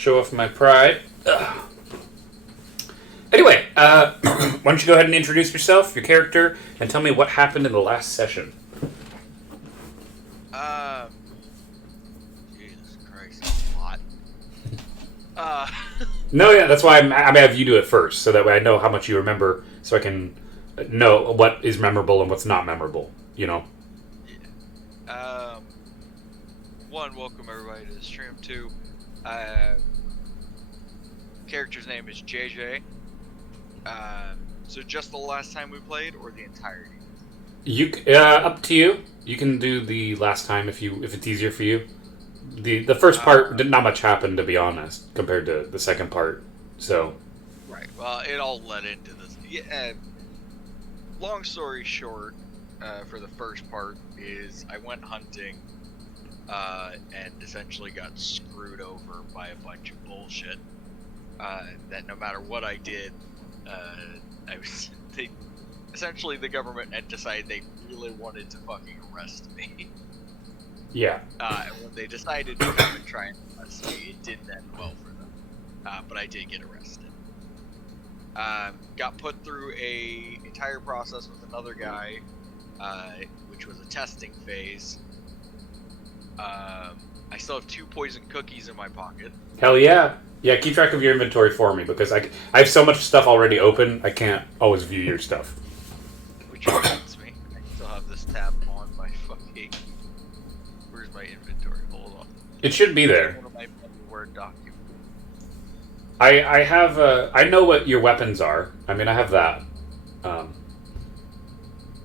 show off my pride. Ugh. Anyway, why don't you go ahead and introduce yourself, your character, and tell me what happened in the last session. Jesus Christ, that's a lot. No, yeah, that's why I'm have you do it first, so that way I know how much you remember, so I can know what is memorable and what's not memorable, you know? Yeah. One, welcome everybody to the stream. Two, character's name is JJ. So just the last time we played, or the entirety? You up to you. You can do the last time if it's easier for you. The first part did not much happen, to be honest, compared to the second part. So. Right. Well, it all led into this. Yeah. Long story short, for the first part is I went hunting, and essentially got screwed over by a bunch of bullshit. That no matter what I did, essentially the government had decided they really wanted to fucking arrest me. Yeah. And when they decided to come and try and arrest me, it didn't end well for them. But I did get arrested. Got put through a entire process with another guy, which was a testing phase. I still have 2 poison cookies in my pocket. Hell yeah. Yeah, keep track of your inventory for me, because I have so much stuff already open, I can't always view your stuff. Which reminds me, I still have this tab on my fucking... Where's my inventory? Hold on. It should be there. One of my Word documents. I have, I know what your weapons are. I mean, I have that.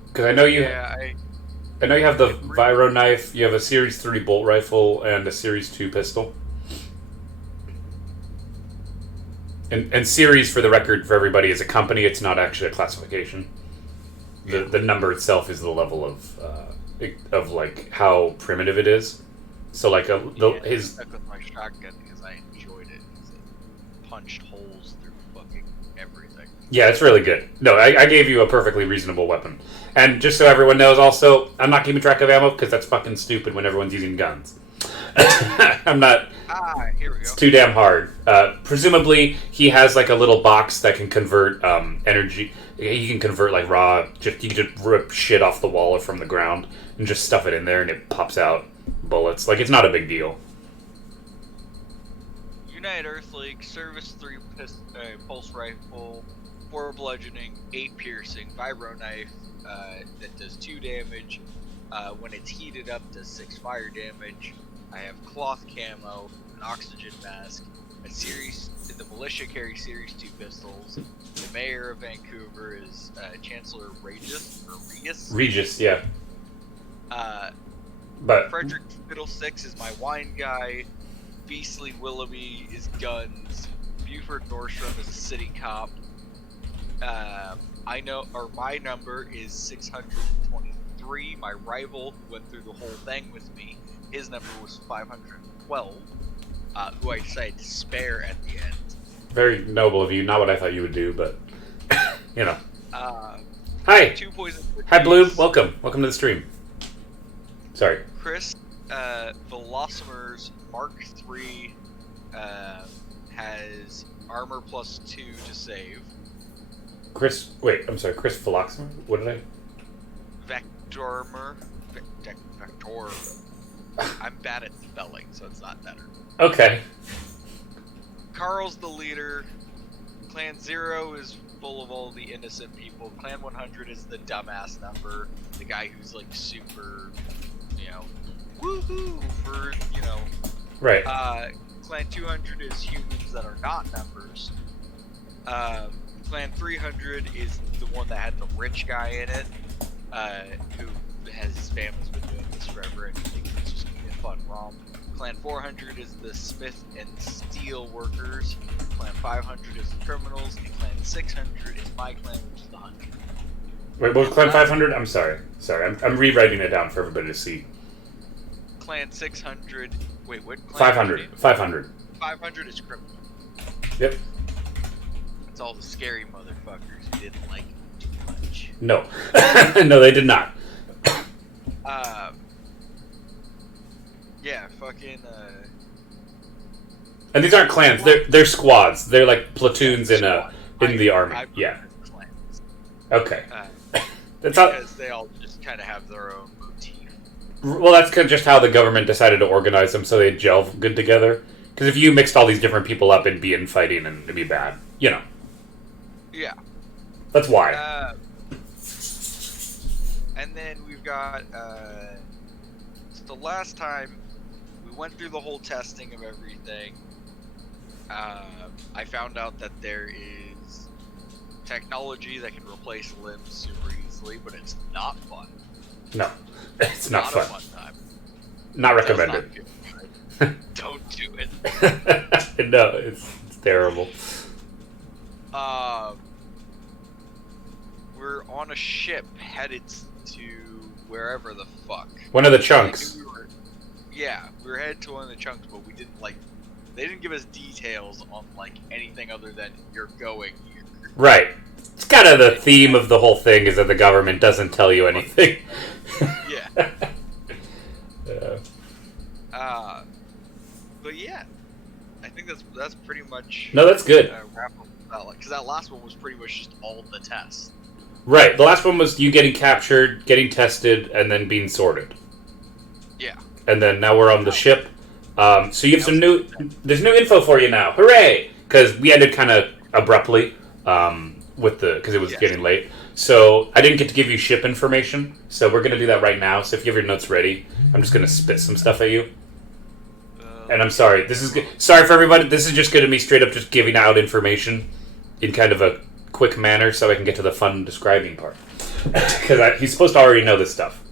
Because I know you... Yeah, I know you have the Viro knife, you have a Series 3 bolt rifle, and a Series 2 pistol. And Series, for the record, for everybody, is a company. It's not actually a classification. The number itself is the level of like how primitive it is. So like I stuck with my shotgun because I enjoyed it. Because it punched holes through fucking everything. Yeah, it's really good. No, I gave you a perfectly reasonable weapon. And just so everyone knows, also, I'm not keeping track of ammo because that's fucking stupid when everyone's using guns. I'm not. Here we go. It's too damn hard. Presumably, he has like a little box that can convert energy. He can convert like raw. You can just rip shit off the wall or from the ground and just stuff it in there, and it pops out bullets. Like, it's not a big deal. United Earth League, Service 3 pulse rifle, 4 bludgeoning, 8 piercing, vibro knife that does 2 damage. When it's heated up, does 6 fire damage. I have cloth camo, an oxygen mask, the militia carry Series 2 pistols. The mayor of Vancouver is Chancellor Regis. Regis, yeah. But Frederick Fiddlesticks is my wine guy. Beastly Willoughby is guns. Buford Nordstrom is a city cop. My number is 623. My rival, who went through the whole thing with me, his number was 512, who I decided to spare at the end. Very noble of you. Not what I thought you would do, but, you know. Hi. 2 poison cookies. Hi, Blue. Welcome. Welcome to the stream. Sorry. Chris, Velocimer's Mark III has armor plus 2 to save. Chris, wait, I'm sorry, Chris Philoxmer? What did I? Vectormer. Vector. I'm bad at spelling, so it's not better. Okay. Carl's the leader. Clan 0 is full of all the innocent people. Clan 100 is the dumbass number. The guy who's like super, woohoo for, Right. Clan 200 is humans that are not numbers. Clan 300 is the one that had the rich guy in it, who his family's been doing this forever and thinks it's just gonna be a fun romp. Clan 400 is the smith and steel workers. Clan 500 is the criminals, and Clan 600 is my clan, which is the hunter. Wait, what was Clan 500? I'm sorry. I'm rewriting it down for everybody to see. Clan 600. Wait, what? Clan 500. 500. 500 is criminal. Yep. It's all the scary motherfuckers who didn't like it too much. No. No, they did not. Yeah, fucking, And these aren't clans; they're squads. They're like platoons in the army. Yeah. Clans. Okay. That's because they all just kind of have their own motif. Well, that's just how the government decided to organize them, so they gel good together. Because if you mixed all these different people up, it'd be infighting and it'd be bad. You know. Yeah. That's why. And then we've got the last time we went through the whole testing of everything. I found out that there is technology that can replace limbs super easily, but it's not fun. No, it's not fun. A fun time. Not recommended. Don't do it. No, it's terrible. We're on a ship headed to wherever the fuck. One of the chunks. We were headed to one of the chunks, but we didn't they didn't give us details on anything other than you're going here. Right. It's kind of the theme of the whole thing is that the government doesn't tell you anything. Yeah. But yeah, I think that's pretty much. No, that's good. Wrap up because that last one was pretty much just all the tests. Right. The last one was you getting captured, getting tested, and then being sorted. Yeah. And then now we're on the ship. So you have there's new info for you now. Hooray! Because we ended kind of abruptly because it was getting late. So I didn't get to give you ship information. So we're going to do that right now. So if you have your notes ready, I'm just going to spit some stuff at you. And I'm sorry. Sorry for everybody. This is just going to be straight up just giving out information in kind of a quick manner so I can get to the fun describing part. Because he's supposed to already know this stuff.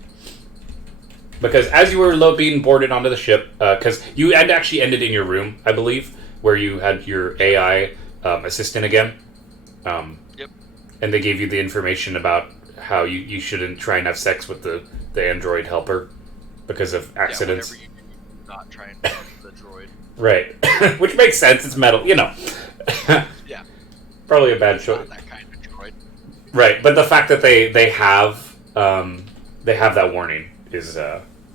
Because as you were being boarded onto the ship, because you had actually ended in your room, I believe, where you had your AI assistant again. Yep. And they gave you the information about how you shouldn't try and have sex with the android helper because of accidents. Yeah, whatever you do, not try and fuck the droid. Right. Which makes sense. It's metal, you know. Yeah. Probably a bad choice. Not that kind of droid. Right, but the fact that they have that warning is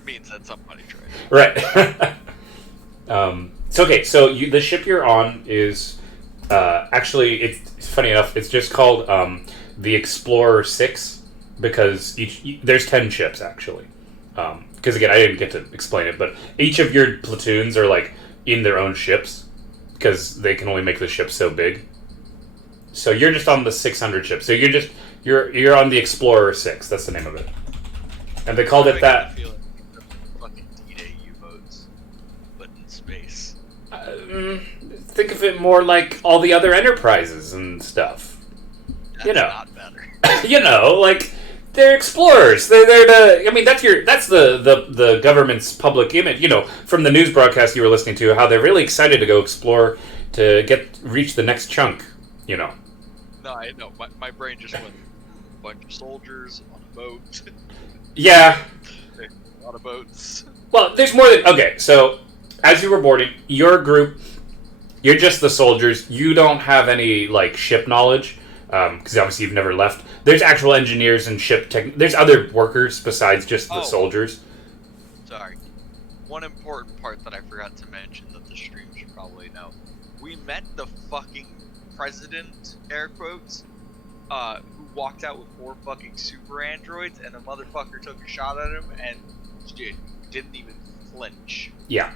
means that somebody tried. Right. So the ship you're on is actually it's funny enough. It's just called the Explorer 6 because there's 10 ships actually. Because again, I didn't get to explain it, but each of your platoons are in their own ships because they can only make the ship so big. So you're just on the 600 ship. So you're on the Explorer 6. That's the name of it. And they called it that. Fucking D-Day U-boats, but in space. Think of it more like all the other enterprises and stuff. That's not better. They're explorers. They're there to. I mean, that's the government's public image. From the news broadcast you were listening to, how they're really excited to go explore to reach the next chunk. No, I know. My brain just went a bunch of soldiers on a boat. Yeah. A lot of boats. Well, there's more than... Okay, so as you were boarding, your group, you're just the soldiers. You don't have any, ship knowledge, because obviously you've never left. There's actual engineers and ship tech... There's other workers besides just the soldiers. Sorry. One important part that I forgot to mention that the stream should probably know. We met the fucking president, air quotes, who walked out with 4 fucking super androids, and a motherfucker took a shot at him and didn't even flinch. Yeah.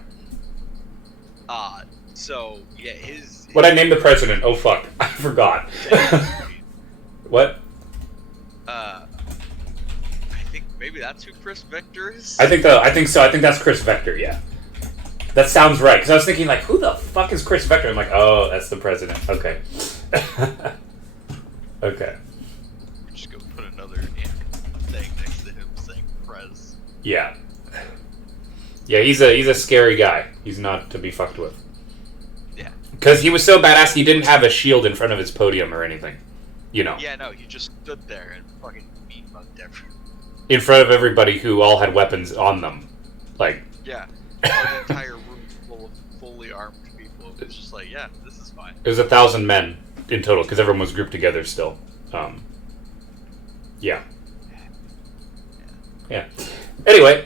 So yeah, his what I named the president? Oh fuck, I forgot. What? I think maybe that's who Chris Vector is. I think so. I think that's Chris Vector. Yeah. That sounds right. Because I was thinking, who the fuck is Chris Vector? I'm like, oh, that's the president. Okay. Okay. Just go put another thing next to him saying Prez. Yeah. Yeah, he's a scary guy. He's not to be fucked with. Yeah. Because he was so badass, he didn't have a shield in front of his podium or anything. Yeah, no, he just stood there and fucking meat-mugged everyone. In front of everybody who all had weapons on them. Yeah. An entire room full of fully armed people. It was just yeah, this is fine. It was 1,000 men in total, because everyone was grouped together still. Yeah. Yeah. Anyway,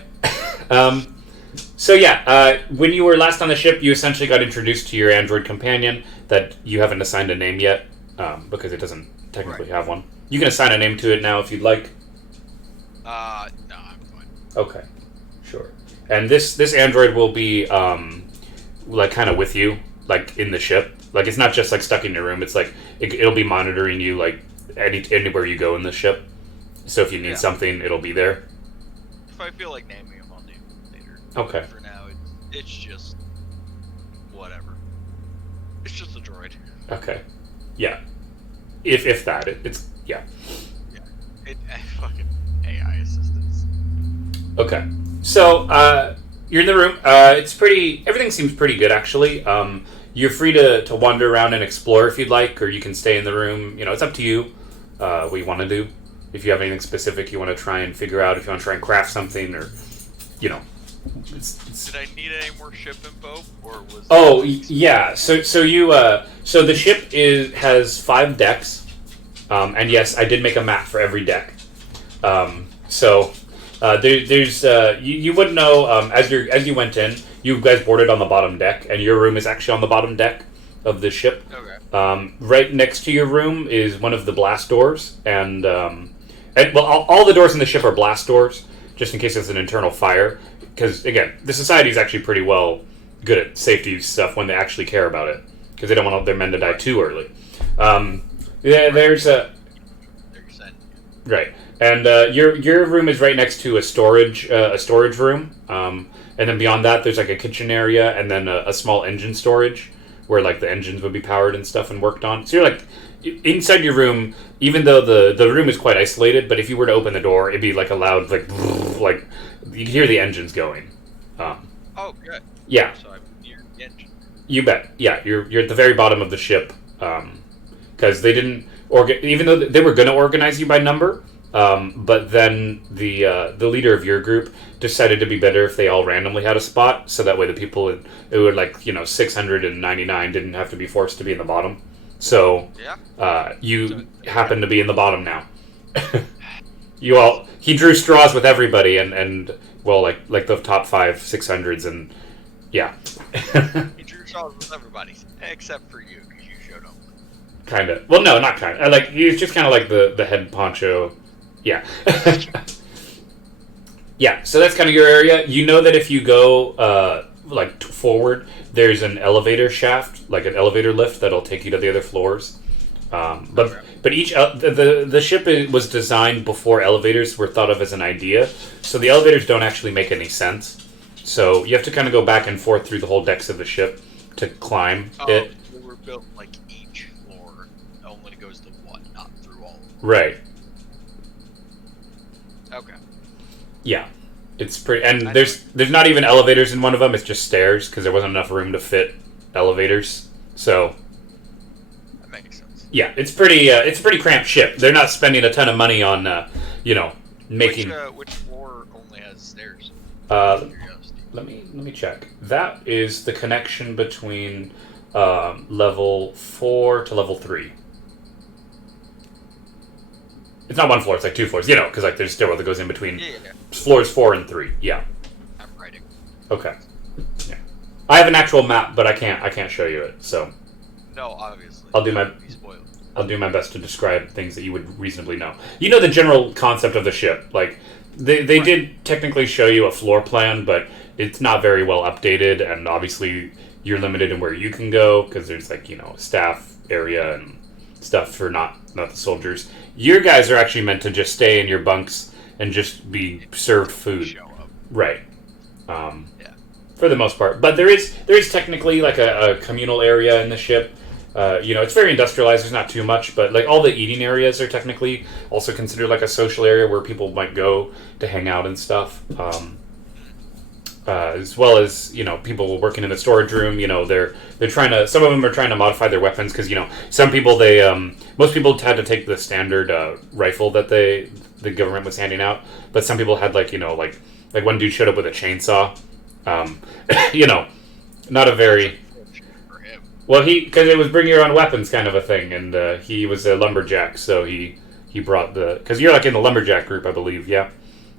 So yeah, when you were last on the ship, you essentially got introduced to your android companion that you haven't assigned a name yet, because it doesn't technically have one. You can assign a name to it now if you'd like. No, I'm fine. Okay, sure. And this android will be like kind of with you, like in the ship. Like it's not just like stuck in your room. It's like it'll be monitoring you like anywhere you go in the ship. So if you need something, it'll be there. If I feel like naming him, I'll name him later. Okay. For now, it's just whatever. It's just a droid. Okay. Yeah. If that, it's yeah. Yeah. Fucking AI assistants. Okay. So you're in the room. It's pretty. Everything seems pretty good actually. You're free to wander around and explore if you'd like, or you can stay in the room. You know, it's up to you what you want to do. If you have anything specific you want to try and figure out, if you want to try and craft something, or you know. Did I need any more ship info, or was? Oh yeah. So the ship has 5 decks, and yes, I did make a map for every deck. There's you would know as you went in, you guys boarded on the bottom deck, and your room is actually on the bottom deck of the ship. Okay. Right next to your room is one of the blast doors, and all the doors in the ship are blast doors, just in case there's an internal fire. Because again, the society is actually pretty good at safety stuff when they actually care about it, because they don't want their men to die too early. There's a right, and your room is right next to a storage room, and then beyond that, there's like a kitchen area, and then a small engine storage where like the engines would be powered and stuff and worked on. So you're like inside your room, even though the room is quite isolated, but if you were to open the door, it'd be like a loud like you could hear the engines going. Oh, good. Yeah. So I'm near the engine. You bet. Yeah, you're at the very bottom of the ship, because they didn't even though they were going to organize you by number, but then the leader of your group decided to be better if they all randomly had a spot, so that way the people who were like 699 didn't have to be forced to be in the bottom. So you happen to be in the bottom now. He drew straws with everybody, and well, like the top 5 600s, and yeah. He drew straws with everybody except for you, because you showed up. Kind of. Well, no, not kind of. Like he's just kind of like the head poncho. Yeah. Yeah. So that's kind of your area. You know that if you go forward, there's an elevator shaft, like an elevator lift that'll take you to the other floors. But each the ship was designed before elevators were thought of as an idea, so the elevators don't actually make any sense. So you have to kind of go back and forth through the whole decks of the ship to climb it. They were built like each floor only goes to one, not through all. Right. Okay. Yeah, it's pretty. And there's not even elevators in one of them. It's just stairs because there wasn't enough room to fit elevators. So. Yeah, it's a pretty cramped ship. They're not spending a ton of money on, making. Which floor only has stairs? Let me check. That is the connection between level 4 to level 3. It's not one floor; it's like 2 floors. Because like there's a stairwell that goes in between floors 4 and 3. Yeah. I'm writing. Okay. Yeah. I have an actual map, but I can't show you it. So. No, obviously. I'll do my best to describe things that you would reasonably know. You know the general concept of the ship. Like, they did technically show you a floor plan, but it's not very well updated, and obviously you're limited in where you can go, because there's, like, staff area and stuff for not the soldiers. Your guys are actually meant to just stay in your bunks and just be served food. Show up. Right. For the most part. But there is technically, like, a communal area in the ship. It's very industrialized. There's not too much, but like all the eating areas are technically also considered like a social area where people might go to hang out and stuff. As well as people working in the storage room. They're trying to. Some of them are trying to modify their weapons because some people most people had to take the standard rifle that the government was handing out, but some people had like one dude showed up with a chainsaw. Not a very. Well, because it was bring your own weapons kind of a thing, and he was a lumberjack, so he brought because you're like in the lumberjack group, I believe. Yeah, I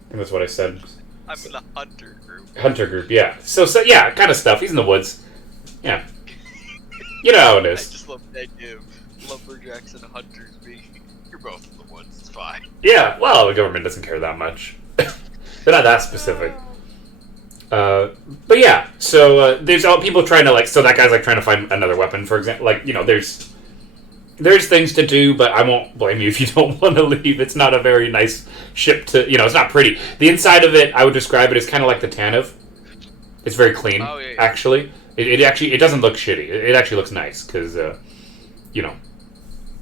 think that's what I said. I'm in the hunter group. Hunter group, yeah. So yeah, kind of stuff. He's in the woods. Yeah. You know how it I is. just love the idea of lumberjacks and hunters being. You're both in the woods. It's fine. Yeah, well, the government doesn't care that much. They're not that specific. But yeah, so there's all people trying to so that guy's trying to find another weapon, for example. There's things to do, but I won't blame you if you don't want to leave. It's not a very nice ship to, it's not pretty. The inside of it, I would describe it as kind of like the Tanev. It's very clean, actually. It doesn't look shitty. It actually looks nice because,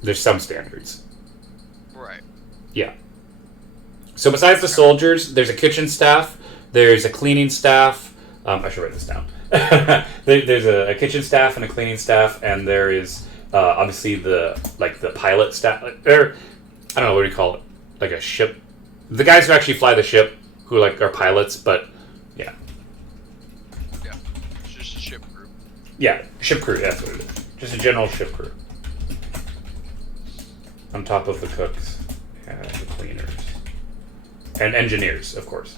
there's some standards. Right. Yeah. So besides the soldiers, there's a kitchen staff. There's a cleaning staff. I should write this down. There's a kitchen staff and a cleaning staff, and there is obviously the pilot staff. I don't know, what do you call it? Like a ship. The guys who actually fly the ship, who are pilots, but yeah. Yeah, it's just a ship crew. Yeah, ship crew. That's what it is. Just a general ship crew. On top of the cooks and the cleaners and engineers, of course.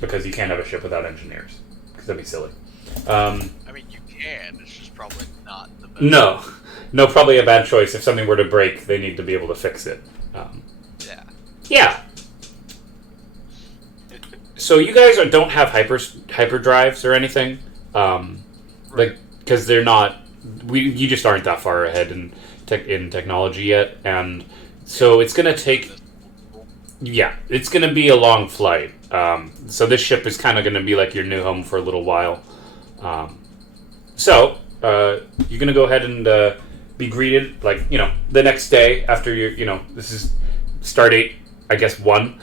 Because you can't have a ship without engineers. Because that'd be silly. I mean, you can. It's just probably not the best. No, probably a bad choice. If something were to break, they need to be able to fix it. Yeah. So you guys don't have hyperdrives or anything, because they're not. You just aren't that far ahead in technology yet, and so it's gonna take. Yeah, it's gonna be a long flight. So this ship is kind of going to be like your new home for a little while. So you're going to go ahead and be greeted, the next day after this is stardate, I guess 1,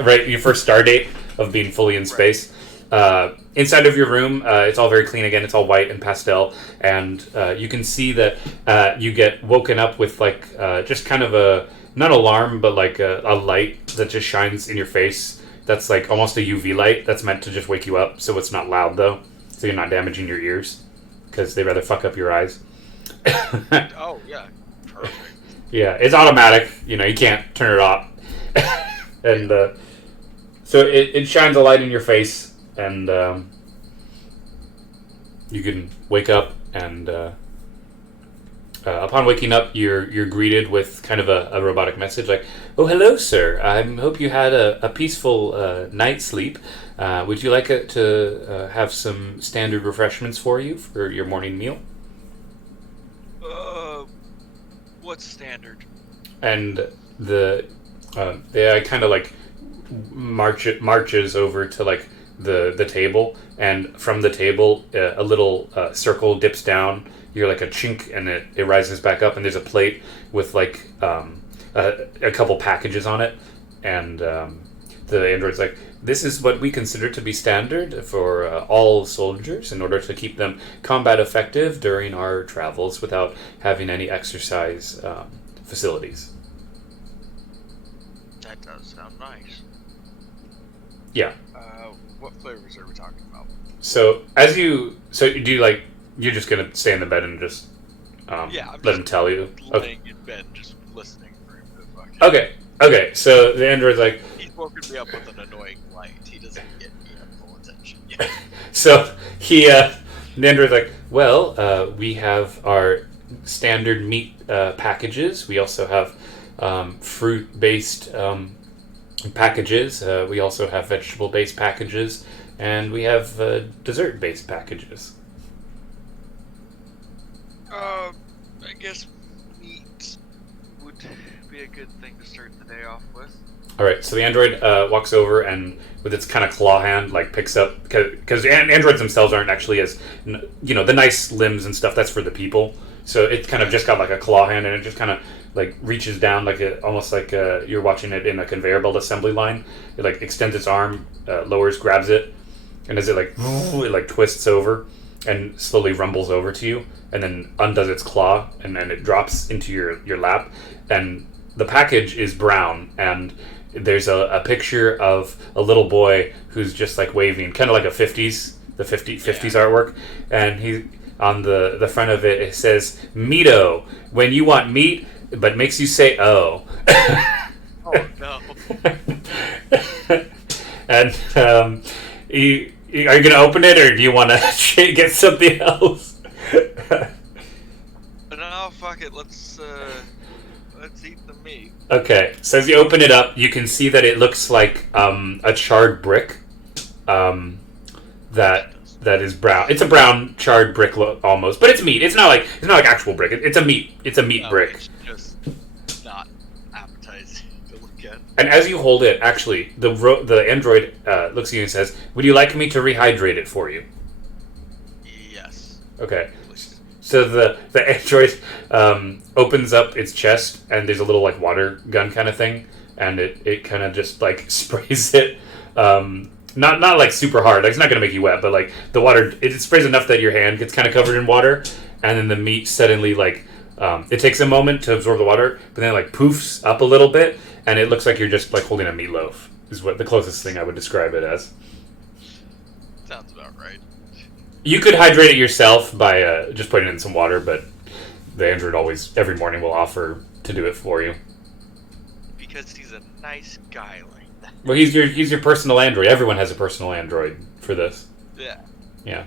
right? Your first stardate of being fully in space. Inside of your room, it's all very clean again. It's all white and pastel, and you can see that you get woken up with just kind of a not alarm, but a light that just shines in your face. That's almost a UV light that's meant to just wake you up, so it's not loud though, so you're not damaging your ears, because they'd rather fuck up your eyes. Oh yeah, perfect. Yeah, it's automatic. You can't turn it off, and so it shines a light in your face, and you can wake up, and upon waking up, you're greeted with kind of a robotic message like, "Oh, hello, sir. I hope you had a peaceful night's sleep. Would you like to have some standard refreshments for you for your morning meal?" What's standard? And the AI kind of marches over to the table, and from the table a little circle dips down. You're a chink, and it rises back up, and there's a plate with a couple packages on it, and the android's this is what we consider to be standard for all soldiers in order to keep them combat effective during our travels without having any exercise facilities. That does sound nice. Yeah. What flavors are we talking about? So do you you're just gonna stay in the bed and just let him tell you? Laying in bed, just listening for him to fucking. Okay. So the android's he's woken me up with an annoying light. He doesn't get me full attention yet. So the android's well, we have our standard meat packages. We also have fruit-based packages. We also have vegetable-based packages, and we have dessert-based packages. I guess meat would be a good thing to start the day off with. All right, so the android walks over and with its kind of claw hand, picks up, because androids themselves aren't actually as, the nice limbs and stuff. That's for the people. So it kind of just got a claw hand, and it just kind of reaches down almost like you're watching it in a conveyor belt assembly line. It extends its arm, lowers, grabs it, and as it twists over and slowly rumbles over to you, and then undoes its claw, and then it drops into your lap, and the package is brown, and there's a picture of a little boy who's just waving, kind of like a 50s artwork, and he on the front of it says "Meato," when you want meat, but makes you say "oh." Oh no. And are you gonna open it, or do you want to get something else? No, fuck it. Let's eat the meat. Okay, so as you open it up, you can see that it looks like a charred brick. That is brown. It's a brown charred brick almost, but it's meat. It's not like actual brick. It's a meat. It's a meat brick. It's just not appetizing to look at. And as you hold it, actually, the android looks at you and says, "Would you like me to rehydrate it for you?" Yes. Okay. So the android opens up its chest, and there's a little like water gun kind of thing, and it kind of just like sprays it. Not like super hard. Like, it's not gonna make you wet, but like the water, it sprays enough that your hand gets kind of covered in water, and then the meat suddenly like it takes a moment to absorb the water, but then it like poofs up a little bit, and it looks like you're just like holding a meatloaf. Is what the closest thing I would describe it as. Sounds about right. You could hydrate it yourself by just putting it in some water, but the android always, every morning, will offer to do it for you. Because he's a nice guy like that. Well, he's your personal android. Everyone has a personal android for this. Yeah. Yeah.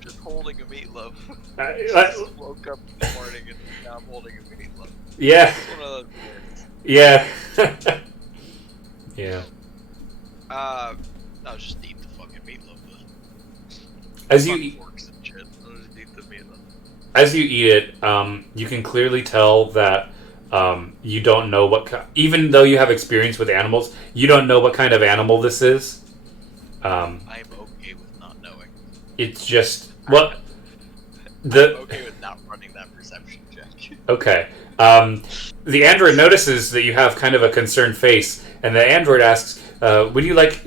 Just holding a meatloaf. I woke up in the morning and now I'm holding a meatloaf. Yeah. It's one of those things. Yeah. Yeah. I'll just eat the fucking meatloaf. As you eat, Forks and shit. I'll just eat the meatloaf. as you eat it, you can clearly tell that you don't know even though you have experience with animals, you don't know what kind of animal this is. I'm okay with not knowing. It's just I'm okay with not running that perception check. Okay. The android notices that you have kind of a concerned face, and the android asks, would you like...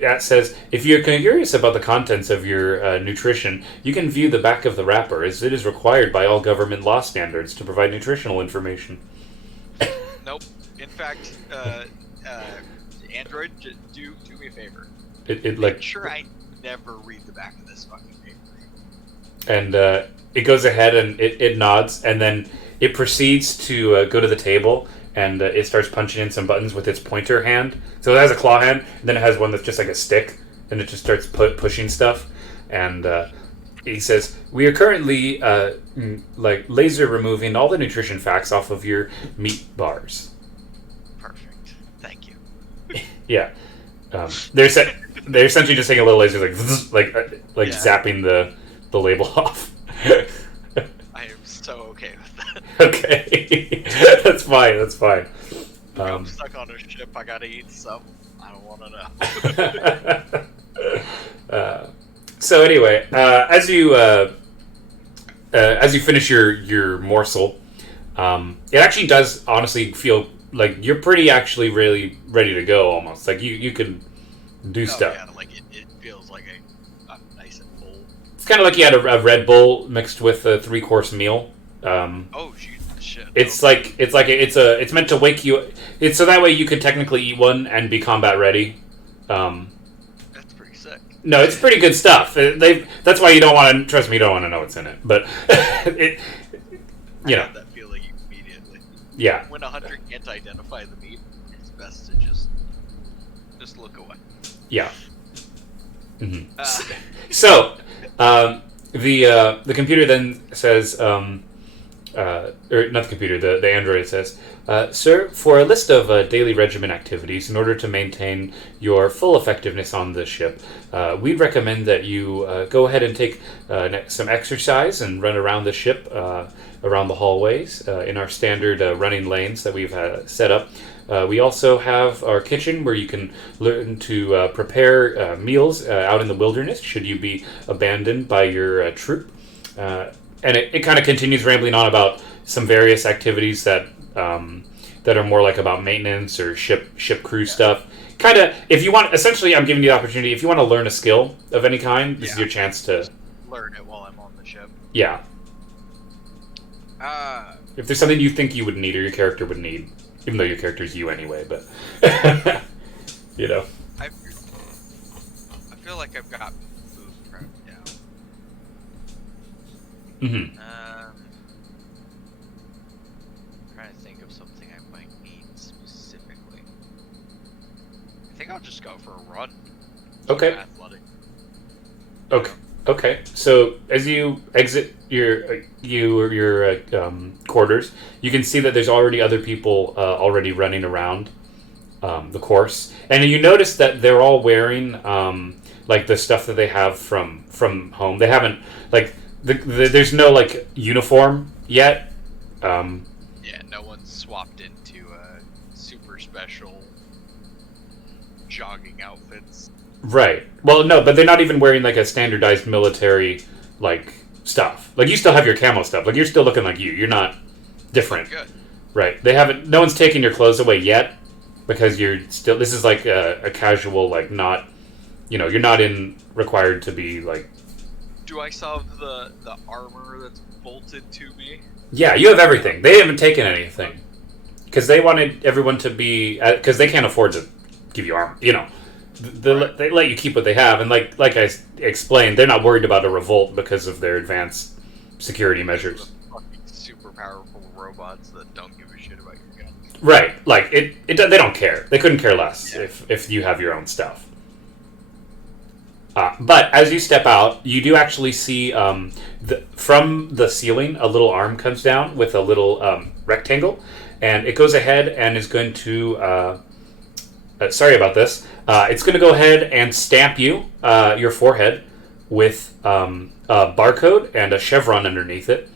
That says, if you're curious about the contents of your nutrition, you can view the back of the wrapper, as it is required by all government law standards to provide nutritional information. Nope. In fact, Android, do me a favor. Make sure I never read the back of this fucking paper. And it goes ahead and it nods, and then it proceeds to go to the table, and it starts punching in some buttons with its pointer hand. So it has a claw hand, and then it has one that's just like a stick, and it just starts pushing stuff. And he says, "We are currently like laser removing all the nutrition facts off of your meat bars." Perfect. Thank you. Yeah. They're essentially just taking a little laser, like Yeah. zapping the label off. I am so okay with that. Okay. That's fine. I'm stuck on a ship. I gotta eat some. I don't want to know. So anyway, as you finish your morsel, it actually does honestly feel like you're pretty actually really ready to go almost. Like you can do stuff. Yeah, like it feels like I'm nice and full. It's kind of like you had a Red Bull mixed with a 3-course meal. Oh shit! It's meant to wake you. It's so that way you could technically eat one and be combat ready. That's pretty sick. No, it's pretty good stuff. That's why you don't want to trust me. You don't want to know what's in it, but I have that feeling immediately. Yeah. When a hunter can't identify the meat, it's best to just look away. Yeah. Mm-hmm. So, the computer then says, or not the computer, the android says, "Sir, for a list of daily regimen activities in order to maintain your full effectiveness on the ship, we'd recommend that you go ahead and take some exercise and run around the ship, around the hallways, in our standard running lanes that we've set up. We also have our kitchen where you can learn to prepare meals out in the wilderness should you be abandoned by your troop." And it kind of continues rambling on about some various activities that are more like about maintenance or ship crew stuff. Kind of, if you want, essentially, I'm giving you the opportunity. If you want to learn a skill of any kind, this is your chance to learn it while I'm on the ship. Yeah. If there's something you think you would need or your character would need, even though your character's you anyway, but you know. I feel like I've got food prepped down. Mm-hmm. think I'll just go for a run. Okay. Athletic. Okay. Okay. So as you exit your quarters, you can see that there's already other people already running around the course, and you notice that they're all wearing like the stuff that they have from home. They haven't like there's no like uniform yet. Yeah, no one's swapped into super special jogging outfits. Right. Well, no, but they're not even wearing like a standardized military like stuff. Like you still have your camo stuff. Like you're still looking like you. You're not different. Good. Right. They haven't. No one's taken your clothes away yet because you're still. This is like a casual like not. You know, you're not required to be like. Do I still have the armor that's bolted to me? Yeah, you have everything. They haven't taken anything because they wanted everyone to be because they can't afford to give you armor. You know. They let you keep what they have, and like I explained, they're not worried about a revolt because of their advanced security measures. Fucking super powerful robots that don't give a shit about your gun. Right, like they don't care. They couldn't care less if you have your own stuff. But as you step out, you do actually see from the ceiling a little arm comes down with a little rectangle, and it goes ahead and is going to. Sorry about this. It's going to go ahead and stamp you, your forehead, with a barcode and a chevron underneath it,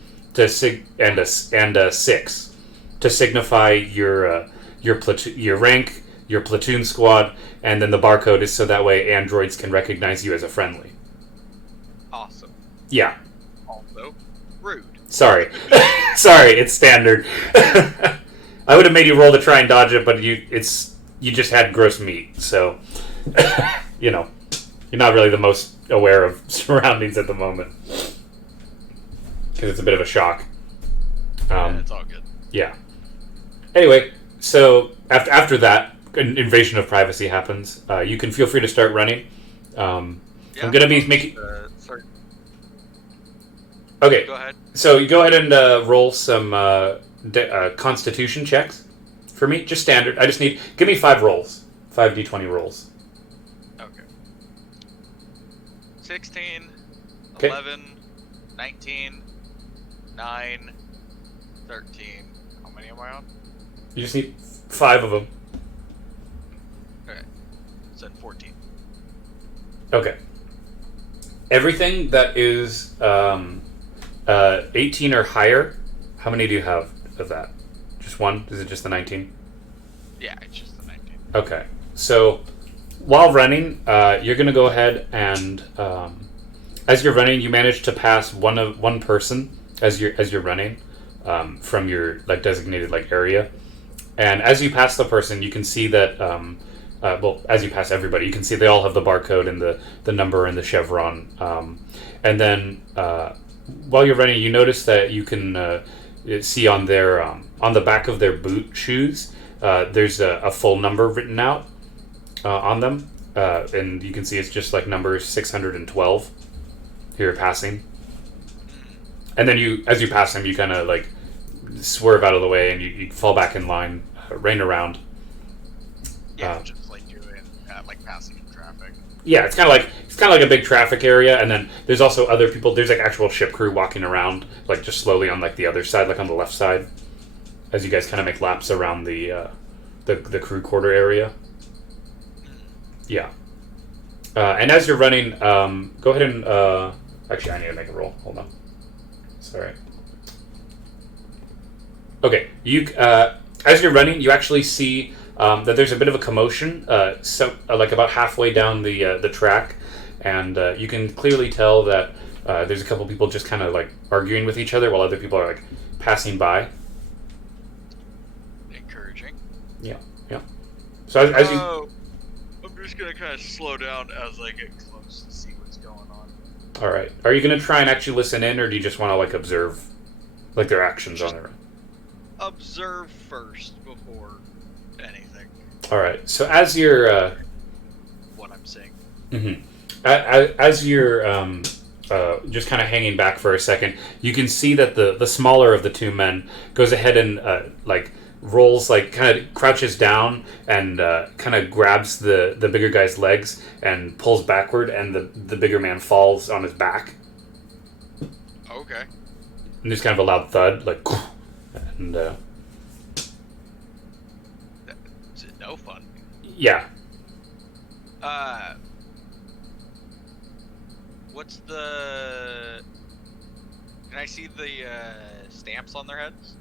and a 6 to signify your rank, your platoon squad, and then the barcode is so that way androids can recognize you as a friendly. Awesome. Yeah. Also, rude. Sorry, sorry. It's standard. I would have made you roll to try and dodge it, but you just had gross meat, so you know you're not really the most aware of surroundings at the moment because it's a bit of a shock. Yeah, it's all good. Yeah. Anyway, so after that, an invasion of privacy happens. You can feel free to start running. I'm gonna be making. Okay. Go ahead. So you go ahead and roll some Constitution checks. For me, just standard. I just need... Give me 5 rolls. 5 d20 rolls. Okay. 16, Okay. 11, 19, 9, 13. How many am I on? You just need 5 of them. Okay. So 14. Okay. Everything that is 18 or higher, how many do you have of that? Just one? Is it just the 19? Yeah, it's just the 19. Okay. So, while running, you're going to go ahead and, as you're running, you manage to pass one person as you're running from your like designated like area, and as you pass the person, you can see that as you pass everybody, you can see they all have the barcode and the number and the chevron, and then while you're running, you notice that you can see on their on the back of their boot shoes, there's a full number written out on them, and you can see it's just like number 612. You're passing, and then as you pass them, you kind of like swerve out of the way, and you fall back in line, rain around. Yeah, just like doing like passing in traffic. Yeah, it's kind of like a big traffic area, and then there's also other people. There's like actual ship crew walking around, like just slowly on like the other side, like on the left side, as you guys kind of make laps around the crew quarter area. Yeah, and as you're running, go ahead and actually, I need to make a roll. Hold on. Sorry. Okay, as you're running, you actually see that there's a bit of a commotion, like about halfway down the track, and you can clearly tell that there's a couple people just kind of like arguing with each other while other people are like passing by. Encouraging. Yeah. So as you, I'm just gonna kind of slow down as I get close to see what's going on. all right, are you gonna try and actually listen in, or do you just want to like observe, like their actions on their? Observe first before anything. All right. So as you're What I'm saying. Mm-hmm. As you're just kind of hanging back for a second, you can see that the smaller of the two men goes ahead and like rolls, like, kind of crouches down and kind of grabs the bigger guy's legs and pulls backward, and the bigger man falls on his back. Okay. And there's kind of a loud thud, like, and Is it no fun? yeah. What's the? Can I see the stamps on their heads?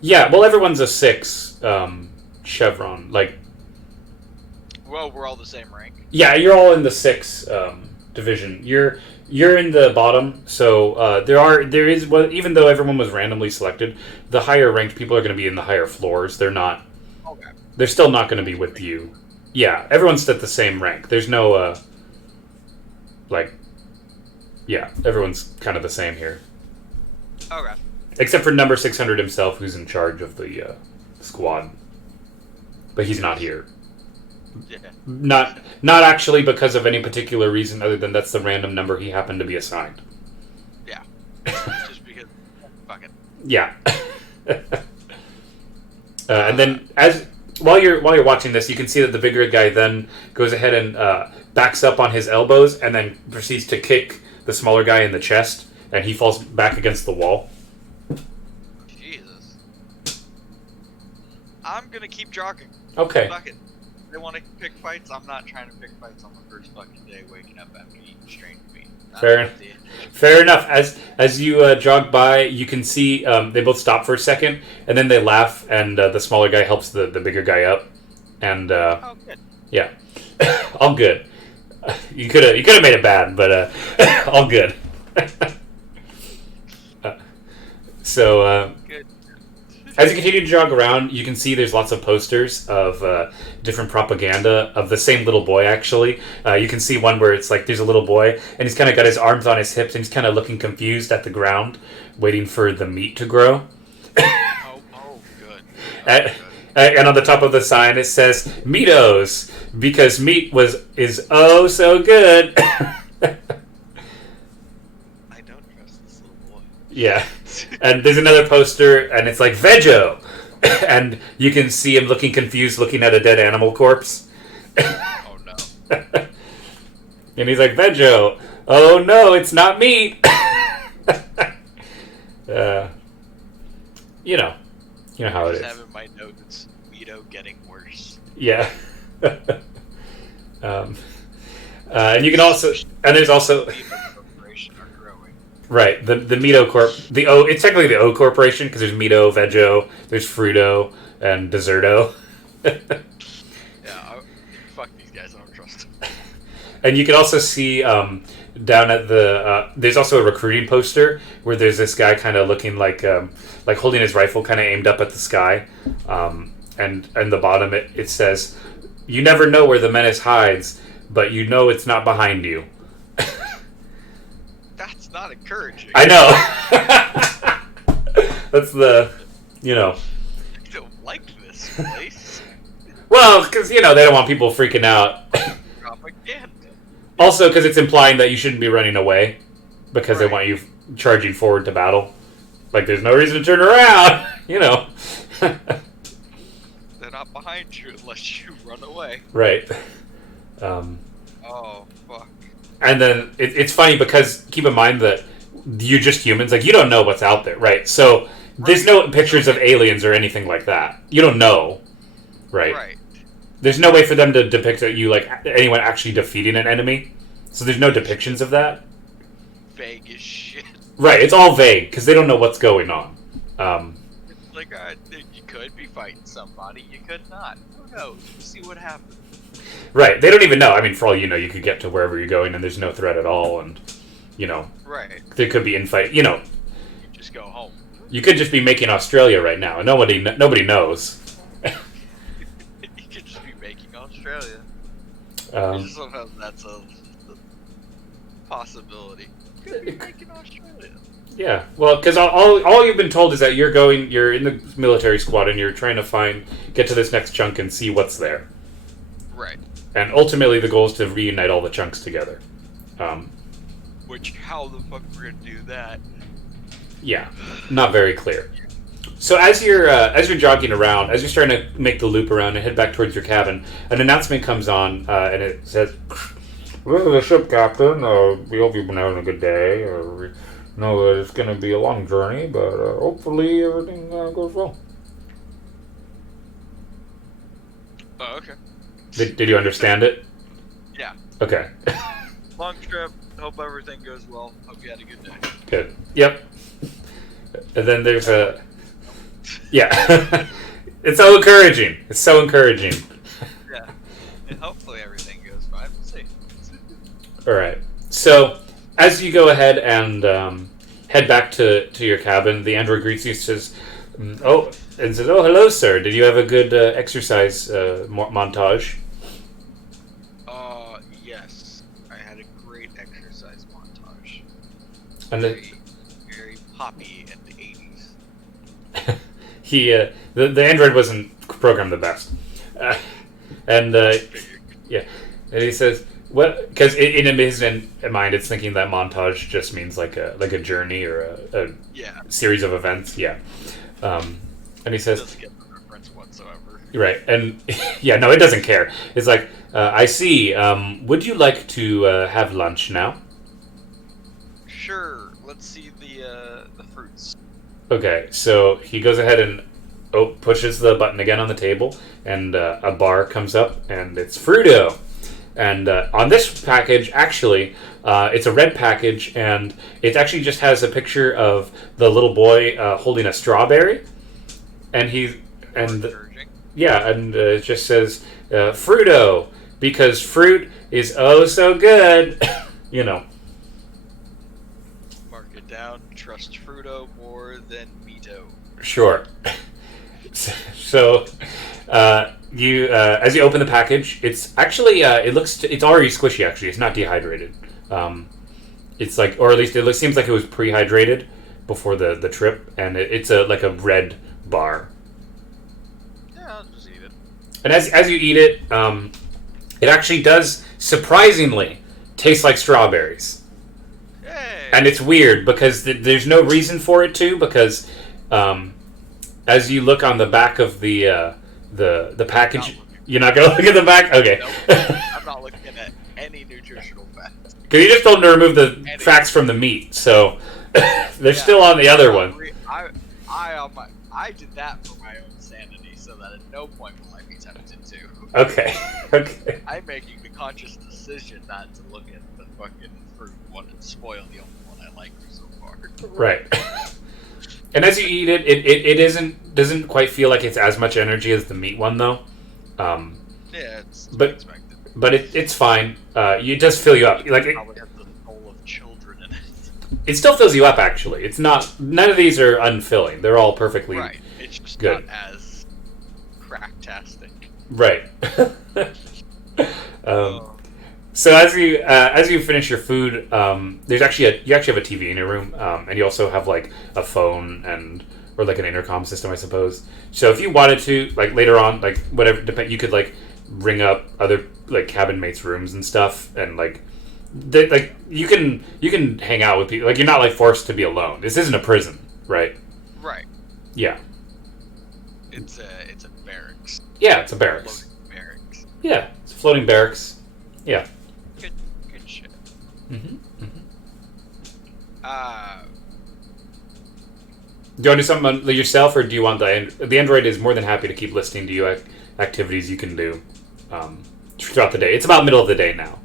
Yeah, well, everyone's a 6 chevron. Like, Well, we're all the same rank. yeah, you're all in the 6 division. You're in the bottom, so there is well, even though everyone was randomly selected, the higher ranked people are going to be in the higher floors. They're not. Okay. They're still not going to be with you. Yeah, everyone's at the same rank. There's no like, yeah, everyone's kind of the same here. Okay. Except for number 600 himself, who's in charge of the squad. But he's not here. Yeah. Not actually because of any particular reason other than that's the random number he happened to be assigned. Yeah. Just because. Fuck it. Yeah. And then while you're watching this, you can see that the bigger guy then goes ahead and backs up on his elbows and then proceeds to kick the smaller guy in the chest, and he falls back against the wall. Jesus. I'm gonna keep jogging. Okay. Fuck it. They want to pick fights. I'm not trying to pick fights on the first fucking day waking up after eating strange meat. Fair enough. As you jog by, you can see they both stop for a second, and then they laugh, and the smaller guy helps the bigger guy up, and oh, good. Yeah, all good. You could have made it bad, but all good. So Good. as you continue to jog around, you can see there's lots of posters of different propaganda of the same little boy, actually. You can see one where it's like there's a little boy, and he's kind of got his arms on his hips, and he's kind of looking confused at the ground, waiting for the meat to grow. Oh, good. Good. And on the top of the sign, it says, Meatos, because meat is oh so good. I don't trust this little boy. Yeah. And there's another poster, and it's like, Vejo! And you can see him looking confused, looking at a dead animal corpse. Oh, no. And he's like, Vejo! Oh, no, it's not meat! You know how it Just is. having my notes, Mito getting worse. Yeah. And you can also, and there's also, Corporation are growing. right, the Mito Corp, it's technically the O Corporation, because there's Mito, Vejo, there's Fruito, and Deserto. Yeah, fuck these guys, I don't trust them. And you can also see down at the there's also a recruiting poster where there's this guy kind of looking like holding his rifle kind of aimed up at the sky, and the bottom it says, "You never know where the menace hides, but you know it's not behind you." That's not encouraging. I know. That's the I don't like this place. well, because they don't want people freaking out. Propaganda. Also, because it's implying that you shouldn't be running away, because they Right. want you charging forward to battle. Like, there's no reason to turn around, They're not behind you unless you run away. Right. Oh, fuck. And then it's funny because keep in mind that you're just humans. Like, you don't know what's out there, right? So there's no pictures of aliens or anything like that. You don't know, right? Right. There's no way for them to depict you like anyone actually defeating an enemy. So there's no depictions of that. Vague as shit. Right. It's all vague because they don't know what's going on. It's like, you could be fighting somebody, you could not. Who knows? We'll see what happens. Right. They don't even know. I mean, for all you know, you could get to wherever you're going and there's no threat at all. And, Right. there could be infight. You just go home. You could just be making Australia right now. And nobody knows. You could just be making Australia. Somehow that's a possibility. You could be making Australia. Yeah, well, because all you've been told is that you're in the military squad and you're trying to get to this next chunk and see what's there. Right. And ultimately, the goal is to reunite all the chunks together. Which, how the fuck we're gonna do that? Yeah, not very clear. So as you're jogging around, as you're starting to make the loop around and head back towards your cabin, an announcement comes on, and it says, "This is the ship, Captain. We hope you've been having a good day. We know that it's going to be a long journey, but hopefully everything goes well." Oh, okay. Did you understand it? Yeah. Okay. Long trip. Hope everything goes well. Hope you had a good day. Good. Yep. And then there's a... Yeah. It's so encouraging. It's so encouraging. Yeah. And hopefully everything goes fine. We'll see. All right. So, as you go ahead and head back to your cabin, the android greets you, says, "Oh, hello, sir. Did you have a good exercise montage?" Yes. I had a great exercise montage. And Very, very poppy in the 80s. the android wasn't programmed the best, and yeah, and he says, "What?" Because in his mind, it's thinking that montage just means like a journey or a Yeah. series of events. Yeah, and he It says, doesn't get the reference whatsoever. right, and yeah, no, it doesn't care. It's like, "I see. Would you like to have lunch now?" Sure. Let's see the fruits. Okay, so he goes ahead and pushes the button again on the table, and a bar comes up, and it's Fruito. And on this package, actually, it's a red package, and it actually just has a picture of the little boy holding a strawberry, and Encouraging. yeah, and it just says Fruito, because fruit is oh so good, you know. Mark it down. Trust Fruito more than Mito. Sure. So, you as you open the package, it's actually it's already squishy. Actually, it's not dehydrated. It's like, or at least seems like it was prehydrated before the trip, and it's like a red bar. Yeah, I'll just eat it. And as you eat it, it actually does surprisingly taste like strawberries. Hey. And it's weird because there's no reason for it to, because as you look on the back of the package, you're not going to look at the back? Okay. Nope. I'm not looking at any nutritional facts. Because you just told them to remove the facts from the meat, so they're still on the other one. I did that for my own sanity, so that at no point will I be tempted to. Okay. Okay. I'm making the conscious decision not to look at the fucking fruit one and spoil the only one I like so far. Right. And as you eat it, it doesn't quite feel like it's as much energy as the meat one, though. Yeah, it's expected. But it's fine. It does fill you up. Like Probably has the soul of children in it. it still fills you up. Actually, it's not. None of these are unfilling. They're all perfectly Right. It's just good. not as cracktastic. Right. So as you finish your food, there's actually you actually have a TV in your room, and you also have like a phone or like an intercom system, I suppose. So if you wanted to, like later on, like whatever, you could like ring up other like cabin mates' rooms and stuff, and like you can hang out with people. Like you're not like forced to be alone. This isn't a prison, right? Right. Yeah. It's a barracks. Yeah, it's a barracks. Floating barracks. Yeah, it's a floating barracks. Yeah. Good shit. Mm-hmm. Do you want to do something yourself, or do you want the android is more than happy to keep listening to you activities you can do throughout the day. It's about middle of the day now.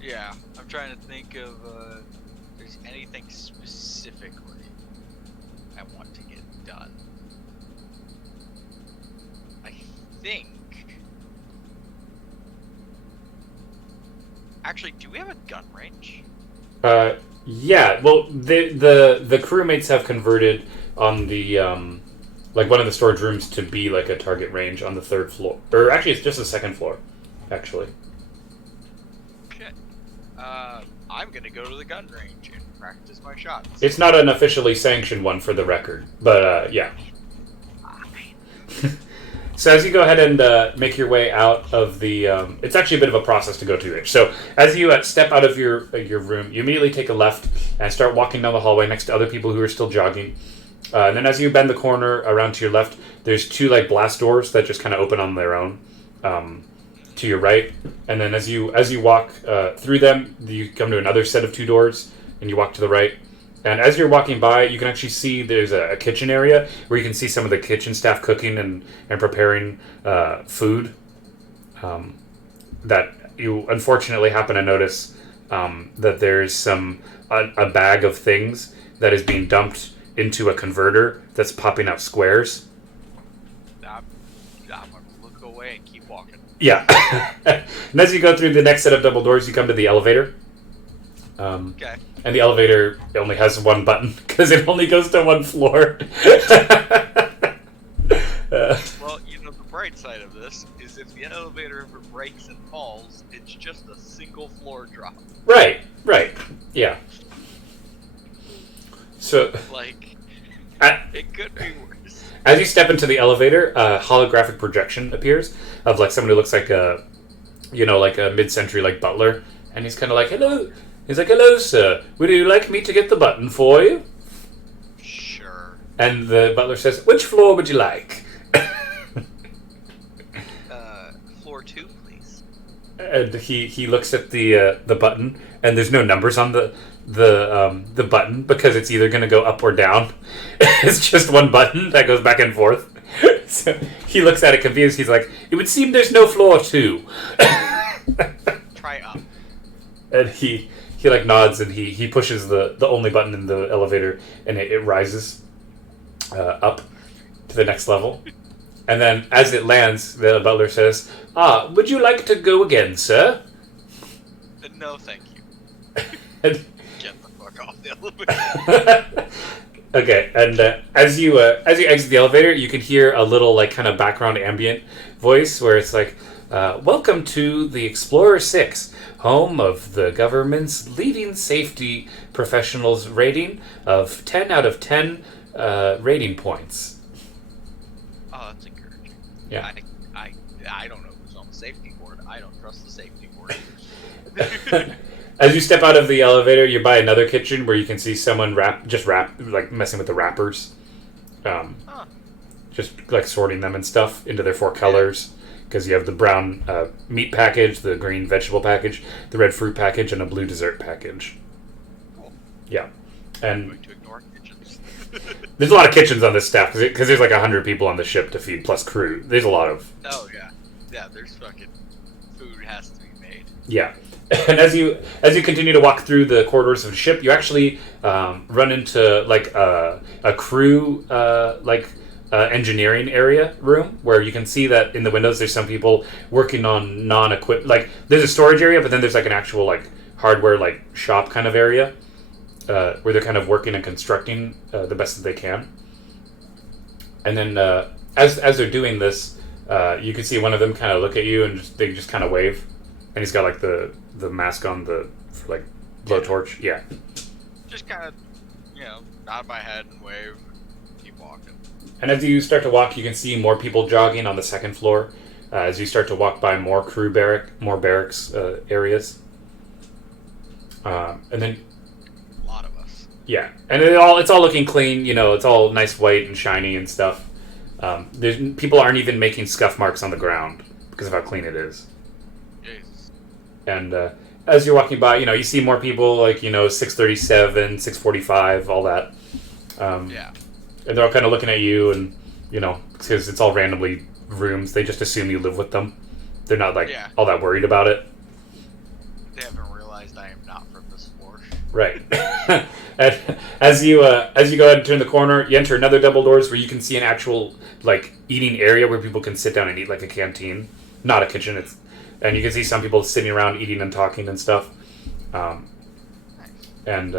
Yeah, I'm trying to think of if there's anything specifically I want to get done. I think. Actually, do we have a gun range? Yeah. Well, the crewmates have converted on the like one of the storage rooms to be like a target range on the third floor, or actually it's just the second floor, actually. Okay. I'm gonna go to the gun range and practice my shots. It's not an officially sanctioned one, for the record, but yeah. So as you go ahead and make your way out of the, it's actually a bit of a process to go to it. So as you step out of your room, you immediately take a left and start walking down the hallway next to other people who are still jogging. And then as you bend the corner around to your left, there's two like blast doors that just kind of open on their own to your right. And then as you walk through them, you come to another set of two doors, and you walk to the right. And as you're walking by, you can actually see there's a kitchen area where you can see some of the kitchen staff cooking and preparing food that you unfortunately happen to notice that there's a bag of things that is being dumped into a converter that's popping out squares. I'm gonna look away and keep walking. Yeah. And as you go through the next set of double doors, you come to the elevator. Okay. And the elevator only has one button because it only goes to one floor. Well, the bright side of this is if the elevator ever breaks and falls, it's just a single floor drop. Right. Yeah. So, it could be worse. As you step into the elevator, a holographic projection appears of like someone who looks like a mid-century like butler, and he's kind of like, hello. He's like, hello, sir. Would you like me to get the button for you? Sure. And the butler says, which floor would you like? Floor 2, please. And he looks at the button, and there's no numbers on the button because it's either going to go up or down. It's just one button that goes back and forth. So he looks at it confused. He's like, it would seem there's no floor 2. Try up. And he like nods, and he pushes the only button in the elevator, and it rises up to the next level. And then as it lands, the butler says, would you like to go again, sir? No, thank you. And, get the fuck off the elevator. okay, and as you exit the elevator, you can hear a little like kind of background ambient voice where it's like, welcome to the Explorer 6, home of the government's leading safety professionals rating of 10 out of 10 rating points. Oh, that's encouraging. Yeah. I don't know who's on the safety board. I don't trust the safety board. As you step out of the elevator, you're by another kitchen where you can see someone like messing with the wrappers. Just like sorting them and stuff into their 4 colors. Because you have the brown meat package, the green vegetable package, the red fruit package, and a blue dessert package. Cool. Yeah. I'm And going to ignore kitchens. there's a lot of kitchens on this staff because there's like 100 people on the ship to feed plus crew. There's a lot of... Oh, yeah. Yeah, there's fucking... Food has to be made. Yeah. And as you continue to walk through the corridors of the ship, you actually run into like a crew engineering area room where you can see that in the windows there's some people working on non-equipped, like there's a storage area, but then there's like an actual like hardware like shop kind of area where they're kind of working and constructing the best that they can. And then as they're doing this, you can see one of them kind of look at you and they just kind of wave, and he's got like the mask on for like blowtorch. Yeah. Just kind of, nod my head and wave, keep walking. And as you start to walk, you can see more people jogging on the second floor. As you start to walk by more crew barracks areas, and then A lot of us. yeah, and it's all looking clean. It's all nice white and shiny and stuff. People aren't even making scuff marks on the ground because of how clean it is. Jesus. And as you're walking by, you see more people like 637, 645, all that. Yeah. And they're all kind of looking at you, and because it's all randomly rooms, they just assume you live with them. They're not all that worried about it. They haven't realized I am not from this floor. Right. And as you go ahead and turn the corner, you enter another double doors where you can see an actual like eating area where people can sit down and eat, like a canteen, not a kitchen. And you can see some people sitting around eating and talking and stuff. And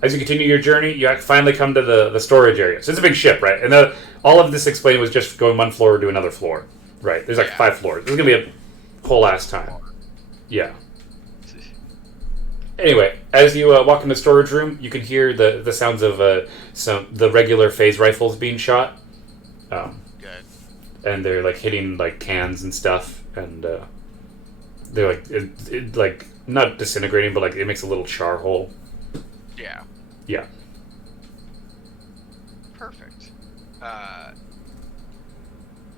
as you continue your journey, you finally come to the storage area. So it's a big ship, right? And all of this explained was just going one floor to another floor, right? There's like 5 floors. This is gonna be a whole ass time. Yeah. Anyway, as you walk in the storage room, you can hear the sounds of the regular phase rifles being shot. Good. And they're like hitting like cans and stuff, and they're like it like not disintegrating, but like it makes a little char hole. Yeah. Yeah. Perfect. Uh,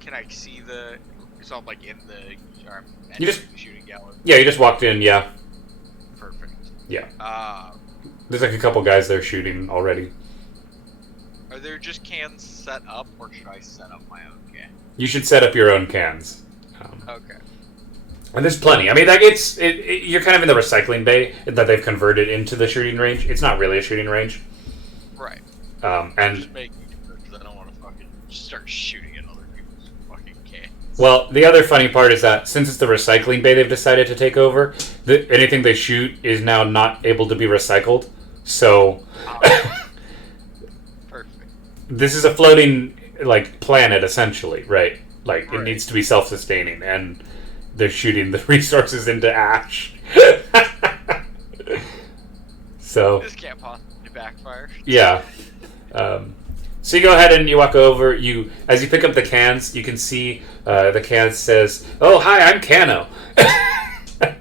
can I see the? So I'm like in the You just shooting gallery. Yeah, you just walked in. Yeah, Perfect. yeah. Uh, There's like a couple guys there shooting already. are there just cans set up, or should I set up my own can? You should set up your own cans. Okay. And there's plenty. I mean, like you're kind of in the recycling bay that they've converted into the shooting range. It's not really a shooting range. Right. And just making sure because I don't want to fucking start shooting at other people's fucking cans. well, the other funny part is that since it's the recycling bay they've decided to take over, anything they shoot is now not able to be recycled. So perfect. This is a floating like planet essentially, right? Like it needs to be self-sustaining, and they're shooting the resources into ash. So This can't possibly backfire. yeah. So you go ahead and you walk over. As you pick up the cans, you can see the can says, "Oh, hi, I'm Cano." Oh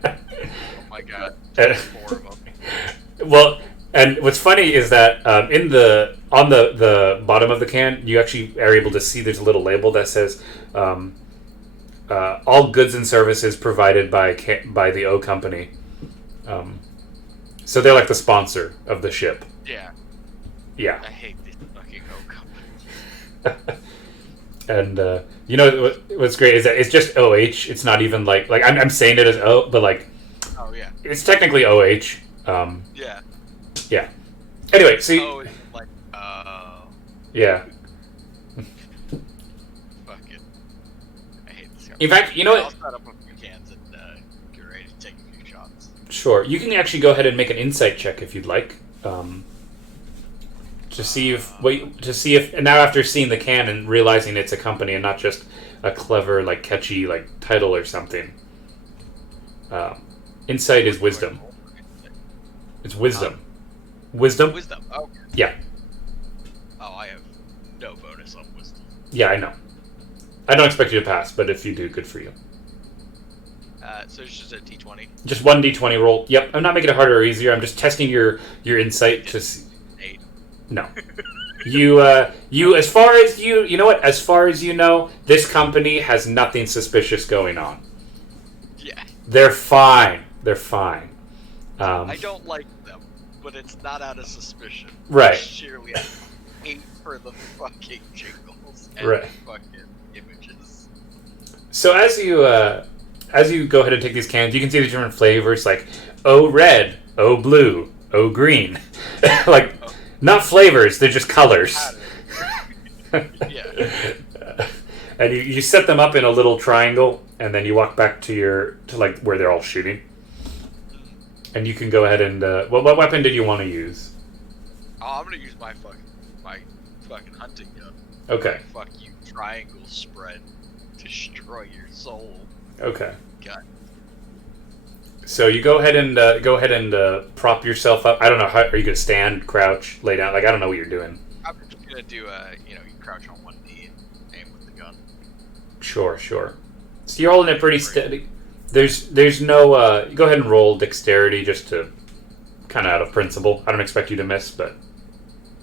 my god. Four of them. Well, and what's funny is that on the bottom of the can, you actually are able to see there's a little label that says, "All goods and services provided by the O Company." So they're like the sponsor of the ship. Yeah. Yeah. I hate this fucking O Company. And you know what's great is that it's just OH. It's not even like I'm saying it as O, but like Oh yeah. it's technically OH. Yeah. Yeah. Anyway, so Oh, it's like yeah. fuck it. I hate this. In fact, you know I'll what? set up a few cans and get ready to take a few shots. Sure. You can actually go ahead and make an insight check if you'd like. To see if now after seeing the can and realizing it's a company and not just a clever like catchy like title or something. Insight is wisdom. It's wisdom. Wisdom? Wisdom. Oh. Yeah. Oh, I have no bonus on wisdom. Yeah, I know. I don't expect you to pass, but if you do, good for you. So it's just a D20. Just one d20 roll. Yep, I'm not making it harder or easier. I'm just testing your insight to see. 8. No. You as far as you know what? As far as you know, this company has nothing suspicious going on. Yeah. They're fine. They're fine. I don't like them, but it's not out of suspicion. Right. It's sheerly hate for the fucking jingles and Right. the fucking images. So as you go ahead and take these cans, you can see the different flavors like O red, O blue, O green. Like not flavors, they're just colors. Yeah. And you set them up in a little triangle, and then you walk back to like where they're all shooting. And you can go ahead and what weapon did you want to use? Oh, I'm gonna use my fucking hunting gun. Okay. Fuck you, triangle spread, destroy your soul. Okay. God. So you go ahead and prop yourself up. I don't know how are you gonna stand, crouch, lay down. Like I don't know what you're doing. I'm just gonna do you crouch on one knee and aim with the gun. Sure. So you're holding it pretty steady. There's no. Go ahead and roll dexterity just to kind of out of principle. I don't expect you to miss, but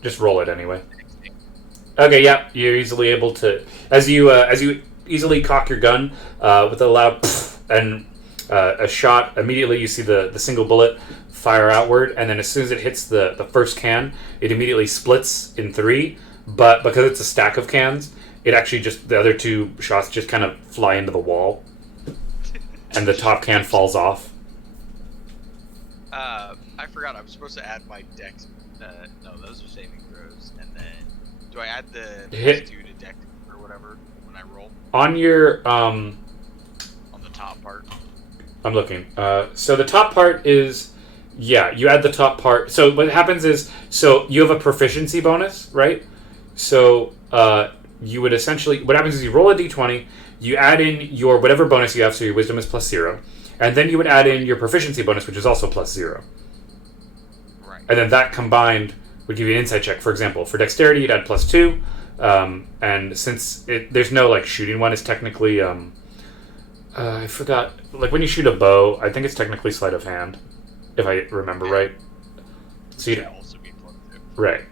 just roll it anyway. Okay, yeah, you're easily able to as you easily cock your gun with a loud pfft and a shot. Immediately, you see the single bullet fire outward, and then as soon as it hits the first can, it immediately splits in 3. But because it's a stack of cans, it actually just the other 2 shots just kind of fly into the wall, and the top can falls off. I forgot. I'm supposed to add my dex. No, those are saving throws, and then do I add the Hit. plus 2 to dex or whatever when I roll On your on the top part? I'm looking. So the top part is, yeah, you add the top part. So what happens is, so you have a proficiency bonus, right? So you would essentially, what happens is you roll a d20, you add in your whatever bonus you have, so your wisdom is +0, and then you would add in your proficiency bonus, which is also +0. Right. And then that combined would give you an insight check. For example, for dexterity, you'd add +2, and since there's no like shooting one, it's technically I forgot. Like when you shoot a bow, I think it's technically sleight of hand, if I remember right. So Should you also be +2. right.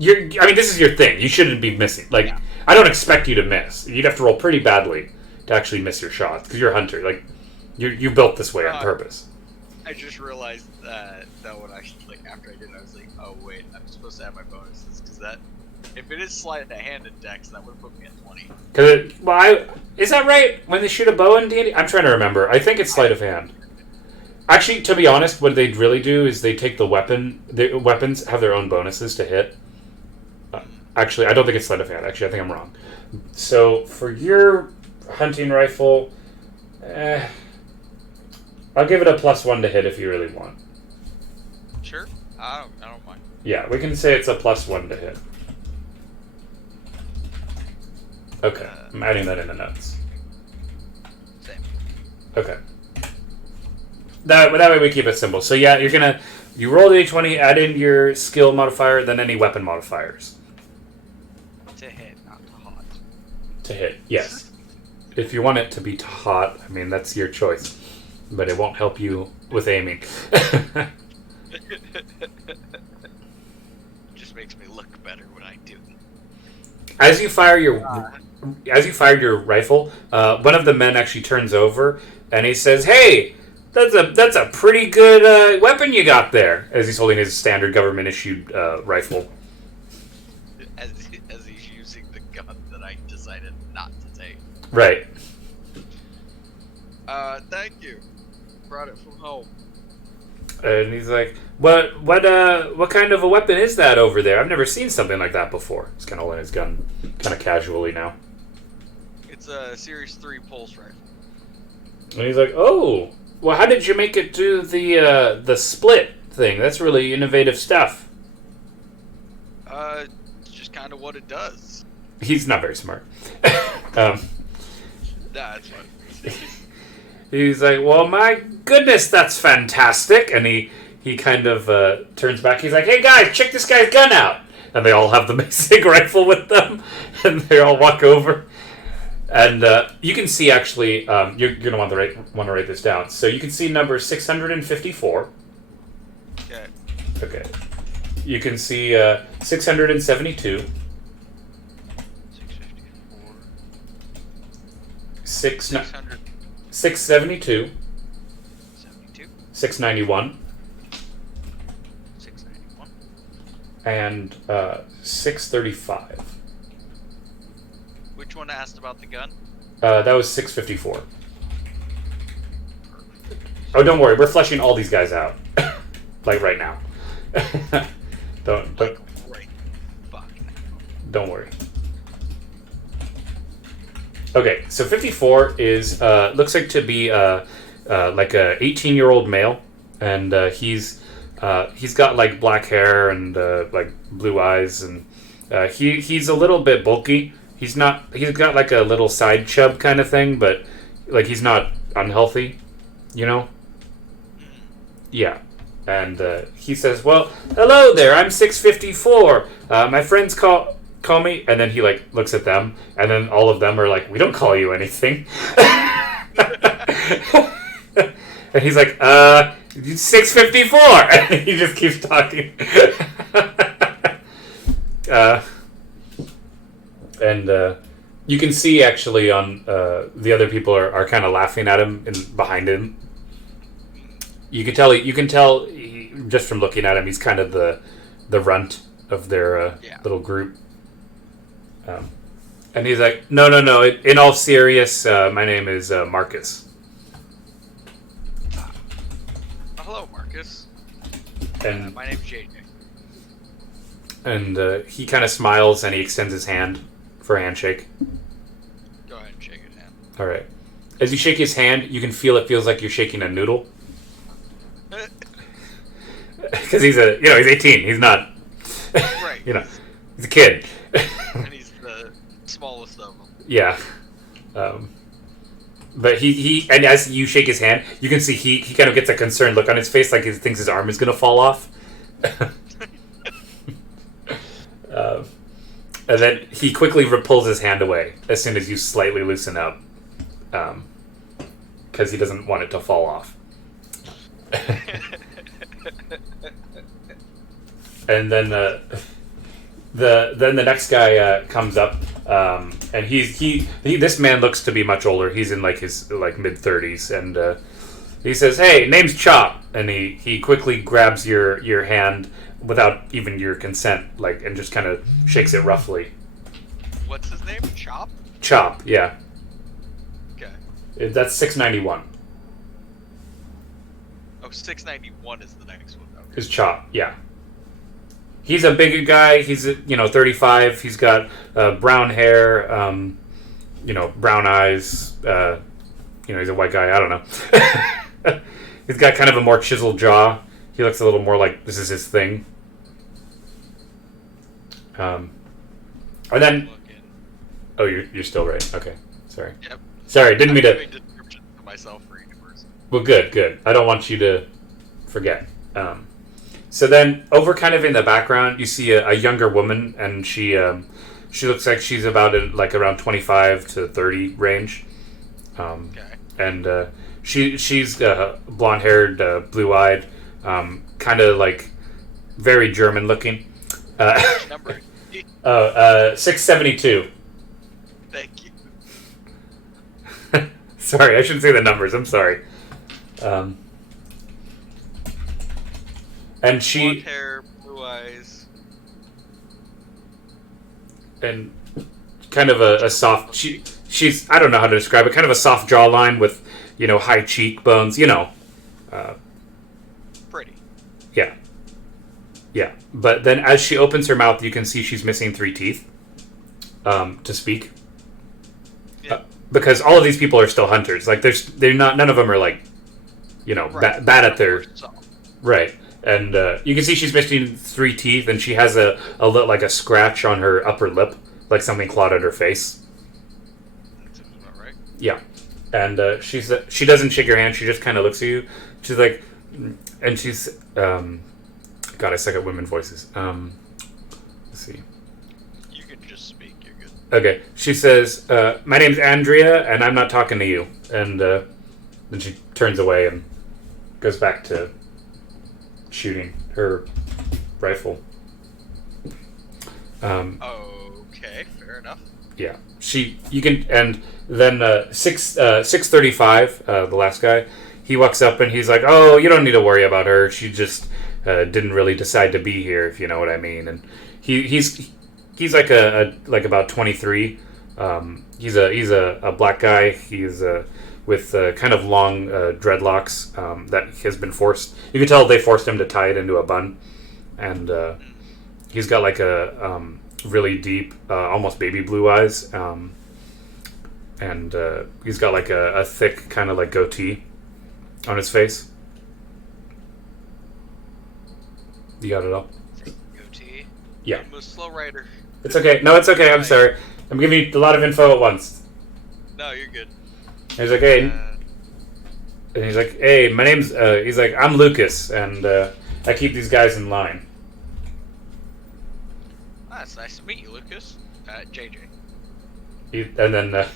I mean, this is your thing. You shouldn't be missing. Like, Yeah. I don't expect you to miss. You'd have to roll pretty badly to actually miss your shots because you're a hunter. Like, you built this way on purpose. I just realized that when after I did it, I was like, oh wait, I'm supposed to have my bonuses because that if it is sleight of hand in Dex, that would have put me at 20. Is that right? When they shoot a bow in D&D? I'm trying to remember. I think it's sleight of hand. Actually, to be honest, what they'd really do is they take the weapon. The weapons have their own bonuses to hit. Actually, I don't think it's sleight of hand. Actually, I think I'm wrong. So for your hunting rifle, I'll give it a +1 to hit if you really want. Sure, I don't mind. Yeah, we can say it's a +1 to hit. Okay, I'm adding that in the notes. Same. Okay. That way we keep it simple. So yeah, you roll the d20, add in your skill modifier, then any weapon modifiers. To hit, not to hot. To hit, yes. If you want it to be hot, I mean, that's your choice. But it won't help you with aiming. Just makes me look better when I do. As you fire your rifle, one of the men actually turns over and he says, "Hey, that's a pretty good weapon you got there." As he's holding his standard government issued rifle. As he's using the gun that I decided not to take. Right. Thank you. Brought it from home. And he's like, what kind of a weapon is that over there? I've never seen something like that before." He's kind of holding his gun kind of casually now. It's a Series 3 pulse rifle. And he's like, "Oh, well, how did you make it to the split thing? That's really innovative stuff." It's just kind of what it does. He's not very smart. Nah, it's fine. He's like, "Well, my goodness, that's fantastic." And he kind of turns back. He's like, "Hey, guys, check this guy's gun out." And they all have the basic rifle with them. And they all walk over. And you can see, actually, you're going to want to write this down. So you can see number 654. Okay. Okay. You can see 672. 654. 672. 72. 691. 691. And 635. Which one asked about the gun? That was 654. Oh, don't worry. We're fleshing all these guys out. Like right now. Don't Right. Fuck. don't worry. Okay, so 54 is looks like to be like a 18-year-old male, and he's got like black hair and like blue eyes, and he's a little bit bulky. He's got like a little side chub kind of thing, but like he's not unhealthy, you know? Yeah. And he says, "Well, hello there. I'm 654. My friends call me," and then he like looks at them, and then all of them are like, "We don't call you anything." And he's like, 654, and he just keeps talking. And you can see actually on the other people are kind of laughing at him and behind him. You can tell just from looking at him, he's kind of the runt of their little group. And he's like, no. In all serious, my name is Marcus. Hello, Marcus. And my name's JJ. And he kind of smiles and he extends his hand for a handshake. Go ahead and shake his hand. All right. As you shake his hand, you can feel it feels like you're shaking a noodle. Because he's 18. He's not. Right. He's a kid. And he's the smallest of them. Yeah. But he and as you shake his hand, you can see he kind of gets a concerned look on his face, like he thinks his arm is going to fall off. And then he quickly pulls his hand away as soon as you slightly loosen up, because he doesn't want it to fall off. And then Then the next guy comes up, and this man looks to be much older. He's in like his like mid-30s, and he says, "Hey, name's Chop," and he quickly grabs your hand without even your consent, like, and just kind of shakes it roughly. What's his name? Chop? Chop, yeah. Okay. That's 691. Oh, 691 is the next one. Okay. Is Chop, yeah. He's a bigger guy. He's 35. He's got brown hair, brown eyes. He's a white guy. I don't know. He's got kind of a more chiseled jaw. He looks a little more like this is his thing. And then, oh, you're still right. Okay, sorry. Yep. Sorry, didn't mean to. Giving description to myself for each person. Well, good. I don't want you to forget. So then, over kind of in the background, you see a younger woman, and she looks like she's about around 25 to 30 range. Okay. And she's blonde haired, blue eyed, kind of like very German looking. Which number? 672. Thank you. Sorry, I shouldn't say the numbers. I'm sorry. And she blonde hair, blue eyes, and kind of a soft. She's I don't know how to describe it. Kind of a soft jawline with high cheekbones. pretty. Yeah. But then as she opens her mouth, you can see she's missing 3 teeth to speak. Yeah. Because all of these people are still hunters. Like they're not. None of them are like Right. bad at their So, right. And you can see she's missing 3 teeth, and she has a scratch on her upper lip, like something clawed at her face. that seems about right. Yeah, and she doesn't shake your hand. She just kind of looks at you. She's like, and she's God, I suck at women voices. Let's see. You can just speak. You're good. Okay, she says, "My name's Andrea, and I'm not talking to you." And then she turns away and goes back to shooting her rifle. Okay, fair enough. Yeah, you can, and then 635, the last guy, he walks up and he's like, "Oh, you don't need to worry about her. She just didn't really decide to be here, if you know what I mean." And he's like like about 23. He's a black guy. He's with kind of long dreadlocks that has been forced. You can tell they forced him to tie it into a bun, and he's got like a really deep, almost baby blue eyes, and he's got like a thick kind of like goatee on his face. You got it all? Goatee. Yeah. I'm a slow rider. It's okay. No, it's okay. I'm sorry. I'm giving you a lot of info at once. No, you're good. He's like, "Hey," and he's like, "Hey, my name's," he's like, "I'm Lucas, and I keep these guys in line." It's nice to meet you, Lucas. JJ. And then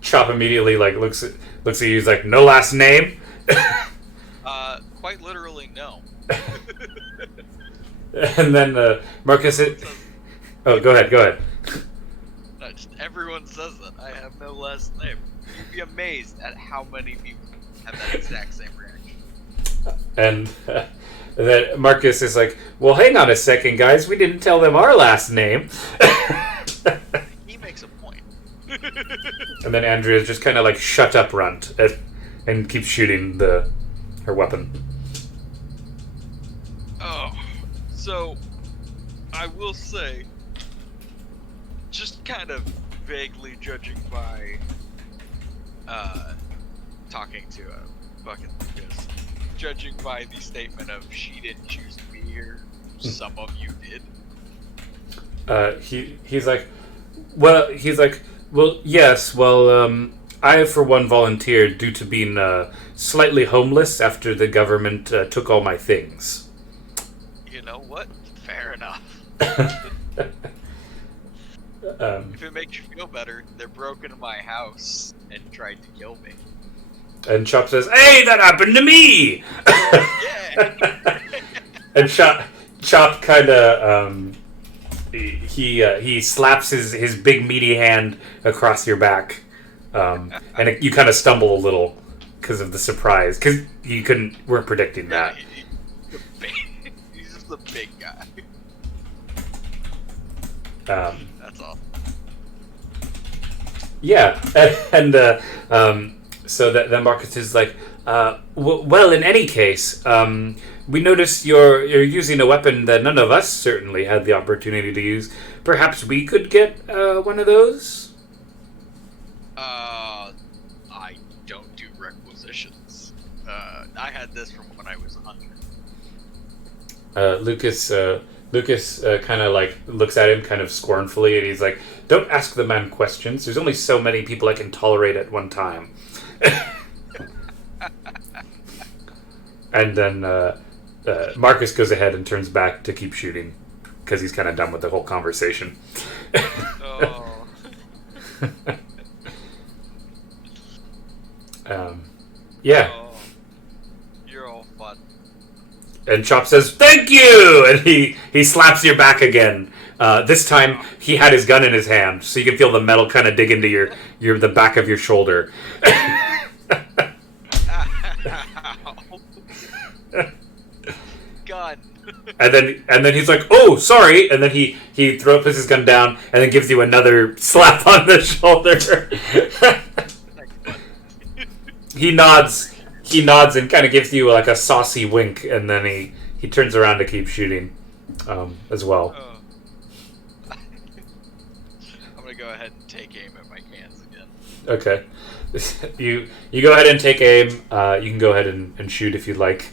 Chop immediately like looks at you. He's like, "No last name." Quite literally, no. And then Marcus. Oh, go ahead. No, just everyone says that. I have no last name. You'd be amazed at how many people have that exact same reaction. And then Marcus is like, "Well, hang on a second, guys. We didn't tell them our last name." He makes a point. And then Andrea's just kind of like, "Shut up, runt," and keeps shooting her weapon. Oh, so I will say, just kind of vaguely judging by talking to a fucking Lucas, judging by the statement of she didn't choose to be here, some of you did. He's like, well, yes, well, I for one volunteered due to being slightly homeless after the government took all my things. You know what? Fair enough. If it makes you feel better, they broke into my house and tried to kill me. And Chop says, "Hey, that happened to me!" Yeah! And Chop kind of, he slaps his big meaty hand across your back, and you kind of stumble a little because of the surprise, because you weren't predicting that. He's just a big guy. That's all. Yeah, and so then Marcus is like, well, in any case, we noticed you're using a weapon that none of us certainly had the opportunity to use. Perhaps we could get one of those? I don't do requisitions. I had this from when I was a hunter. Lucas kind of like looks at him kind of scornfully, and he's like, "Don't ask the man questions. There's only so many people I can tolerate at one time." And then Marcus goes ahead and turns back to keep shooting because he's kind of done with the whole conversation. Oh. Yeah. Oh, you're all fun. And Chop says, "Thank you!" And he slaps your back again. This time, he had his gun in his hand, so you can feel the metal kind of dig into the back of your shoulder. Gun. And then he's like, "Oh, sorry!" And then he puts his gun down, and then gives you another slap on the shoulder. He nods and kind of gives you like a saucy wink, and then he turns around to keep shooting, as well. Oh. I'm gonna go ahead and take aim at my cans again. Okay, you go ahead and take aim. You can go ahead and shoot if you'd like.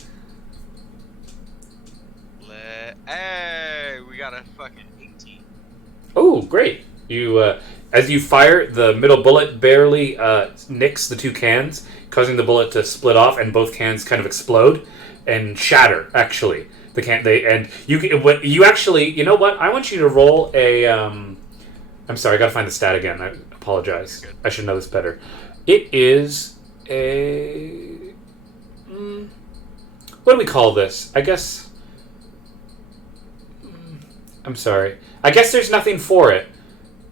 Hey, we got a fucking 18. Oh, great! You as you fire, the middle bullet barely nicks the two cans, causing the bullet to split off, and both cans kind of explode and shatter. Actually, you actually, you know what? I want you to roll a. I'm sorry, I gotta find the stat again. I apologize. I should know this better. It is a. What do we call this? I guess. I'm sorry. I guess there's nothing for it.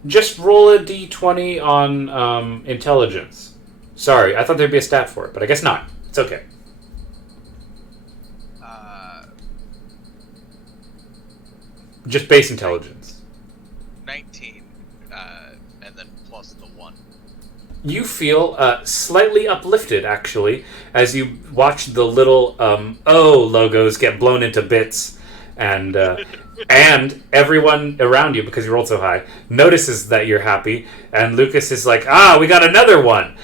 Just roll a d20 on intelligence. Sorry, I thought there'd be a stat for it, but I guess not. It's okay. 'Just base intelligence. 19, and then plus the 1. You feel slightly uplifted, actually, as you watch the little O logos get blown into bits, and everyone around you, because you rolled so high, notices that you're happy, and Lucas is like, we got another one!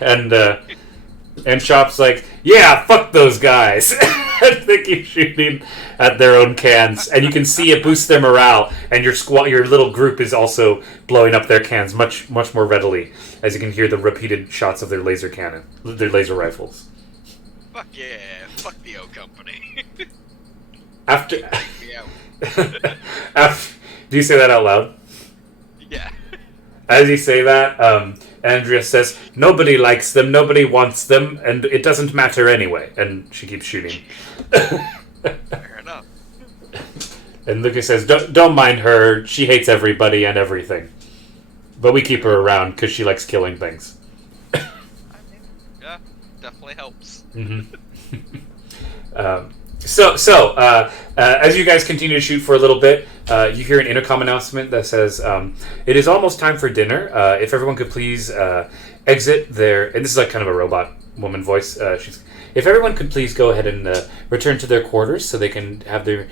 and Chop's like, yeah, fuck those guys! And they keep shooting at their own cans, and you can see it boosts their morale, and your little group is also blowing up their cans much more readily, as you can hear the repeated shots of their laser rifles. Fuck yeah, fuck the O Company. After... Yeah. Do you say that out loud? Yeah. As you say that, Andrea says, "Nobody likes them, nobody wants them, and it doesn't matter anyway." And she keeps shooting. Fair enough. And Lucas says, don't mind her, she hates everybody and everything. But we keep her around because she likes killing things. I mean, yeah, definitely helps. Mm-hmm. So, as you guys continue to shoot for a little bit, you hear an intercom announcement that says, "It is almost time for dinner. If everyone could please exit their..." And this is like kind of a robot woman voice. If everyone could please go ahead and return to their quarters so they can have their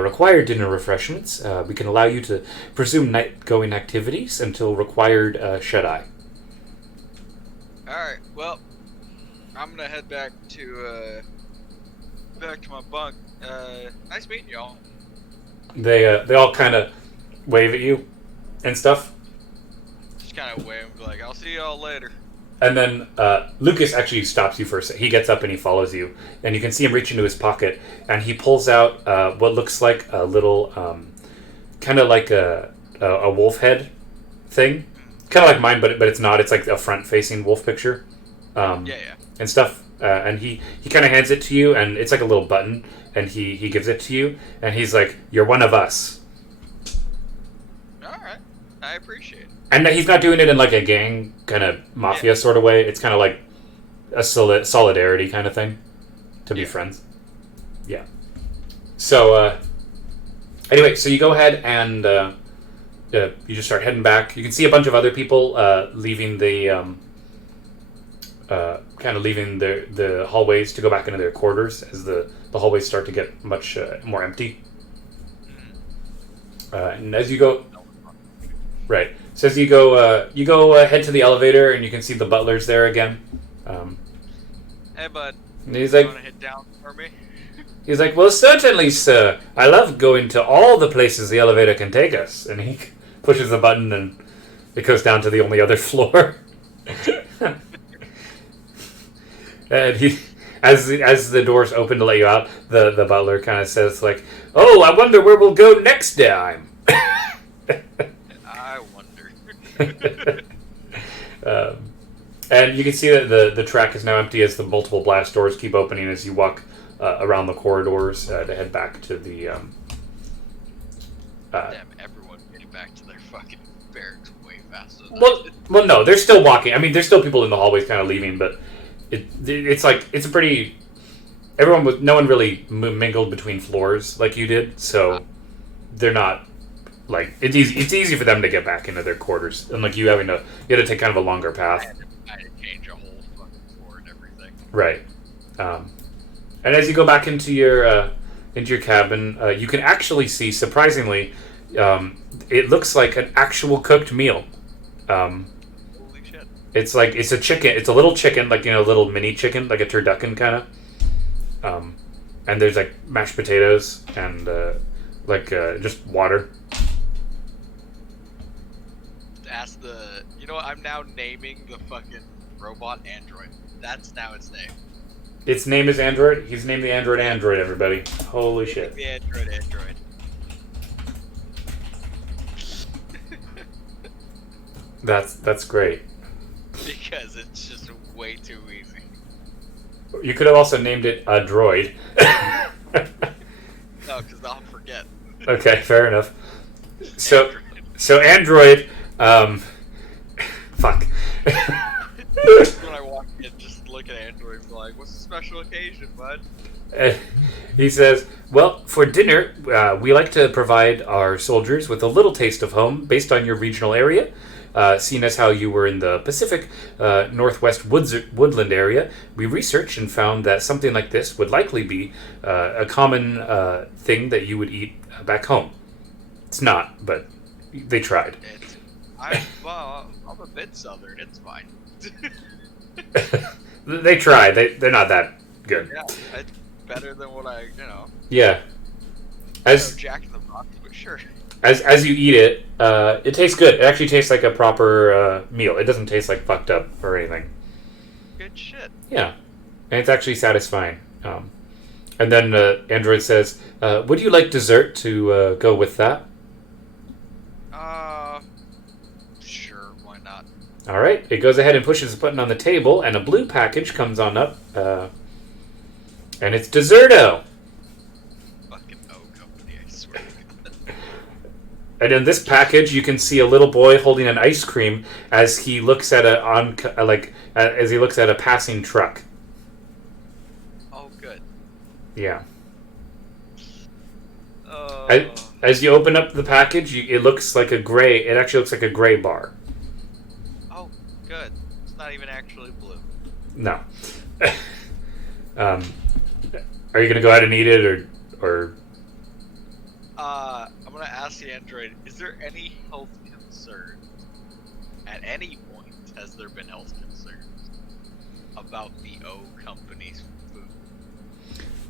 required dinner refreshments. We can allow you to resume night-going activities until required shut-eye. Alright, well, I'm gonna head back to my bunk. Nice meeting y'all. They all kind of wave at you and stuff. Just kind of wave and be like, I'll see y'all later. And then Lucas actually stops you for a second. He gets up and he follows you. And you can see him reach into his pocket. And he pulls out what looks like a little, kind of like a wolf head thing. Kind of like mine, but it's not. It's like a front-facing wolf picture. Yeah. And stuff. And he kind of hands it to you. And it's like a little button. And he gives it to you. And he's like, "You're one of us." I appreciate it. And he's not doing it in like a gang kind of mafia sort of way. It's kind of like a solidarity kind of thing to be friends. Yeah. So anyway, so you go ahead and you just start heading back. You can see a bunch of other people leaving the kind of leaving the hallways to go back into their quarters as the hallways start to get much more empty. And as you go, right. So as you go head to the elevator, and you can see the butler's there again. Hey, bud. And he's like, "You want to hit down for me?" He's like, "Well, certainly, sir. I love going to all the places the elevator can take us." And he pushes the button, and it goes down to the only other floor. And he, as the doors open to let you out, the butler kind of says like, "Oh, I wonder where we'll go next time." I wonder. And you can see that the track is now empty as the multiple blast doors keep opening as you walk around the corridors to head back to the. Damn, everyone getting back to their fucking barracks way faster. Well, no, they're still walking. I mean, there's still people in the hallways kind of leaving, but it's like it's a pretty. No one really mingled between floors like you did, so they're not like it's easy. It's easy for them to get back into their quarters, and like you had to take kind of a longer path. I had to change a whole fucking floor and everything. Right. And as you go back into your cabin, you can actually see, surprisingly, it looks like an actual cooked meal. Holy shit! It's a chicken. It's a little chicken, like a little mini chicken, like a turducken kind of. And there's like mashed potatoes and just water. Ask the. You know what? I'm now naming the fucking robot android. That's now its name. Its name is Android. He's named the Android, everybody. Holy shit. The android. That's great. Because it's just way too easy. You could have also named it a droid. No, because I'll forget. Okay, fair enough. So Android, fuck. When I walk in, just look at Android and be like, "What's the special occasion, bud?" He says, "Well, for dinner, we like to provide our soldiers with a little taste of home based on your regional area. Seeing as how you were in the Pacific Northwest woodland area, we researched and found that something like this would likely be a common thing that you would eat back home. It's not, but they tried." I'm a bit southern. It's fine. They tried. They're not that good. Yeah, it's better than what I. Yeah. Jack in the Box, but sure. As you eat it, it tastes good. It actually tastes like a proper meal. It doesn't taste like fucked up or anything. Good shit. Yeah, and it's actually satisfying. And then Android says, "Would you like dessert to go with that?" Sure, why not? All right. It goes ahead and pushes a button on the table, and a blue package comes on up, and it's Desserto. Fucking O company, I swear. And in this package, you can see a little boy holding an ice cream as he looks at as he looks at a passing truck. Oh, good. Yeah. As you open up the package, it looks like a gray. It actually looks like a gray bar. Oh, good. It's not even actually blue. No. Are you gonna go ahead and eat it, or? I'm gonna ask the android: is there any health concern? At any point, has there been health concerns about the O company's food?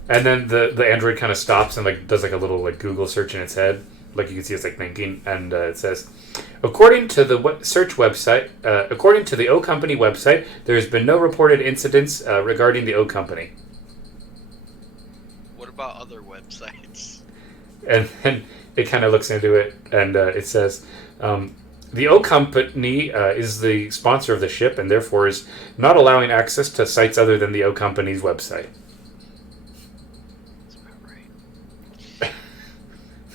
And then the android kind of stops and does a little Google search in its head, you can see it's thinking, and it says, according to the search website, according to the O company website, there has been no reported incidents regarding the O company. What about other websites? And then it kind of looks into it, and it says, the O company is the sponsor of the ship, and therefore is not allowing access to sites other than the O company's website.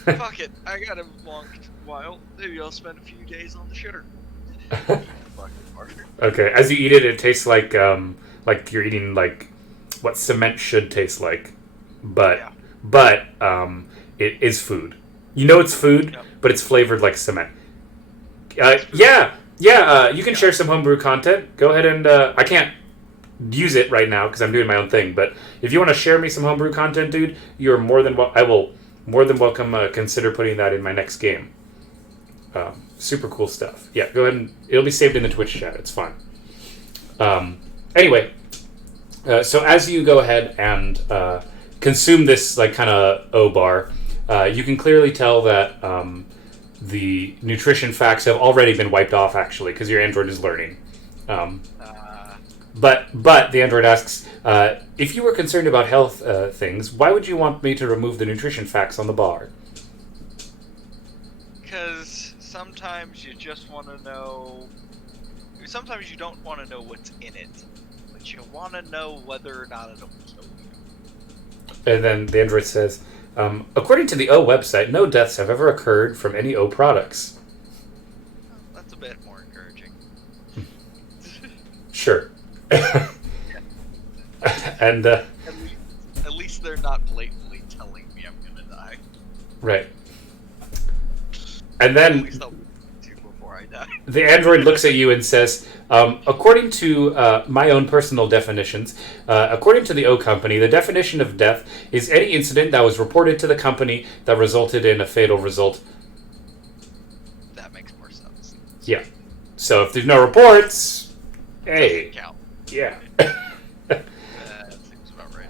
Fuck it, I got him lonked. while, maybe I'll spend a few days on the shitter. Fucking martyr. Okay, as you eat it, it tastes like you're eating like what cement should taste like, but Yeah. it is food. You know it's food, Yep. but it's flavored like cement. You can share some homebrew content. Go ahead and I can't use it right now because I'm doing my own thing. But if you want to share me some homebrew content, dude, you're more than I will more than welcome consider putting that in my next game. Super cool stuff. Yeah, go ahead and it'll be saved in the Twitch chat. It's fine. Anyway, so as you go ahead and consume this like kind of O-bar, you can clearly tell that the nutrition facts have already been wiped off, actually, because your android is learning. But the android asks, if you were concerned about health things, why would you want me to remove the nutrition facts on the bar? Because sometimes you just want to know. Sometimes you don't want to know what's in it, but you want to know whether or not it'll kill you. And then the android says, according to the O website, no deaths have ever occurred from any O products. That's a bit more encouraging. Sure. And At least they're not blatantly telling me I'm gonna die. right. And At then least I'll do before I die. the android looks at you and says, according to my own personal definitions, according to the O Company, the definition of death is any incident that was reported to the company that resulted in a fatal result. That makes more sense. Yeah. So if there's no reports, hey, Doesn't count. yeah. That seems about right.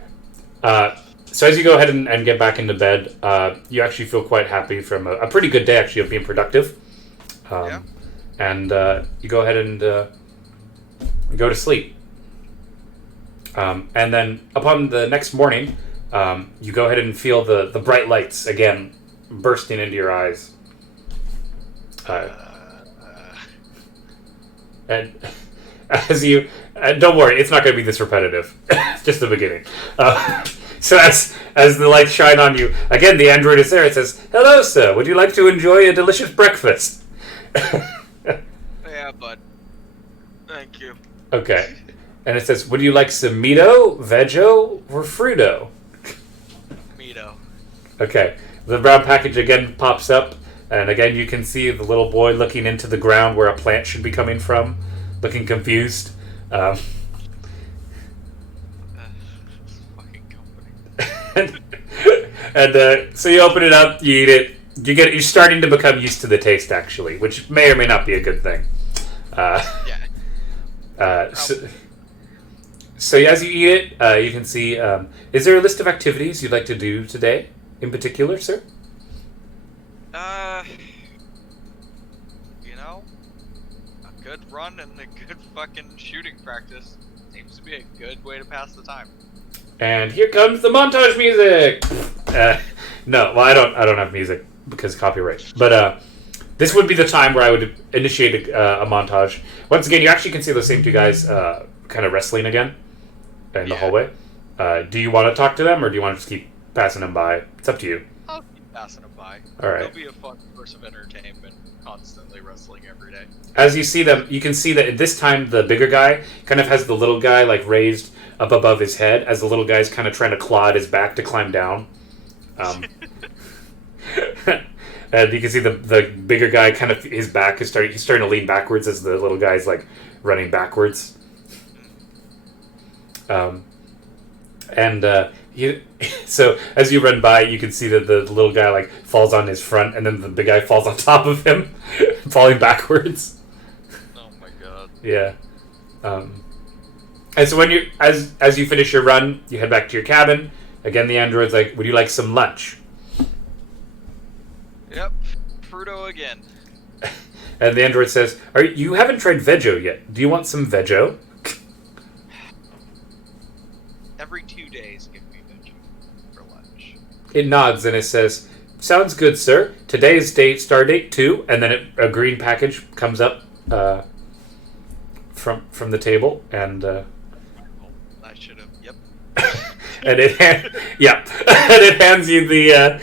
So as you go ahead and get back into bed, you actually feel quite happy from a pretty good day, actually, of being productive. Yeah. And you go ahead and go to sleep. And then upon the next morning, you go ahead and feel the bright lights again bursting into your eyes. And as you... don't worry, it's not going to be this repetitive. It's just the beginning. So as the lights shine on you, again, the android is there. It says, "Hello, sir. Would you like to enjoy a delicious breakfast?" Yeah, bud. Thank you. Okay. And it says, "Would you like some meato, veggo, or fruito?" Meato. Okay. The brown package again pops up, and again you can see the little boy looking into the ground where a plant should be coming from, looking confused. Fucking company. and so you open it up, you eat it. You're starting to become used to the taste, actually, which may or may not be a good thing. Yeah. So as you eat it, you can see. Is there a list of activities you'd like to do today, in particular, sir? You know, a good run and a good fucking shooting practice seems to be a good way to pass the time. And here comes the montage music. No, well, I don't have music because copyright. But this would be the time where I would initiate a montage. Once again, you actually can see those same two guys kind of wrestling again in the hallway. Do you want to talk to them, or do you want to just keep passing them by? It's up to you. I'll keep passing them by. All right. It'll be a fun source of entertainment, constantly wrestling every day. As you see them, you can see that this time the bigger guy kind of has the little guy like raised up above his head, as the little guy's kind of trying to claw at his back to climb down. And you can see the bigger guy kind of his back is starting to lean backwards as the little guy's like running backwards. So as you run by, you can see that the little guy like falls on his front, and then the big guy falls on top of him, falling backwards. Oh my god. Yeah. And so when you as you finish your run, you head back to your cabin. Again, the android's like, "Would you like some lunch?" Yep. Fruto again. And the android says, "You haven't tried Veggo yet. Do you want some Veggo?" Every 2 days, give me veggie for lunch. It nods and it says, "Sounds good, sir. Today's star date 2," and then a green package comes up from the table, and I should have. Yep. and it and it hands you the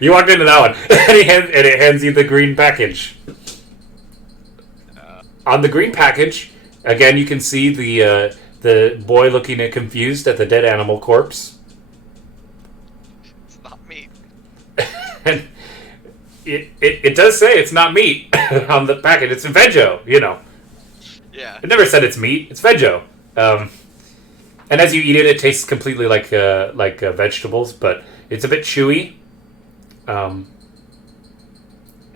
you walked into that one, and it hands you the green package. On the green package, again, you can see the boy looking confused at the dead animal corpse. It's not meat. And it does say it's not meat on the package. It's veggie, you know. Yeah. It never said it's meat. It's veggie. And as you eat it, it tastes completely like vegetables, but it's a bit chewy. And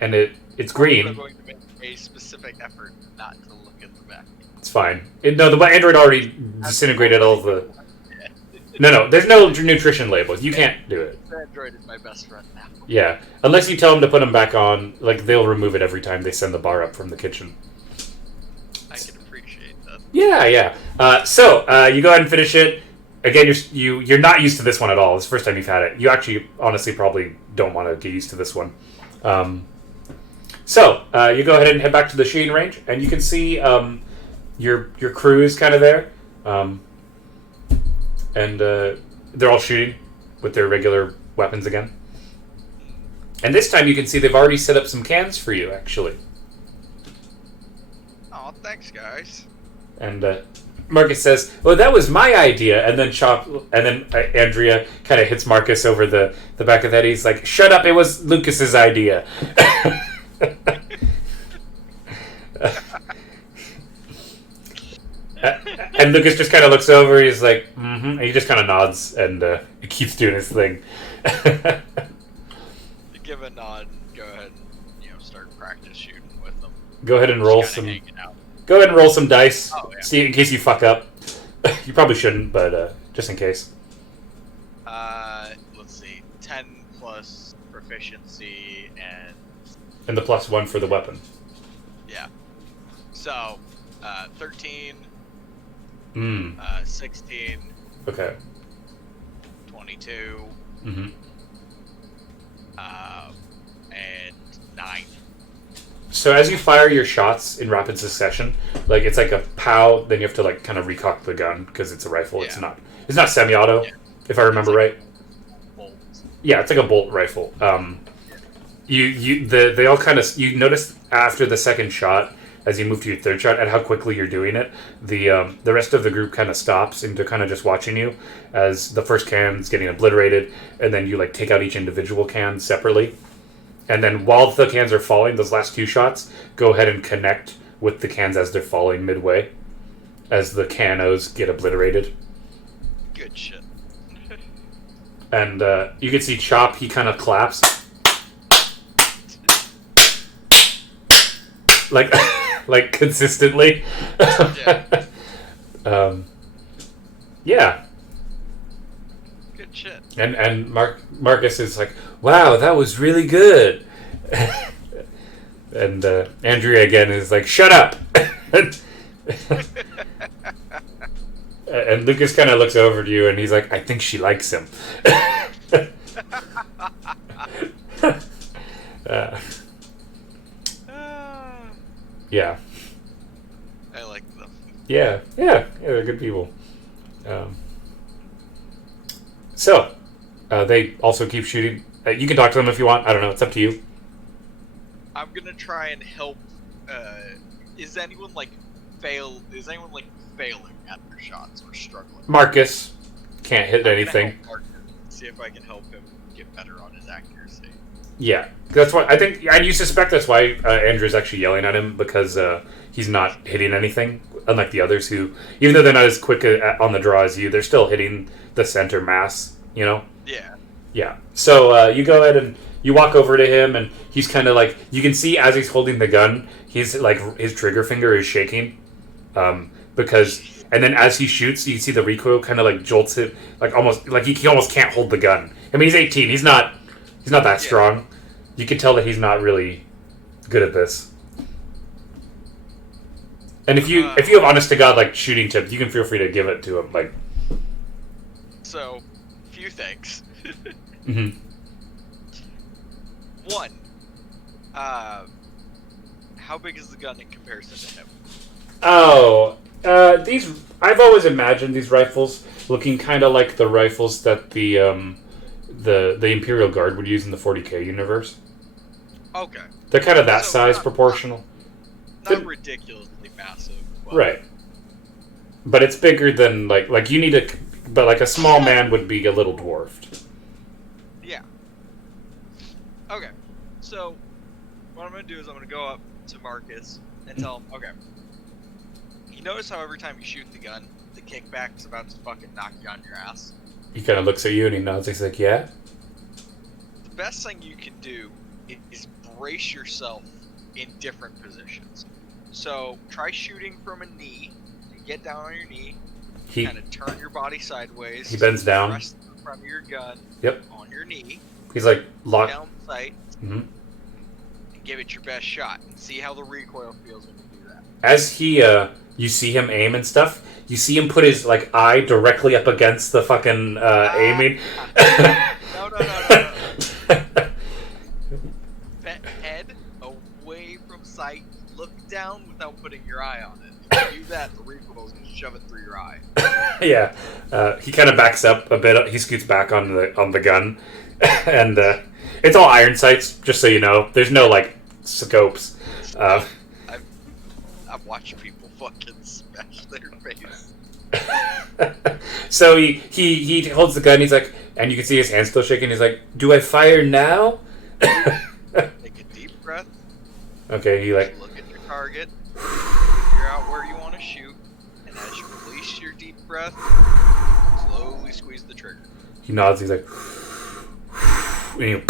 it's green. I'm going to make a specific effort not to look at the back. It's fine. The Android already disintegrated all the... No, there's no nutrition labels. You can't do it. Android is my best friend now. Yeah, unless you tell them to put them back on, like, they'll remove it every time they send the bar up from the kitchen. I can appreciate that. Yeah. So you go ahead and finish it. Again, you're not used to this one at all. It's the first time you've had it. You actually, honestly, probably don't want to get used to this one. So you go ahead and head back to the shooting range, and you can see your crew is kind of there, and they're all shooting with their regular weapons again. And this time you can see they've already set up some cans for you, actually. Oh, thanks, guys. And Marcus says, "Well, that was my idea." And then Andrea kind of hits Marcus over the back of the head. He's like, "Shut up! It was Lucas's idea." And Lucas just kind of looks over. He's like, "Mm-hmm." And he just kind of nods, and he keeps doing his thing. Give a nod. Go ahead and start practice shooting with them. Go ahead and roll Just some. kinda hanging out. Go ahead and roll some dice. Oh, yeah. See, in case you fuck up. You probably shouldn't, but just in case. Let's see. 10 plus proficiency And the +1 for the weapon. yeah. So, 13, 16, Okay. 22, Mm-hmm. and 9. So as you fire your shots in rapid succession, like it's like a pow, then you have to like kind of recock the gun because it's a rifle. Yeah. It's not semi-auto, if I remember right. Bolts. Yeah, it's like a bolt rifle. They all kind of, you notice after the second shot, as you move to your third shot, and how quickly you're doing it, the rest of the group kind of stops and they're kind of just watching you as the first can's getting obliterated, and then you like take out each individual can separately, and then while the cans are falling, those last 2 shots, go ahead and connect with the cans as they're falling midway, as the canos get obliterated. Good shit. And you can see Chop, he kind of claps. Like consistently. Yeah. Yeah. Good shit. And Marcus is like, "Wow, that was really good." And Andrea again is like, "Shut up." And Lucas kind of looks over to you and he's like, "I think she likes him." Yeah. I like them. Yeah, they're good people. So, they also keep shooting. You can talk to them if you want. I don't know. It's up to you. I'm gonna try and help. Is anyone failing at their shots or struggling? Marcus can't hit I'm gonna anything. help Marcus, see if I can help him get better on his accuracy. Yeah, that's why I think, and you suspect that's why Andrew's actually yelling at him, because he's not hitting anything, unlike the others who, even though they're not as quick on the draw as you, they're still hitting the center mass. You know? Yeah. Yeah. So you go ahead and you walk over to him, and he's kind of like, you can see as he's holding the gun, he's like, his trigger finger is shaking, because, and then as he shoots, you can see the recoil kind of like jolts it, like almost, like he almost can't hold the gun. I mean, he's 18. He's not that strong. You can tell that he's not really good at this. And if you have honest to God like shooting tips, you can feel free to give it to him. Like, So, few things. mm-hmm. One, how big is the gun in comparison to him? Oh, These I've always imagined these rifles looking kind of like the rifles that the Imperial Guard would use in the 40K universe. Okay. They're kind of that So size, not- proportional. Not ridiculously massive. But Right. But it's bigger than, like you need a... But, like, a small man would be a little dwarfed. Yeah. Okay. So, what I'm going to do is I'm going to go up to Marcus and tell him, okay, you notice how every time you shoot the gun, the kickback's about to fucking knock you on your ass? He kind of looks at you and he nods. He's like, yeah? The best thing you can do is brace yourself in different positions. So, try shooting from a knee. Get down on your knee. He Kind of turn your body sideways. He bends down. Rest the front of your gun. Yep. On your knee. He's like, locked. Down sight. Mm-hmm. And give it your best shot. And see how the recoil feels when you do that. As he, you see him aim and stuff, you see him put his, like, eye directly up against the fucking, aiming. No. Head away from sight. Look down without putting your eye on it. If you do that, the recoil is going to shove it through your eye. Yeah. He kind of backs up a bit. He scoots back on the gun. And, it's all iron sights, just so you know. There's no, like, scopes. I've watched people fucking smash their face. So he holds the gun. He's like, and you can see his hand still shaking. He's like, "Do I fire now?" Take a deep breath. Okay. He like Look at your target. Figure out where you want to shoot, and as you release your deep breath, slowly squeeze the trigger. He nods. He's like, and you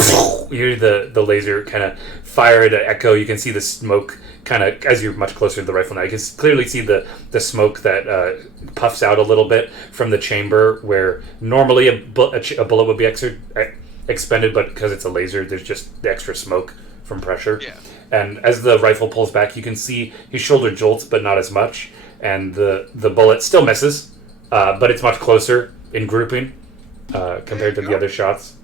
hear the laser kind of fire at an echo. You can see the smoke kind of as you're much closer to the rifle now. You can clearly see the smoke that puffs out a little bit from the chamber where normally a bullet would be expended, but because it's a laser, there's just the extra smoke from pressure. Yeah. And as the rifle pulls back, you can see his shoulder jolts, but not as much. And the bullet still misses, but it's much closer in grouping compared to the other shots.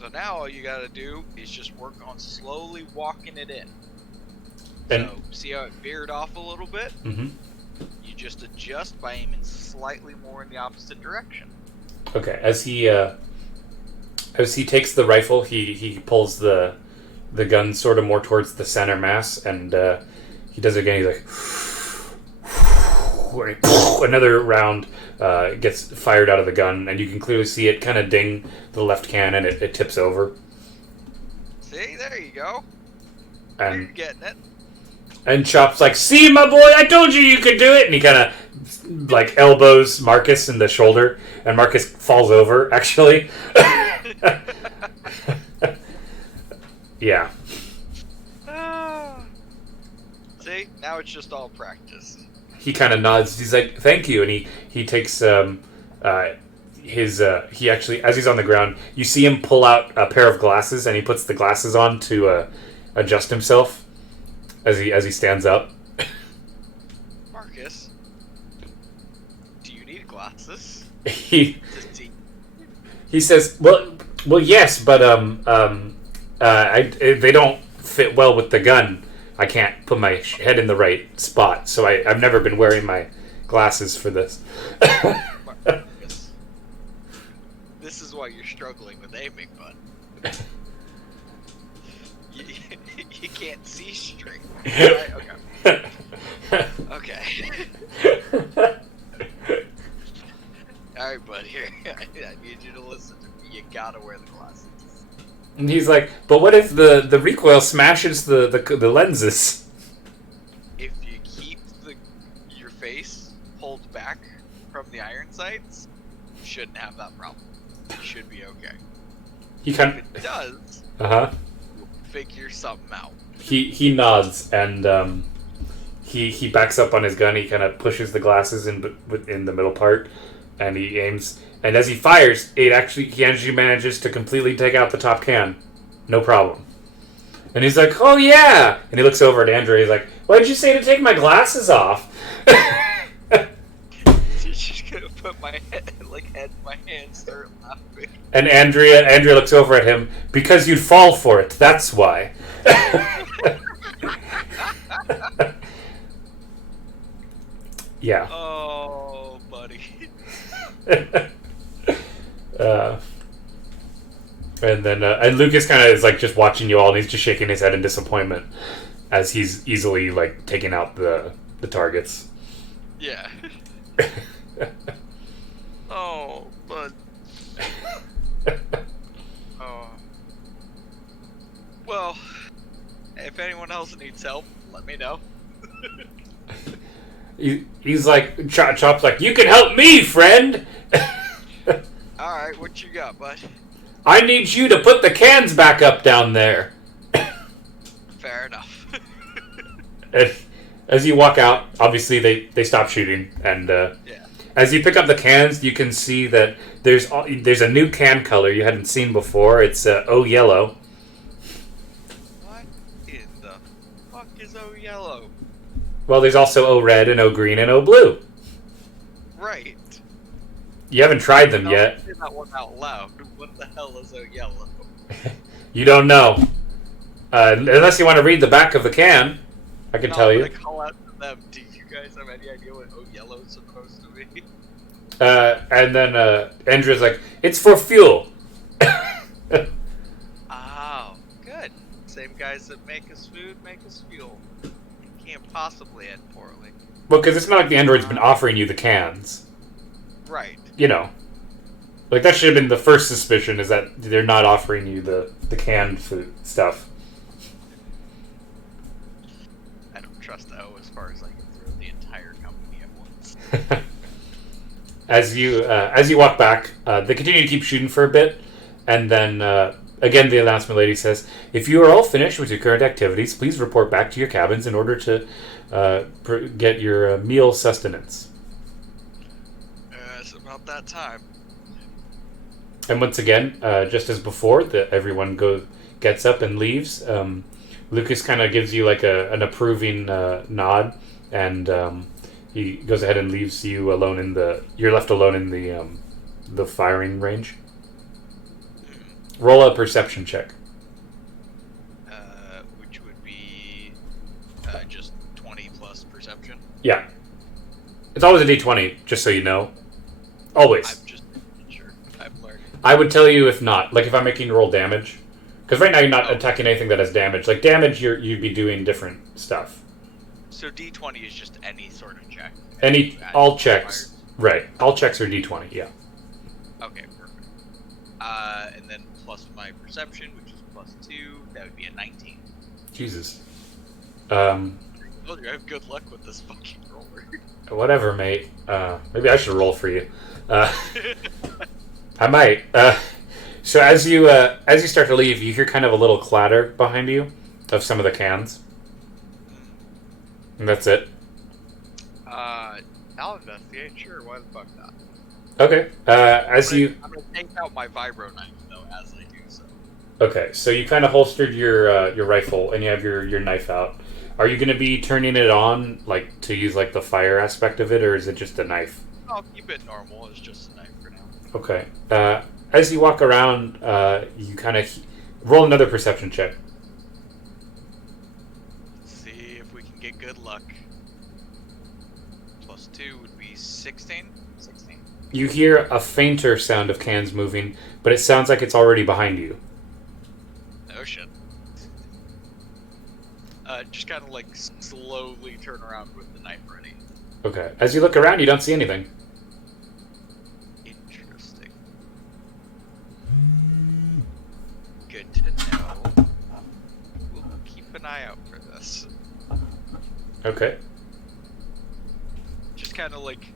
So now all you gotta do is just work on slowly walking it in. And So, see how it veered off a little bit? mm-hmm. You just adjust by aiming slightly more in the opposite direction. Okay, as he takes the rifle, he pulls the gun sort of more towards the center mass, and he does it again. He's like, another round gets fired out of the gun, and you can clearly see it kind of ding the left cannon. It tips over. See, there you go. And You're getting it. And Chop's like, "See, my boy, I told you could do it." And he kind of like elbows Marcus in the shoulder, and Marcus falls over. Actually, yeah. See, now it's just all practice. He kind of nods. He's like, "Thank you," and he takes he actually, as he's on the ground, you see him pull out a pair of glasses, and he puts the glasses on to adjust himself as he stands up. Marcus, do you need glasses? He says, "Well, yes, but they don't fit well with the gun. I can't put my head in the right spot, so I've never been wearing my glasses for this." Marcus, this is why you're struggling with aiming, bud. You can't see straight. Right? Okay. Alright, bud, here. I need you to listen to me. You gotta wear the glasses. And he's like, "But what if the recoil smashes the lenses?" If you keep your face pulled back from the iron sights, you shouldn't have that problem. You should be okay. He kind If it does, you'll figure something out. He nods, and he backs up on his gun. He kind of pushes the glasses in the middle part, and he aims. And as he fires, he actually manages to completely take out the top can, no problem. And he's like, "Oh yeah!" And he looks over at Andrea. He's like, "Why did you say to take my glasses off?" She's just gonna put my head in my hand, start laughing. And Andrea looks over at him, "Because you'd fall for it. That's why." Yeah. Oh, buddy. uh, and then and Lucas kind of is like just watching you all, and he's just shaking his head in disappointment as he's easily like taking out the targets. Yeah. Oh, but. Oh. Well, if anyone else needs help, let me know. He's like, Chop's like, you can help me, friend. Alright, what you got, bud? I need you to put the cans back up down there. Fair enough. As you walk out, obviously they stop shooting, and Yeah. as you pick up the cans, you can see that there's a new can color you hadn't seen before. It's O yellow. What in the fuck is O yellow? Well, there's also O red and O green and O blue. Right. You haven't tried them yet. Say that one out loud. What the hell is O yellow? You don't know. Unless you want to read the back of the can, I can tell you. I'm gonna call out to them. Do you guys have any idea what O yellow is supposed to be? And then Andrew's like, it's for fuel. Oh, good. Same guys that make us food, make us fuel. Can't possibly end poorly. Well, because it's not like the android's been offering you the cans. Right. You know. Like, that should have been the first suspicion, is that they're not offering you the canned food stuff. I don't trust O as far as I can throw the entire company at once. As you walk back, they continue to keep shooting for a bit, and then again the announcement lady says, "If you are all finished with your current activities, please report back to your cabins in order to get your meal sustenance." It's about that time. And once again, just as before, everyone gets up and leaves. Lucas kind of gives you like an approving nod, and he goes ahead and leaves you alone you're left alone in the firing range. Roll a perception check. Which would be just 20 plus perception. Yeah. It's always a d20, just so you know. Always. I'm just sure. I'm learning. I would tell you if not. Like if I'm making you roll damage. Because right now you're not attacking anything that has damage. Like damage, you'd be doing different stuff. So D20 is just any sort of check. All checks. Right. All checks are d20, yeah. Okay, perfect. And then plus my perception, which is plus 2, that would be a 19. Jesus. I told you I have good luck with this fucking roller. Whatever, mate. Maybe I should roll for you. I might. So as you start to leave, you hear kind of a little clatter behind you of some of the cans. And that's it. I'll investigate. Sure, why the fuck not? Okay. I'm gonna take out my vibro knife though as I do so. Okay, so you kind of holstered your rifle and you have your knife out. Are you going to be turning it on, like to use like the fire aspect of it, or is it just a knife? I'll keep it normal. It's just a knife for now. Okay. As you walk around, you kind of roll another perception check. Let's see if we can get good luck. Plus 2 would be 16. 16. You hear a fainter sound of cans moving, but it sounds like it's already behind you. Oh shit. Just kind of like slowly turn around with the knife ready. Okay. As you look around, you don't see anything. Interesting. Good to know. We'll keep an eye out for this. Okay. Just kind of like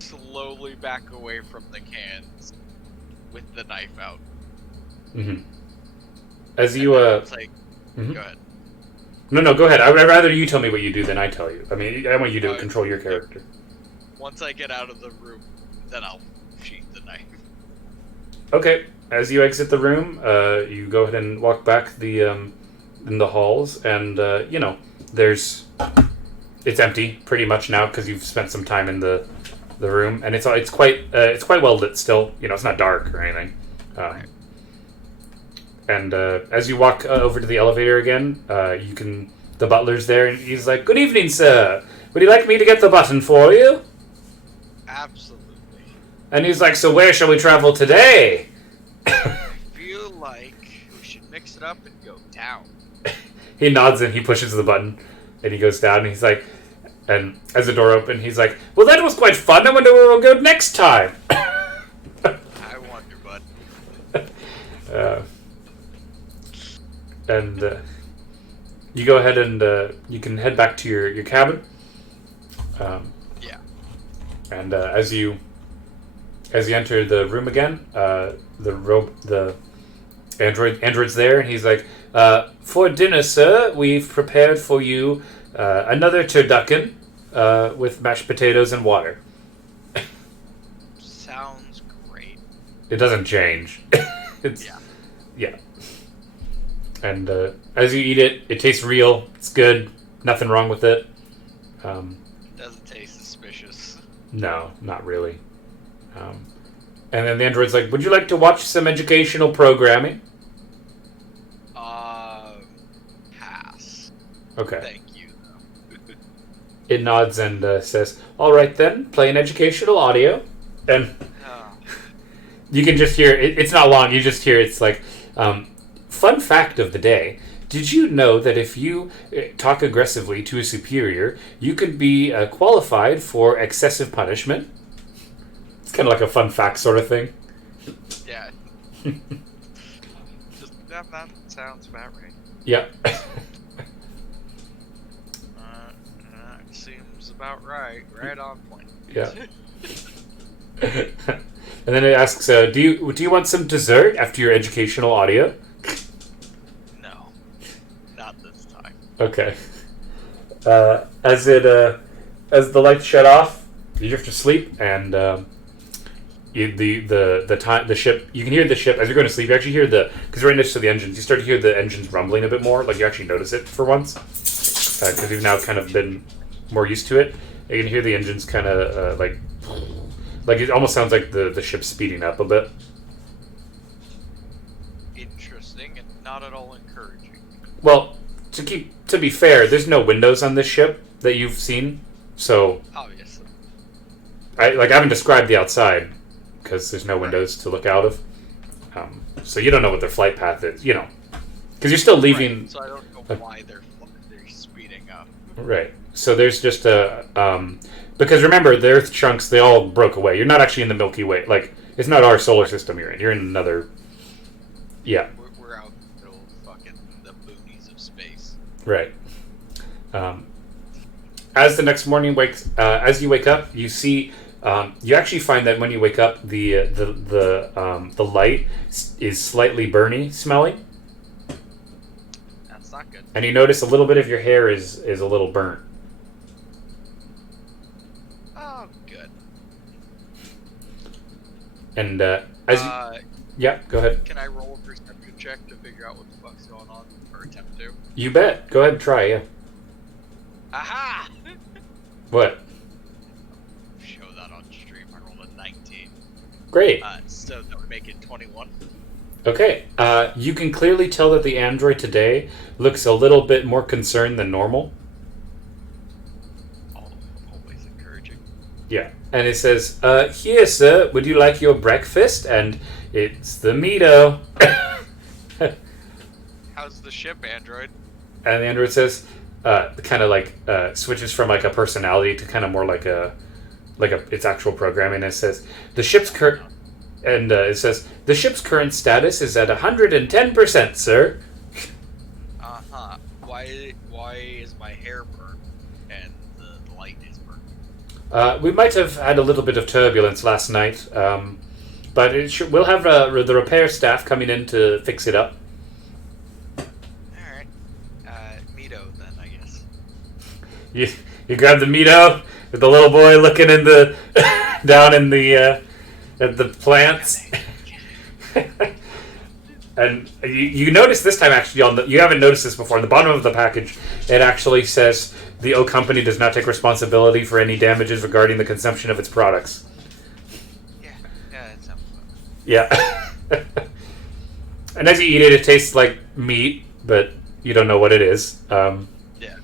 slowly back away from the cans with the knife out. Mm-hmm. As you It's like, mhm. Go ahead. No, go ahead. I'd rather you tell me what you do than I tell you. I mean, I want you to control your character. Once I get out of the room, then I'll sheath the knife. Okay. As you exit the room, you go ahead and walk back in the halls, and it's empty pretty much now because you've spent some time in the room, and it's quite well lit still. It's not dark or anything. Right. And as you walk over to the elevator again, the butler's there, and he's like, "Good evening, sir. Would you like me to get the button for you? Absolutely. And he's like, so where shall we travel today? I feel like we should mix it up and go down. He nods and he pushes the button, and he goes down, and he's like, and as the door opens, he's like, well, that was quite fun. I wonder where we'll go next time. I wonder, bud. And you go ahead and you can head back to your cabin. Yeah. And as you enter the room again, the android's there, and he's like, for dinner, sir, we've prepared for you another turducken with mashed potatoes and water. Sounds great. It doesn't change. Yeah. And as you eat it, it tastes real. It's good. Nothing wrong with it. Doesn't taste suspicious. No, not really. And then the android's like, would you like to watch some educational programming? Pass. Okay. Thank you, though. It nods and says, all right then, play an educational audio. And you can just hear, it's not long, you just hear it's like, fun fact of the day, did you know that if you talk aggressively to a superior, you could be qualified for excessive punishment? It's kind of like a fun fact sort of thing. Yeah. Just that sounds about right. Yeah. Seems about right. Right on point. Yeah. And then it asks, do you want some dessert after your educational audio? No. Not this time. Okay. As the lights shut off, you drift to sleep, and the ship. You can hear the ship as you're going to sleep. You actually hear because right next to the engines, you start to hear the engines rumbling a bit more. Like you actually notice it for once, because you've now kind of been more used to it. You can hear the engines kind of like it almost sounds like the ship's speeding up a bit. Interesting and not at all encouraging. Well, to be fair, there's no windows on this ship that you've seen, so Obviously. I haven't described the outside because there's no windows to look out of, so you don't know what their flight path is, because you're still leaving. Right, so I don't know why they're speeding up. Right. So there's just because remember the Earth chunks, they all broke away. You're not actually in the Milky Way. Like it's not our solar system you're in. You're in another. Yeah. We're out in the middle of fucking the boonies of space. Right. As the next morning as you wake up, you see. You actually find that when you wake up, the light is slightly burny smelling. That's not good. And you notice a little bit of your hair is a little burnt. Oh, good. And yeah, go ahead. Can I roll a perception check to figure out what the fuck's going on, or attempt to? You bet. Go ahead and try. Yeah. Aha! What? Show that on stream. I rolled a 19. Great. So that would make it 21. Okay. You can clearly tell that the android today looks a little bit more concerned than normal. Always encouraging. Yeah. And it says, here, sir, would you like your breakfast? And it's the meato. How's the ship, android? And the android says, kind of like switches from like a personality to kind of more like its actual programming. And it says, it says, the ship's current status is at 110%, sir. Uh-huh. Why is my hair burnt and the light is burnt? We might have had a little bit of turbulence last night, but we'll have the repair staff coming in to fix it up. Alright. Mito then, I guess. You grab the meato with the little boy looking in the down in the at the plants. And you notice this time actually you haven't noticed this before. On the bottom of the package, it actually says the O Company does not take responsibility for any damages regarding the consumption of its products. Yeah, that sounds fun. Yeah. And as you eat it, it tastes like meat, but you don't know what it is. Yeah.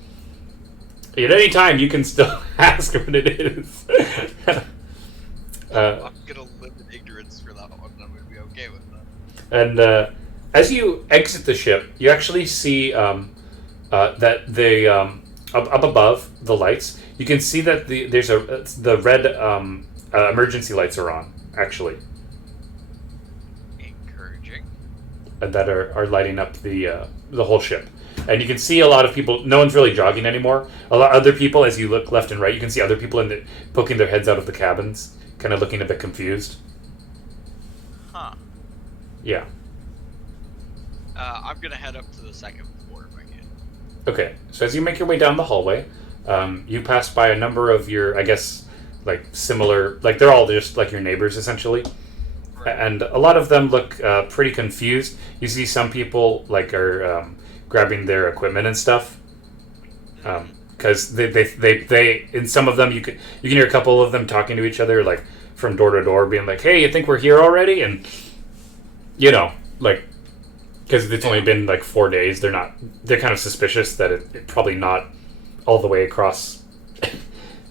At any time, you can still ask what it is. I'm gonna live in ignorance for that one. I'm gonna be okay with that. And as you exit the ship, you actually see that up above the lights, you can see that the red emergency lights are on, actually. Encouraging. That are lighting up the whole ship. And you can see a lot of people. No one's really jogging anymore. A lot of other people, as you look left and right, you can see other people poking their heads out of the cabins, kind of looking a bit confused. Huh. Yeah. I'm gonna head up to the second floor if I can. Okay. So as you make your way down the hallway, you pass by a number of your, I guess, like similar, like they're all just like your neighbors essentially. Right. And a lot of them look pretty confused. You see some people like are grabbing their equipment and stuff, because they in some of them you can hear a couple of them talking to each other like from door to door, being like, "Hey, you think we're here already?" And like because it's only been like 4 days, they're kind of suspicious that it probably not all the way across.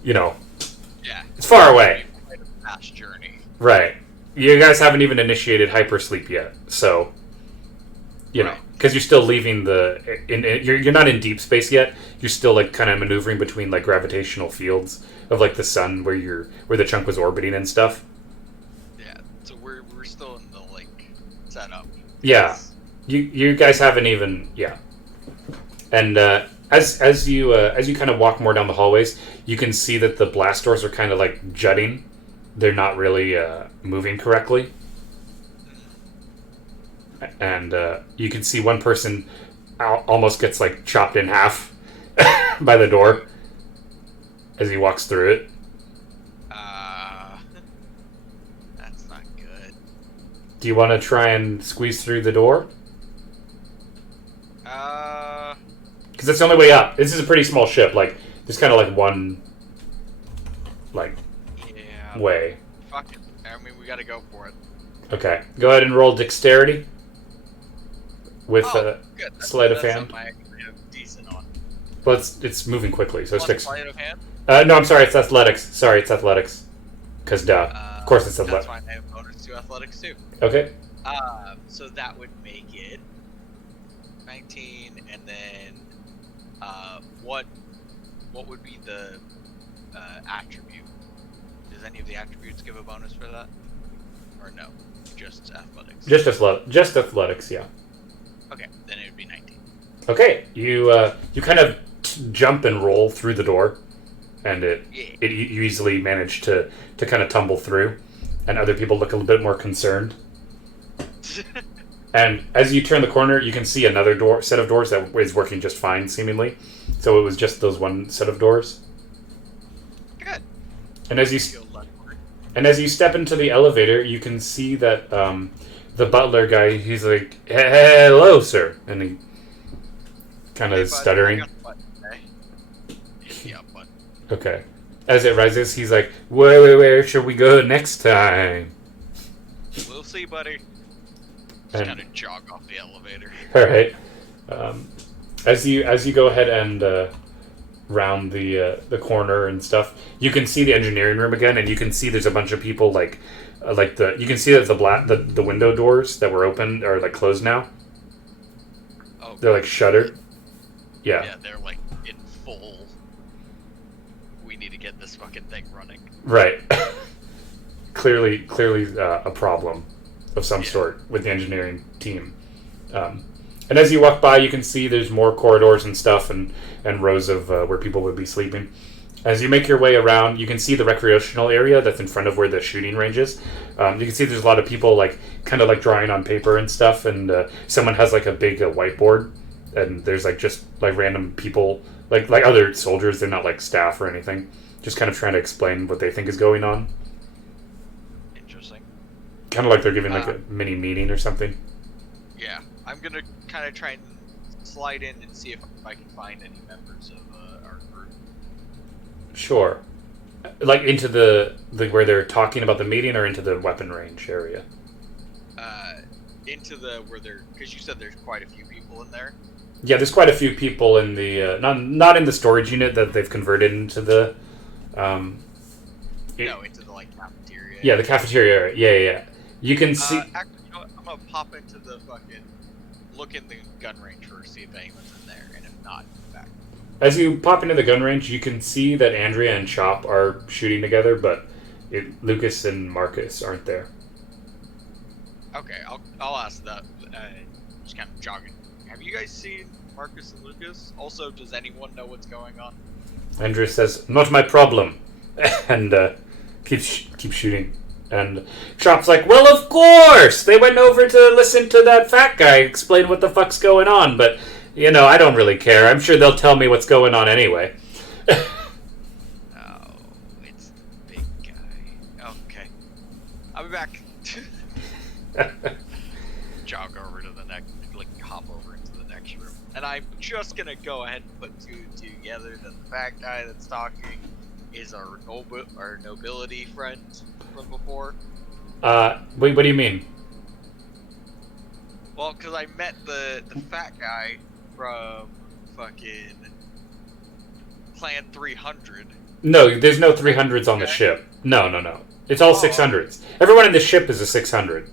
Yeah, it's far away. Quite a fast journey. Right. You guys haven't even initiated hypersleep yet, so because you're still leaving you're not in deep space yet. You're still like kind of maneuvering between like gravitational fields of like the sun where the chunk was orbiting and stuff. Yeah, so we're still in the like setup. Yeah, you guys haven't even and as you kind of walk more down the hallways, you can see that the blast doors are kind of like jutting. They're not really moving correctly. And you can see one person almost gets like chopped in half by the door as he walks through it. That's not good. Do you want to try and squeeze through the door? Because that's the only way up. This is a pretty small ship. Like there's kind of like one way. Fuck it. I mean, we gotta go for it. Okay, go ahead and roll dexterity. With sleight of hand. I actually have decent on. Well, it's moving quickly, so stick. Sleight of hand? No, I'm sorry, it's athletics. Sorry, it's athletics. Because duh. Of course it's athletics. That's fine, I have bonus to athletics too. Okay. So that would make it 19, and then what would be the attribute? Does any of the attributes give a bonus for that? Or no? Just athletics? Just athletics, yeah. Okay, then it would be 19. Okay, you kind of jump and roll through the door, and you easily manage to kind of tumble through, and other people look a little bit more concerned. And as you turn the corner, you can see another set of doors that is working just fine, seemingly. So it was just those one set of doors. Good. And as you step into the elevator, you can see that the butler guy, he's like, "Hello, sir," and he kind of stuttering. Okay. As it rises, he's like, where should we go next time? We'll see, buddy. Just kind of jog off the elevator. All right. As you go ahead and round the corner and stuff, you can see the engineering room again, and you can see there's a bunch of people you can see that the window doors that were open are like closed now. Oh, they're like shuttered. Yeah. Yeah, they're like in full. We need to get this fucking thing running. Right. clearly a problem of some sort with the engineering team. And as you walk by, you can see there's more corridors and stuff and rows of where people would be sleeping. As you make your way around, you can see the recreational area that's in front of where the shooting range is. You can see there's a lot of people kind of drawing on paper and stuff, and someone has a big whiteboard, and there's just random people, like other soldiers. They're not staff or anything, just kind of trying to explain what they think is going on. Interesting. Kind of like they're giving a mini meeting or something. Yeah, I'm gonna kind of try and slide in and see if I can find any members of our group. Sure. Into the where they're talking about the meeting, or into the weapon range area? Into the where they're, because you said there's quite a few people in there. Yeah, there's quite a few people in the not in the storage unit that they've converted into the into the like cafeteria. Yeah, the cafeteria area. Yeah. You can see. Actually, you know what? I'm gonna pop into the fucking look in the gun range first, see if anyone's in there, and if not, back. As you pop into the gun range, you can see that Andrea and Chop are shooting together, but Lucas and Marcus aren't there. Okay, I'll ask that. Just kind of jogging. Have you guys seen Marcus and Lucas? Also, does anyone know what's going on? Andrea says, "Not my problem," and keeps shooting. And Chop's like, "Well, of course! They went over to listen to that fat guy explain what the fuck's going on, but, I don't really care. I'm sure they'll tell me what's going on anyway." Oh, it's the big guy. Okay. I'll be back. Jog over to the next, hop over into the next room. And I'm just gonna go ahead and put two together that the fat guy that's talking is our nobility friend from before. Wait, what do you mean? Well, because I met the fat guy from fucking Clan 300. No, there's no 300s on the ship. No. It's all 600s. Everyone in the ship is a 600.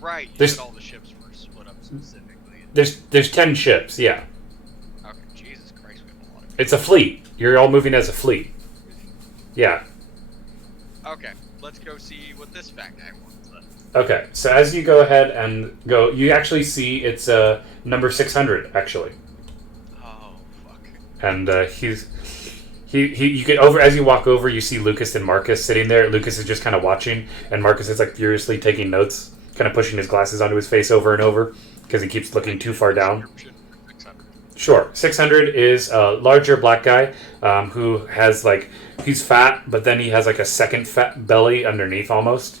Right, There's all the ships were split up specifically. There's 10 ships, yeah. Okay, Jesus Christ, we have a lot of... It's a fleet. You're all moving as a fleet. Yeah. Okay, let's go see what this fat guy wants then. Okay, so as you go ahead and go, you actually see it's number 600, actually. Oh, fuck. And you get over, as you walk over, you see Lucas and Marcus sitting there. Lucas is just kind of watching, and Marcus is furiously taking notes, kind of pushing his glasses onto his face over and over, because he keeps looking too far down. Sure. 600 is a larger black guy who has, he's fat, but then he has, a second fat belly underneath almost.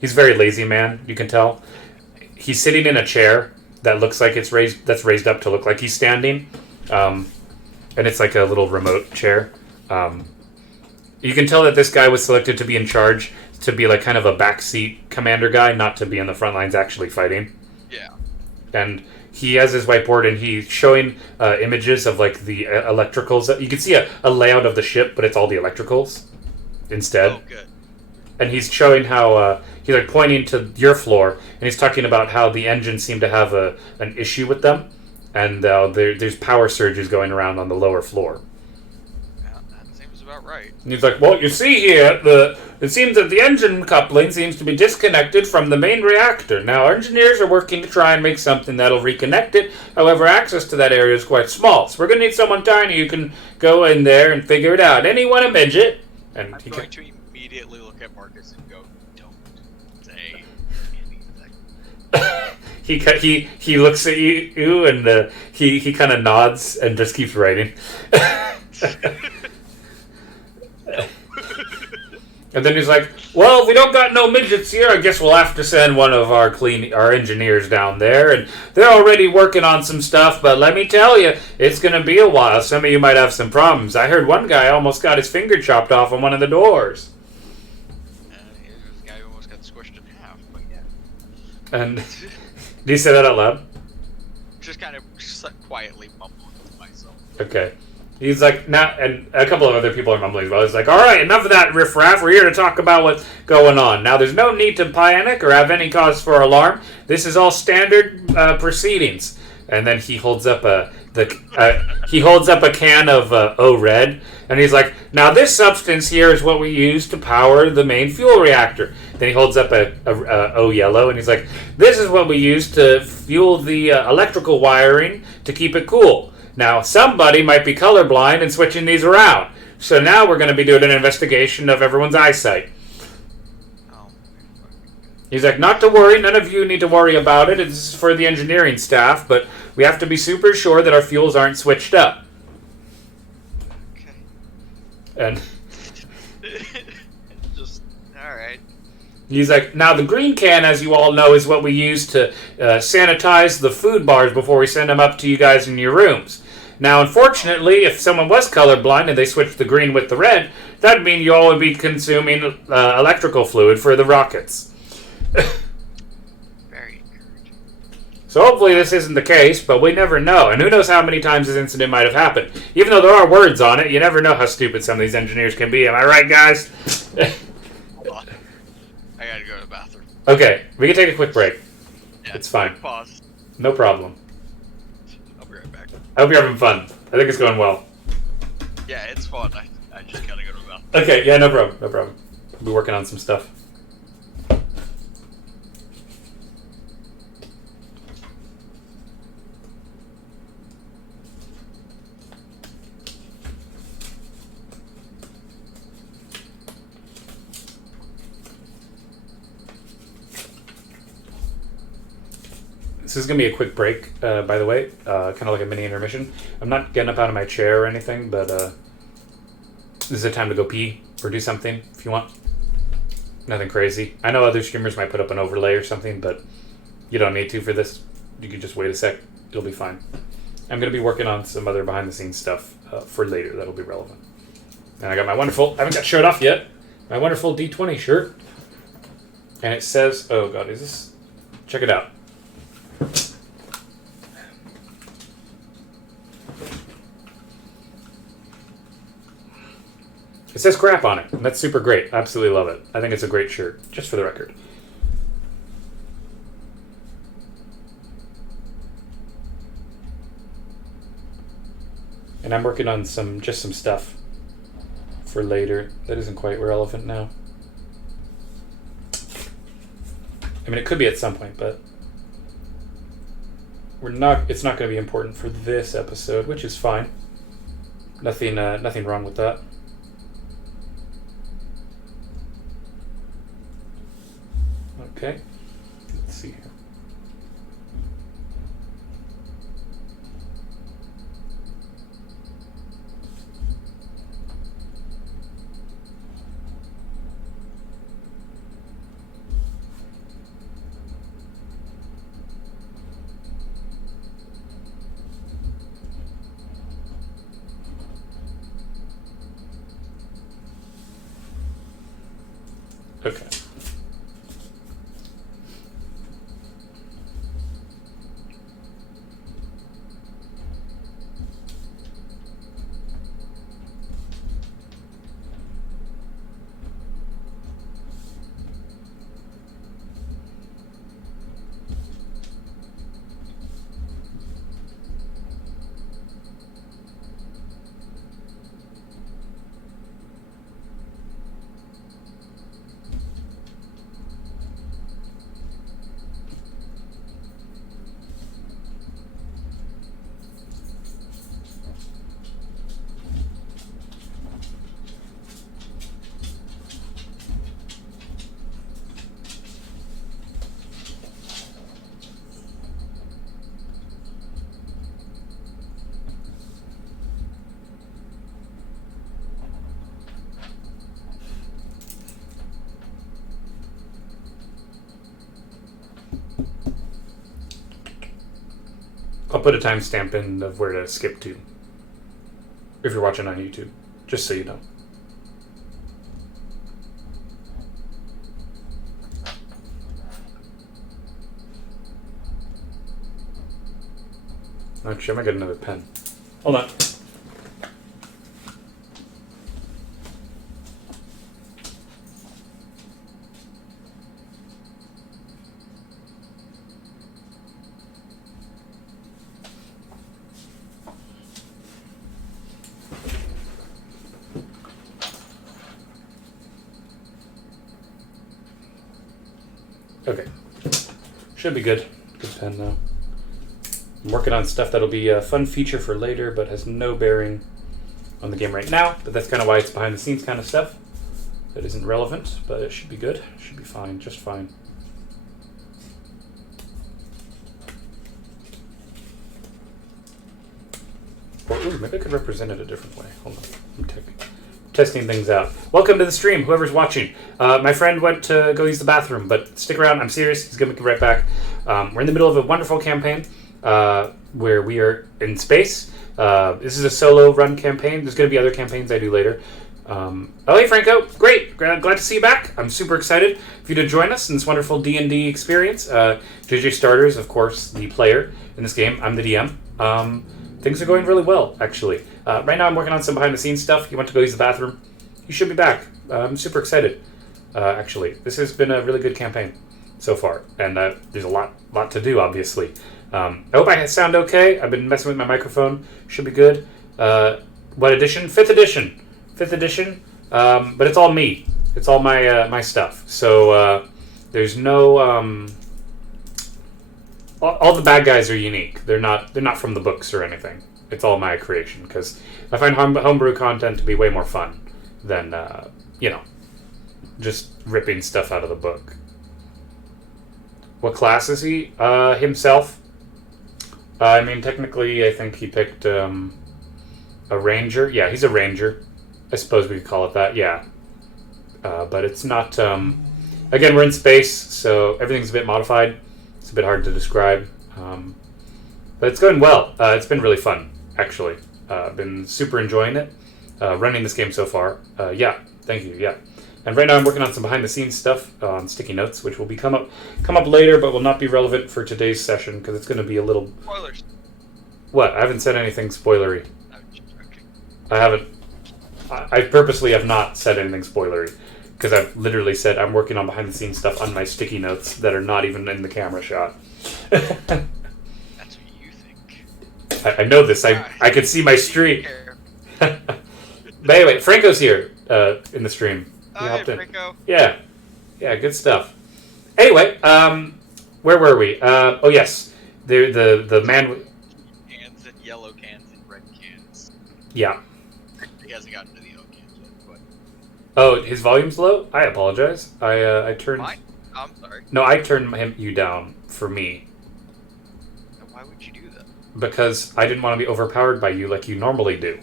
He's a very lazy man, you can tell. He's sitting in a chair that looks like it's raised up to look like he's standing. And it's like a little remote chair. You can tell that this guy was selected to be in charge, to be kind of a backseat commander guy, not to be on the front lines actually fighting. Yeah. And he has his whiteboard, and he's showing images of the electricals. You can see a layout of the ship, but it's all the electricals instead. Oh, good. And he's showing how he's pointing to your floor, and he's talking about how the engines seem to have an issue with them, and there's power surges going around on the lower floor. Yeah, that seems about right. And he's like, "Well, you see here, it seems that the engine coupling seems to be disconnected from the main reactor. Now, our engineers are working to try and make something that'll reconnect it. However, access to that area is quite small, so we're going to need someone tiny who can go in there and figure it out. Anyone a midget?" And I'm going to immediately look at Marcus and go, "Don't say anything." He looks at you and he kind of nods and just keeps writing. And then he's like, "Well, if we don't got no midgets here, I guess we'll have to send one of our engineers down there, and they're already working on some stuff, but let me tell you, it's going to be a while. Some of you might have some problems. I heard one guy almost got his finger chopped off on one of the doors." This guy almost got squished in half, but yeah. And did you say that out loud? Just kind of quietly mumbling to myself. Okay. He's like, now, and a couple of other people are mumbling as well. He's like, "All right, enough of that riffraff. We're here to talk about what's going on. Now, there's no need to panic or have any cause for alarm. This is all standard proceedings." And then he holds up a can of O-Red, and he's like, "Now, this substance here is what we use to power the main fuel reactor." Then he holds up a O-Yellow, and he's like, "This is what we use to fuel the electrical wiring to keep it cool. Now, somebody might be colorblind and switching these around. So now we're going to be doing an investigation of everyone's eyesight." Oh. He's like, "Not to worry. None of you need to worry about it. It's for the engineering staff, but we have to be super sure that our fuels aren't switched up." Okay. And just, alright. he's like, "Now, the green can, as you all know, is what we use to sanitize the food bars before we send them up to you guys in your rooms. Now, unfortunately, if someone was colorblind and they switched the green with the red, that would mean you all would be consuming electrical fluid for the rockets." Very encouraging. So hopefully this isn't the case, but we never know. And who knows how many times this incident might have happened. Even though there are words on it, you never know how stupid some of these engineers can be. Am I right, guys? Hold on. I gotta go to the bathroom. Okay, we can take a quick break. Yeah, It's fine. quick pause. No problem. I'll be right back. I hope you're having fun. I think it's going well. Yeah, it's fun. I just gotta go to the bathroom. Okay, yeah, no problem. No problem. I'll be working on some stuff. This is going to be a quick break, by the way, kind of like a mini intermission. I'm not getting up out of my chair or anything, but this is a time to go pee or do something if you want. Nothing crazy. I know other streamers might put up an overlay or something, but you don't need to for this. You can just wait a sec. It'll be fine. I'm going to be working on some other behind-the-scenes stuff for later that'll be relevant. And I got my wonderful, I haven't got showed off yet, my wonderful D20 shirt. And it says, oh god, is this? Check it out. It says crap on it, and that's super great. I absolutely love it. I think it's a great shirt, just for the record. And I'm working on some stuff for later that isn't quite relevant now. I mean, it could be at some point, but it's not going to be important for this episode, which is fine. Nothing wrong with that. Okay, let's see here. Okay. I'll put a timestamp in of where to skip to if you're watching on YouTube, just so you know. Actually, I might get another pen. Hold on. Okay. Should be good. Good pen now. I'm working on stuff that'll be a fun feature for later, but has no bearing on the game right now. But that's kind of why it's behind the scenes kind of stuff. That isn't relevant, but it should be good. It should be fine, just fine. Or, ooh, maybe I could represent it a different way. Hold on. I'm testing things out. Welcome to the stream, whoever's watching. My friend went to go use the bathroom, but stick around. I'm serious. He's going to be right back. We're in the middle of a wonderful campaign where we are in space. This is a solo run campaign. There's going to be other campaigns I do later. Oh, hey, Franco. Great. glad to see you back. I'm super excited for you to join us in this wonderful D&D experience. JJ Starters, of course, the player in this game. I'm the DM. Things are going really well, actually. Right now I'm working on some behind-the-scenes stuff. You went to go use the bathroom. You should be back. I'm super excited, actually. This has been a really good campaign so far, and there's a lot to do, obviously. I hope I sound okay. I've been messing with my microphone. Should be good. What edition? 5th edition. 5th edition. But it's all me. It's all my stuff. So there's no... all the bad guys are unique. They're not from the books or anything. It's all my creation, because I find homebrew content to be way more fun than, just ripping stuff out of the book. What class is he? Himself. I mean, technically, I think he picked a ranger. Yeah, he's a ranger. I suppose we could call it that, yeah. But it's not... again, we're in space, so everything's a bit modified. It's a bit hard to describe. But it's going well. It's been really fun, actually. I've been super enjoying it. Running this game so far. Yeah, thank you, yeah. And right now I'm working on some behind-the-scenes stuff on sticky notes, which will come up later, but will not be relevant for today's session, because it's going to be a little... Spoilers. What? I haven't said anything spoilery. I'm just joking. I haven't... I purposely have not said anything spoilery, because I've literally said I'm working on behind-the-scenes stuff on my sticky notes that are not even in the camera shot. That's what you think. I know this. I could see my stream. But anyway, Franco's here in the stream. He Hi, hopped in. Franco. Yeah, good stuff. Anyway, where were we? Oh yes, the man. Cans and yellow cans and red cans. Yeah. He hasn't gotten to the yellow cans yet, but... Oh, his volume's low. I apologize. I turned. Mine? I'm sorry. No, I turned you down for me Why would you do that? because I didn't want to be overpowered by you like you normally do.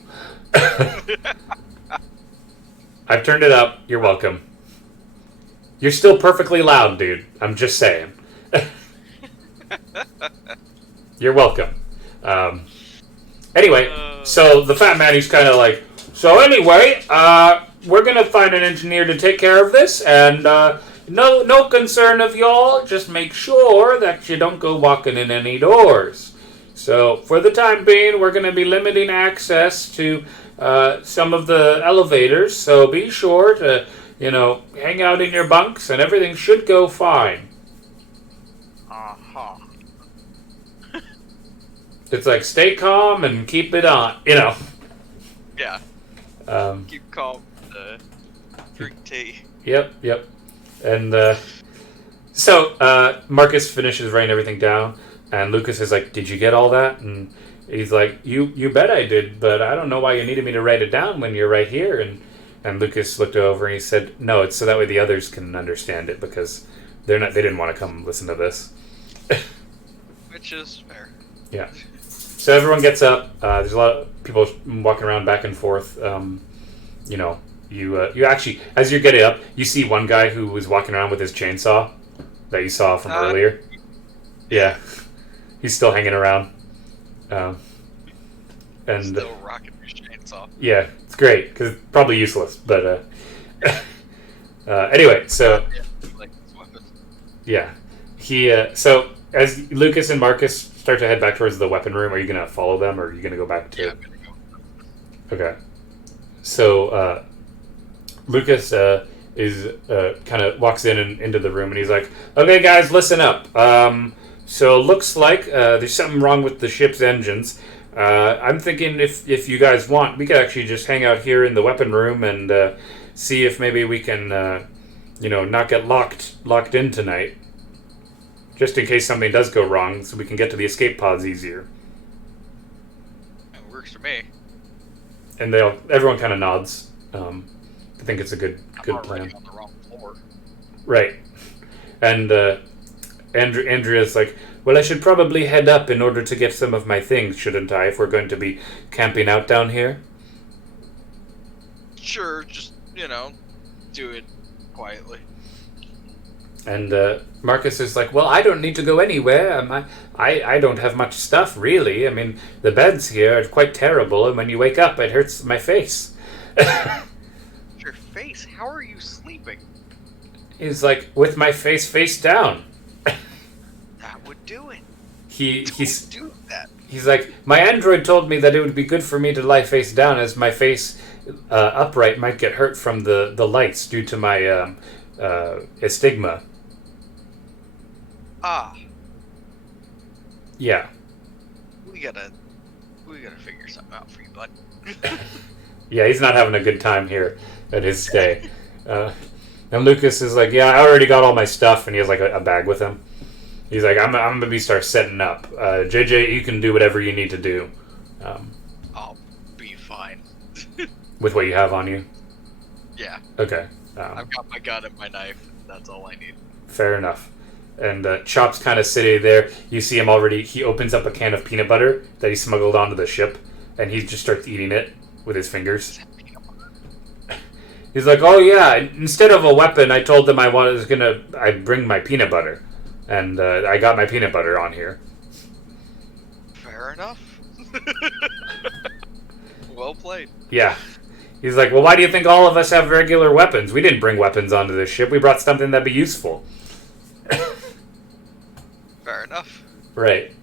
I've turned it up. You're welcome. You're still perfectly loud, dude. I'm just saying. You're welcome. Anyway, so the fat man, he's kind of like, so anyway, we're going to find an engineer to take care of this, and no concern of y'all. Just make sure that you don't go walking in any doors. So for the time being, we're going to be limiting access to some of the elevators, so be sure to, hang out in your bunks, and everything should go fine. Uh-huh. It's like, stay calm and keep it on, Yeah. Um, Keep calm. Drink tea. Yep. And so Marcus finishes writing everything down, and Lucas is like, did you get all that? And he's like, you bet I did, but I don't know why you needed me to write it down when you're right here. And Lucas looked over and he said, no, it's so that way the others can understand it, because they didn't want to come listen to this. Which is fair. Yeah. So everyone gets up. There's a lot of people walking around back and forth. You actually, as you're getting up, you see one guy who was walking around with his chainsaw that you saw from earlier. Yeah. He's still hanging around. And Still rocking his chainsaw. yeah, it's great because it's probably useless. But anyway, so Like his weapon. yeah, he. So as Lucas and Marcus start to head back towards the weapon room, are you gonna follow them, or are you gonna go back to? Yeah, I'm gonna go. Okay. So Lucas is kind of walks in and into the room, and he's like, "Okay, guys, listen up. So looks like there's something wrong with the ship's engines. I'm thinking if you guys want, we could actually just hang out here in the weapon room and see if maybe we can, not get locked in tonight, just in case something does go wrong, so we can get to the escape pods easier." It works for me. And everyone kind of nods. I think it's a good I'm plan. already on the wrong floor. Right. And Andrea's like, well, I should probably head up in order to get some of my things, shouldn't I, if we're going to be camping out down here? Sure, just, do it quietly. And Marcus is like, well, I don't need to go anywhere. I don't have much stuff, really. I mean, the beds here are quite terrible, and when you wake up, it hurts my face. Your face? face. How are you sleeping? He's like, with my face down. That would do it. He's do that. He's like, my android told me that it would be good for me to lie face down, as my face upright might get hurt from the lights due to my astigma. Ah. Yeah. We gotta figure something out for you, bud. Yeah, he's not having a good time here at his stay. And Lucas is like, yeah, I already got all my stuff, and he has like a bag with him. He's like, I'm gonna be start setting up. JJ, you can do whatever you need to do. I'll be fine. With what you have on you? Yeah. Okay. I've got my gun and my knife. That's all I need. Fair enough. And Chop's kind of sitting there. You see him already. He opens up a can of peanut butter that he smuggled onto the ship, and he just starts eating it with his fingers. He's like, oh yeah, instead of a weapon, I told them I'd bring my peanut butter. And I got my peanut butter on here. Fair enough. Well played. Yeah. He's like, well, why do you think all of us have regular weapons? We didn't bring weapons onto this ship. We brought something that'd be useful. Fair enough. Right.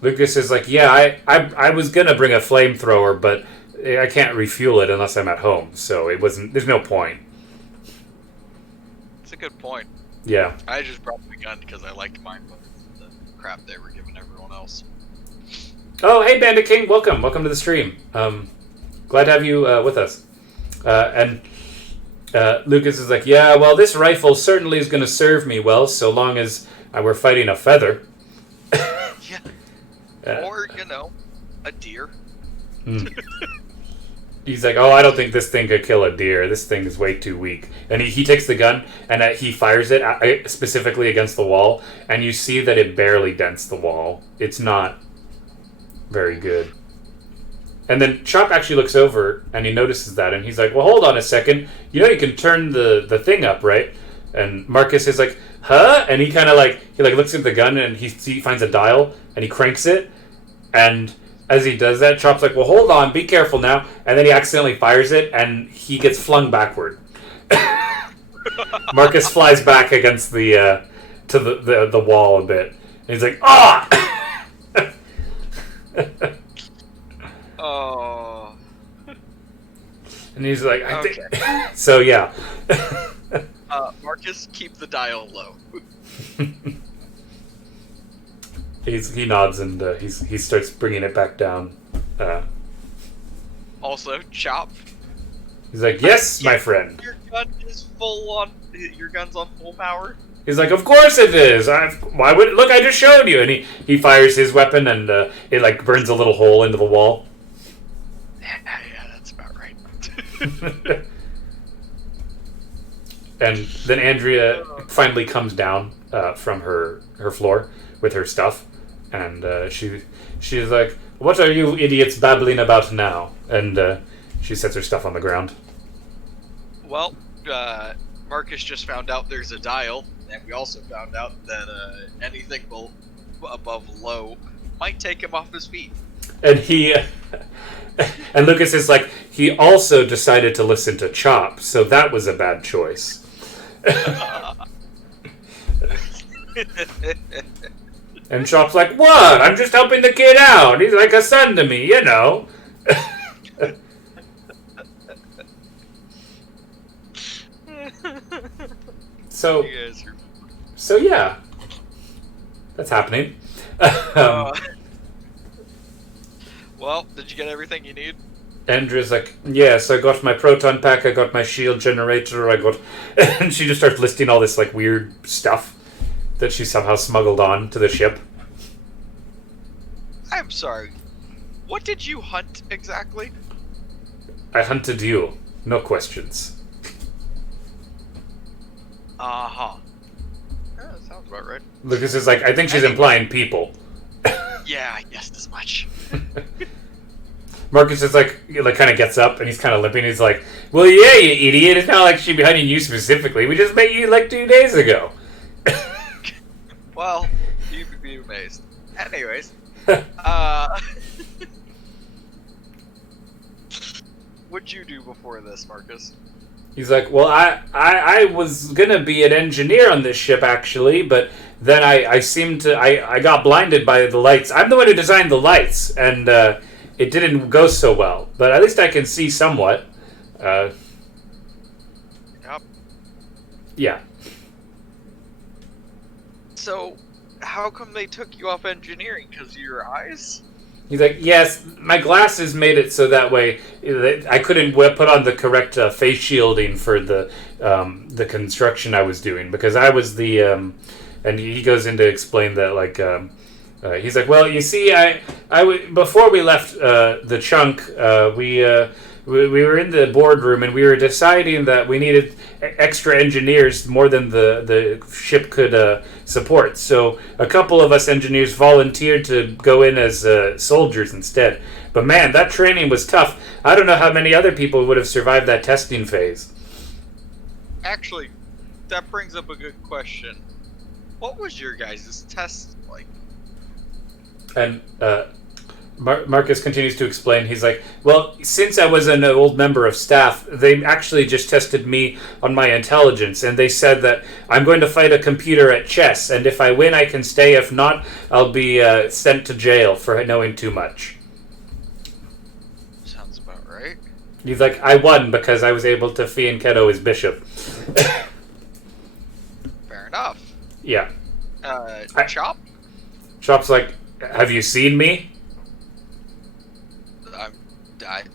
Lucas is like, yeah, I was going to bring a flamethrower, but I can't refuel it unless I'm at home. So there's no point. It's a good point. Yeah. I just brought my gun because I liked mine better than the crap they were giving everyone else. Oh, hey, Bandit King. Welcome to the stream. Glad to have you with us. And Lucas is like, yeah, well, this rifle certainly is going to serve me well so long as we're fighting a feather. Yeah. Or, a deer. He's like, oh, I don't think this thing could kill a deer. This thing is way too weak. And he takes the gun, and he fires it specifically against the wall, and you see that it barely dents the wall. It's not very good. And then Chop actually looks over, and he notices that, and he's like, well, hold on a second. You know you can turn the thing up, right? And Marcus is like, huh? And he kind of looks at the gun, and he finds a dial, and he cranks it, and as he does that, Chop's like, well, hold on, be careful now. And then he accidentally fires it, and he gets flung backward. Marcus flies back against the wall a bit. And he's like, ah! Oh. And he's like, I Okay. think... So, yeah. Marcus, keep the dial low. He nods, and he starts bringing it back down. Also, Chop. He's like, yes, my friend. Your gun is your gun's on full power? He's like, of course it is. Why would... Look, I just showed you. And he fires his weapon, and it burns a little hole into the wall. Yeah, that's about right. And then Andrea finally comes down from her floor with her stuff, and she's like, what are you idiots babbling about now? And she sets her stuff on the ground. Well, Marcus just found out there's a dial, and we also found out that anything above low might take him off his feet. And and Lucas is like, he also decided to listen to Chop, so that was a bad choice. And Chop's like, what? I'm just helping the kid out. He's like a son to me, So yeah, that's happening. Well, did you get everything you need? Andrea's like, yes, I got my proton pack, I got my shield generator, and she just starts listing all this weird stuff that she somehow smuggled on to the ship. I'm sorry. What did you hunt exactly? I hunted you. No questions. Uh-huh. Yeah, that sounds about right. Lucas is like, I think she's implying people. Yeah, I guessed as much. Marcus is kind of gets up, and he's kind of limping. He's like, well, yeah, you idiot. It's not like she'd be hunting you specifically. We just met you 2 days ago. Well, you'd be amazed. Anyways. What'd you do before this, Marcus? He's like, well, I was gonna be an engineer on this ship actually, but then I got blinded by the lights. I'm the one who designed the lights, and it didn't go so well. But at least I can see somewhat. Yep. Yeah. So, how come they took you off engineering? Because of your eyes? He's like, yes, my glasses made it so that way I couldn't put on the correct face shielding for the construction I was doing because I was the and he goes in to explain that like he's like, well, you see, before we left the chunk, we were in the boardroom and we were deciding that we needed extra engineers more than the ship could support. So a couple of us engineers volunteered to go in as soldiers instead. But man, that training was tough. I don't know how many other people would have survived that testing phase. Actually, that brings up a good question. What was your guys' test like? And Marcus continues to explain. He's like, well, since I was an old member of staff, they actually just tested me on my intelligence, and they said that I'm going to fight a computer at chess, and if I win, I can stay. If not, I'll be sent to jail for knowing too much. Sounds about right. He's like, I won because I was able to fianchetto his bishop. Fair enough. Yeah. Chop? Chop's like, have you seen me?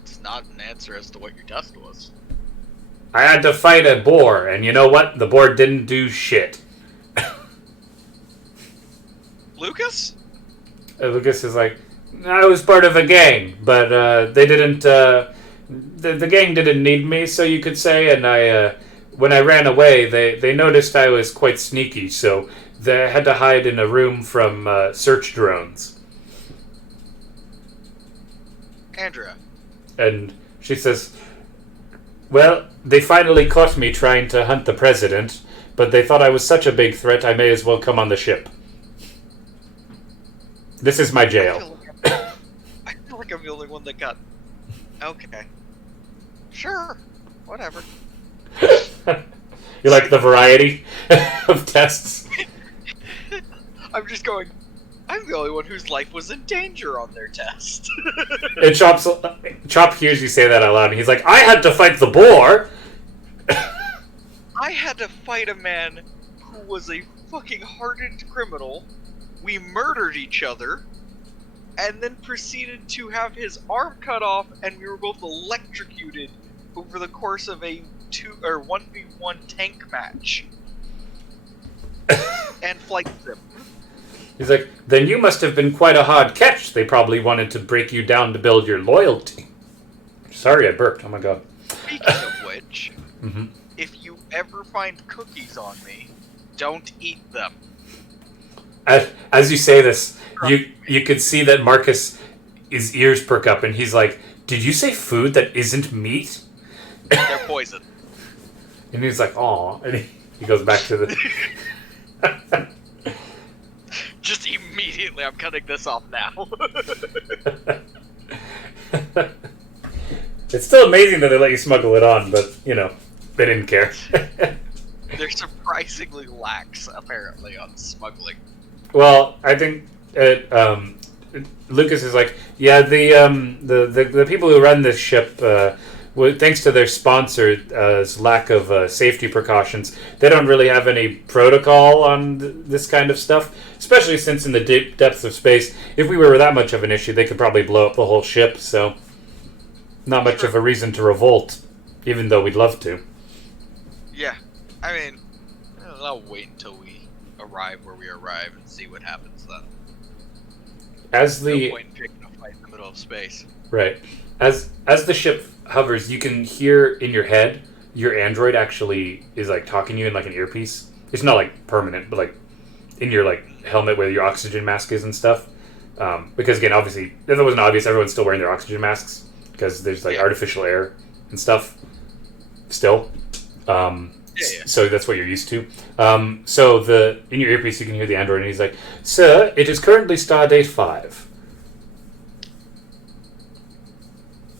It's not an answer as to what your test was. I had to fight a boar, and you know what? The boar didn't do shit. Lucas? Lucas is like, I was part of a gang, but they didn't. The gang didn't need me, so you could say. And when I ran away, they noticed I was quite sneaky, so they had to hide in a room from search drones. Andrea. And she says, well, they finally caught me trying to hunt the president, but they thought I was such a big threat I may as well come on the ship. This is my jail. I feel like I'm the only one that got... Okay. Sure. Whatever. You like the variety of tests? I'm just going... I'm the only one whose life was in danger on their test. And Chop hears you say that out loud, and he's like, I had to fight the boar! I had to fight a man who was a fucking hardened criminal. We murdered each other, and then proceeded to have his arm cut off, and we were both electrocuted over the course of a 1v1 tank match. And flight sim. He's like, then you must have been quite a hard catch. They probably wanted to break you down to build your loyalty. Sorry, I burped. Oh my god. Speaking of which, Mm-hmm. if you ever find cookies on me, don't eat them. As you say this, you could see that Marcus, his ears perk up, and he's like, did you say food that isn't meat? They're poison. And he's like, aw. And he goes back to the... Just immediately, I'm cutting this off now. It's still amazing that they let you smuggle it on, but, you know, they didn't care. They're surprisingly lax, apparently, on smuggling. Well, I think Lucas is like, yeah, the people who run this ship, thanks to their sponsor's lack of safety precautions, they don't really have any protocol on this kind of stuff. Especially since in the deep depths of space, if we were that much of an issue, they could probably blow up the whole ship. So, not much of a reason to revolt, even though we'd love to. Yeah, I mean, I'll wait until we arrive where we arrive and see what happens then. No point in picking a fight in the middle of space. Right. As the ship hovers, you can hear in your head, your android actually is like talking to you in like an earpiece. It's not like permanent, but like in your like helmet where your oxygen mask is and stuff. Because again, obviously, if it wasn't obvious, everyone's still wearing their oxygen masks because there's like artificial air and stuff still. So that's what you're used to. So in your earpiece, you can hear the android, and he's like, "Sir, it is currently Stardate 5."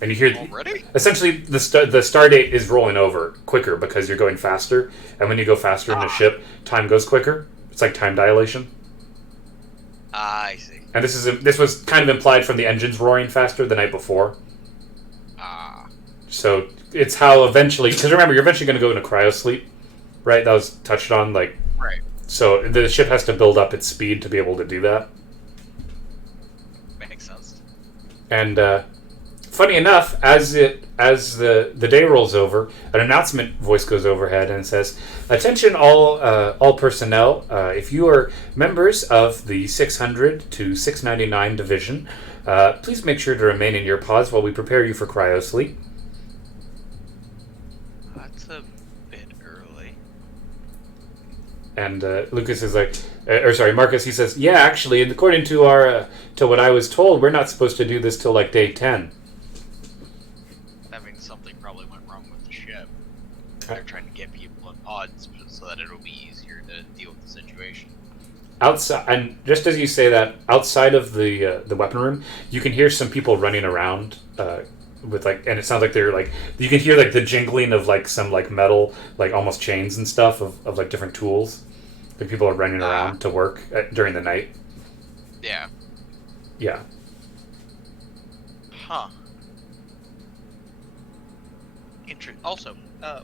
And you hear Already? essentially the star date is rolling over quicker because you're going faster, and when you go faster in the ship, time goes quicker. It's like time dilation. I see. And this was kind of implied from the engines roaring faster the night before. So it's how eventually, because remember, you're eventually going to go into cryosleep, right? That was touched on, like. Right. So the ship has to build up its speed to be able to do that. Makes sense. And funny enough, as the day rolls over, an announcement voice goes overhead and says, "Attention, all personnel! If you are members of the 600 to 699 division, please make sure to remain in your pods while we prepare you for cryosleep." That's a bit early. And Lucas is like, Marcus. He says, "Yeah, actually, and according to to what I was told, we're not supposed to do this till like day 10." That means something probably went wrong with the ship. They're trying to get people in pods so that it'll be easier to deal with the situation. Outside, and just as you say that, outside of the weapon room, you can hear some people running around with like, and it sounds like they're like, you can hear like the jingling of like some like metal, like almost chains and stuff of like different tools. Like people are running around to work during the night. Yeah. Yeah. Huh. Also,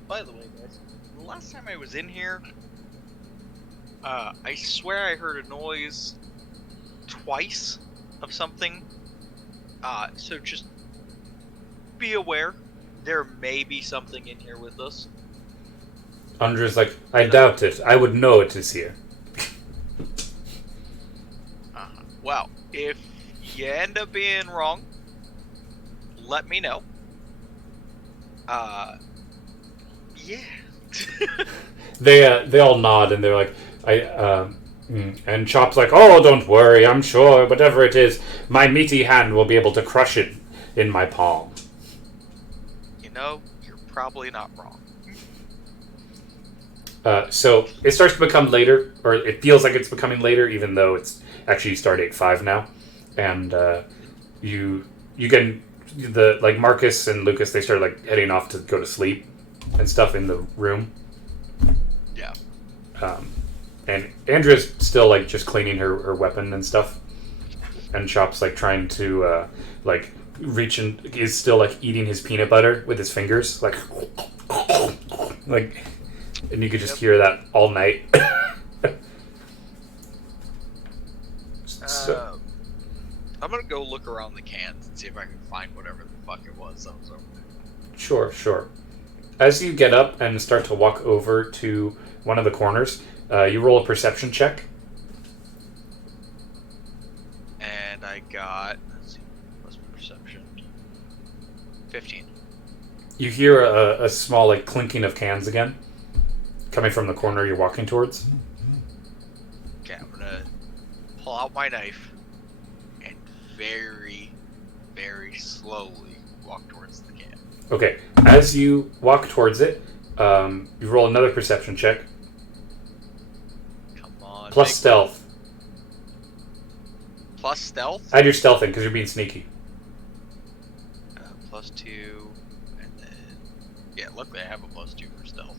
by the way, guys, the last time I was in here, I swear I heard a noise twice of something. So just be aware. There may be something in here with us. Andra's like, I doubt it. I would know it is here. Well, if you end up being wrong, let me know. Yeah. They all nod and they're like, and Chop's like, oh, don't worry, I'm sure whatever it is, my meaty hand will be able to crush it in my palm. You know, you're probably not wrong. So it starts to become later, or it feels like it's becoming later, even though it's actually Stardate 5 now. And you get the like Marcus and Lucas, they start like heading off to go to sleep and stuff in the room. Yeah. And Andrea's still like just cleaning her weapon and stuff. And Chop's like trying to like reach and is still like eating his peanut butter with his fingers, like and you could just hear that all night. So, I'm gonna go look around the cans and see if I can find whatever the fuck it was that was over there. Sure. As you get up and start to walk over to one of the corners, you roll a perception check. And I got, let's see, what's perception? 15. You hear a small like clinking of cans again, coming from the corner you're walking towards. Okay, I'm gonna pull out my knife and very, very slowly walk towards the can. Okay, as you walk towards it, you roll another perception check. Come on. Plus stealth. Plus stealth? Add your stealth in because you're being sneaky. Plus 2, and then... Yeah, luckily I have a plus 2 for stealth.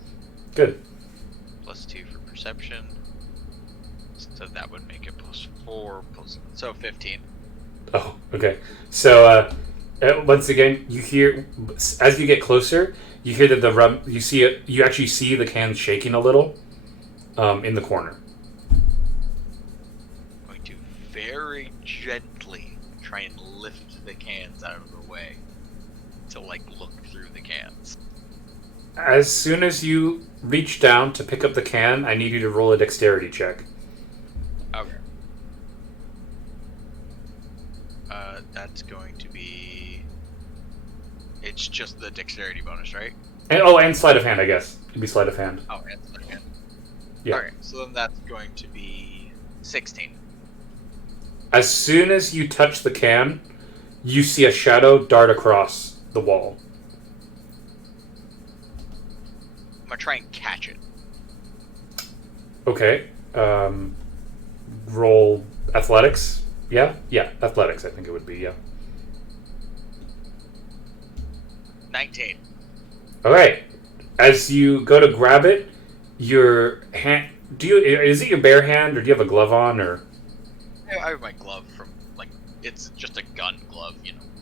Good. Plus 2 for perception. So that would make it plus 4, so 15. Oh, okay. So, once again, you hear, as you get closer, you hear that you actually see the cans shaking a little, in the corner. I'm going to very gently try and lift the cans out of the way to, like, look through the cans. As soon as you reach down to pick up the can, I need you to roll a dexterity check. Okay. That's going to be... It's just the dexterity bonus, right? And sleight of hand, I guess. It'd be sleight of hand. Oh, and sleight of hand. Yeah. Okay, so then that's going to be 16. As soon as you touch the can, you see a shadow dart across the wall. I'm gonna try and catch it. Okay. Roll athletics. Yeah, athletics. I think it would be. Yeah. 19. All right. As you go to grab it, your hand. Is it your bare hand, or do you have a glove on, or? I have my glove from it's just a gun glove,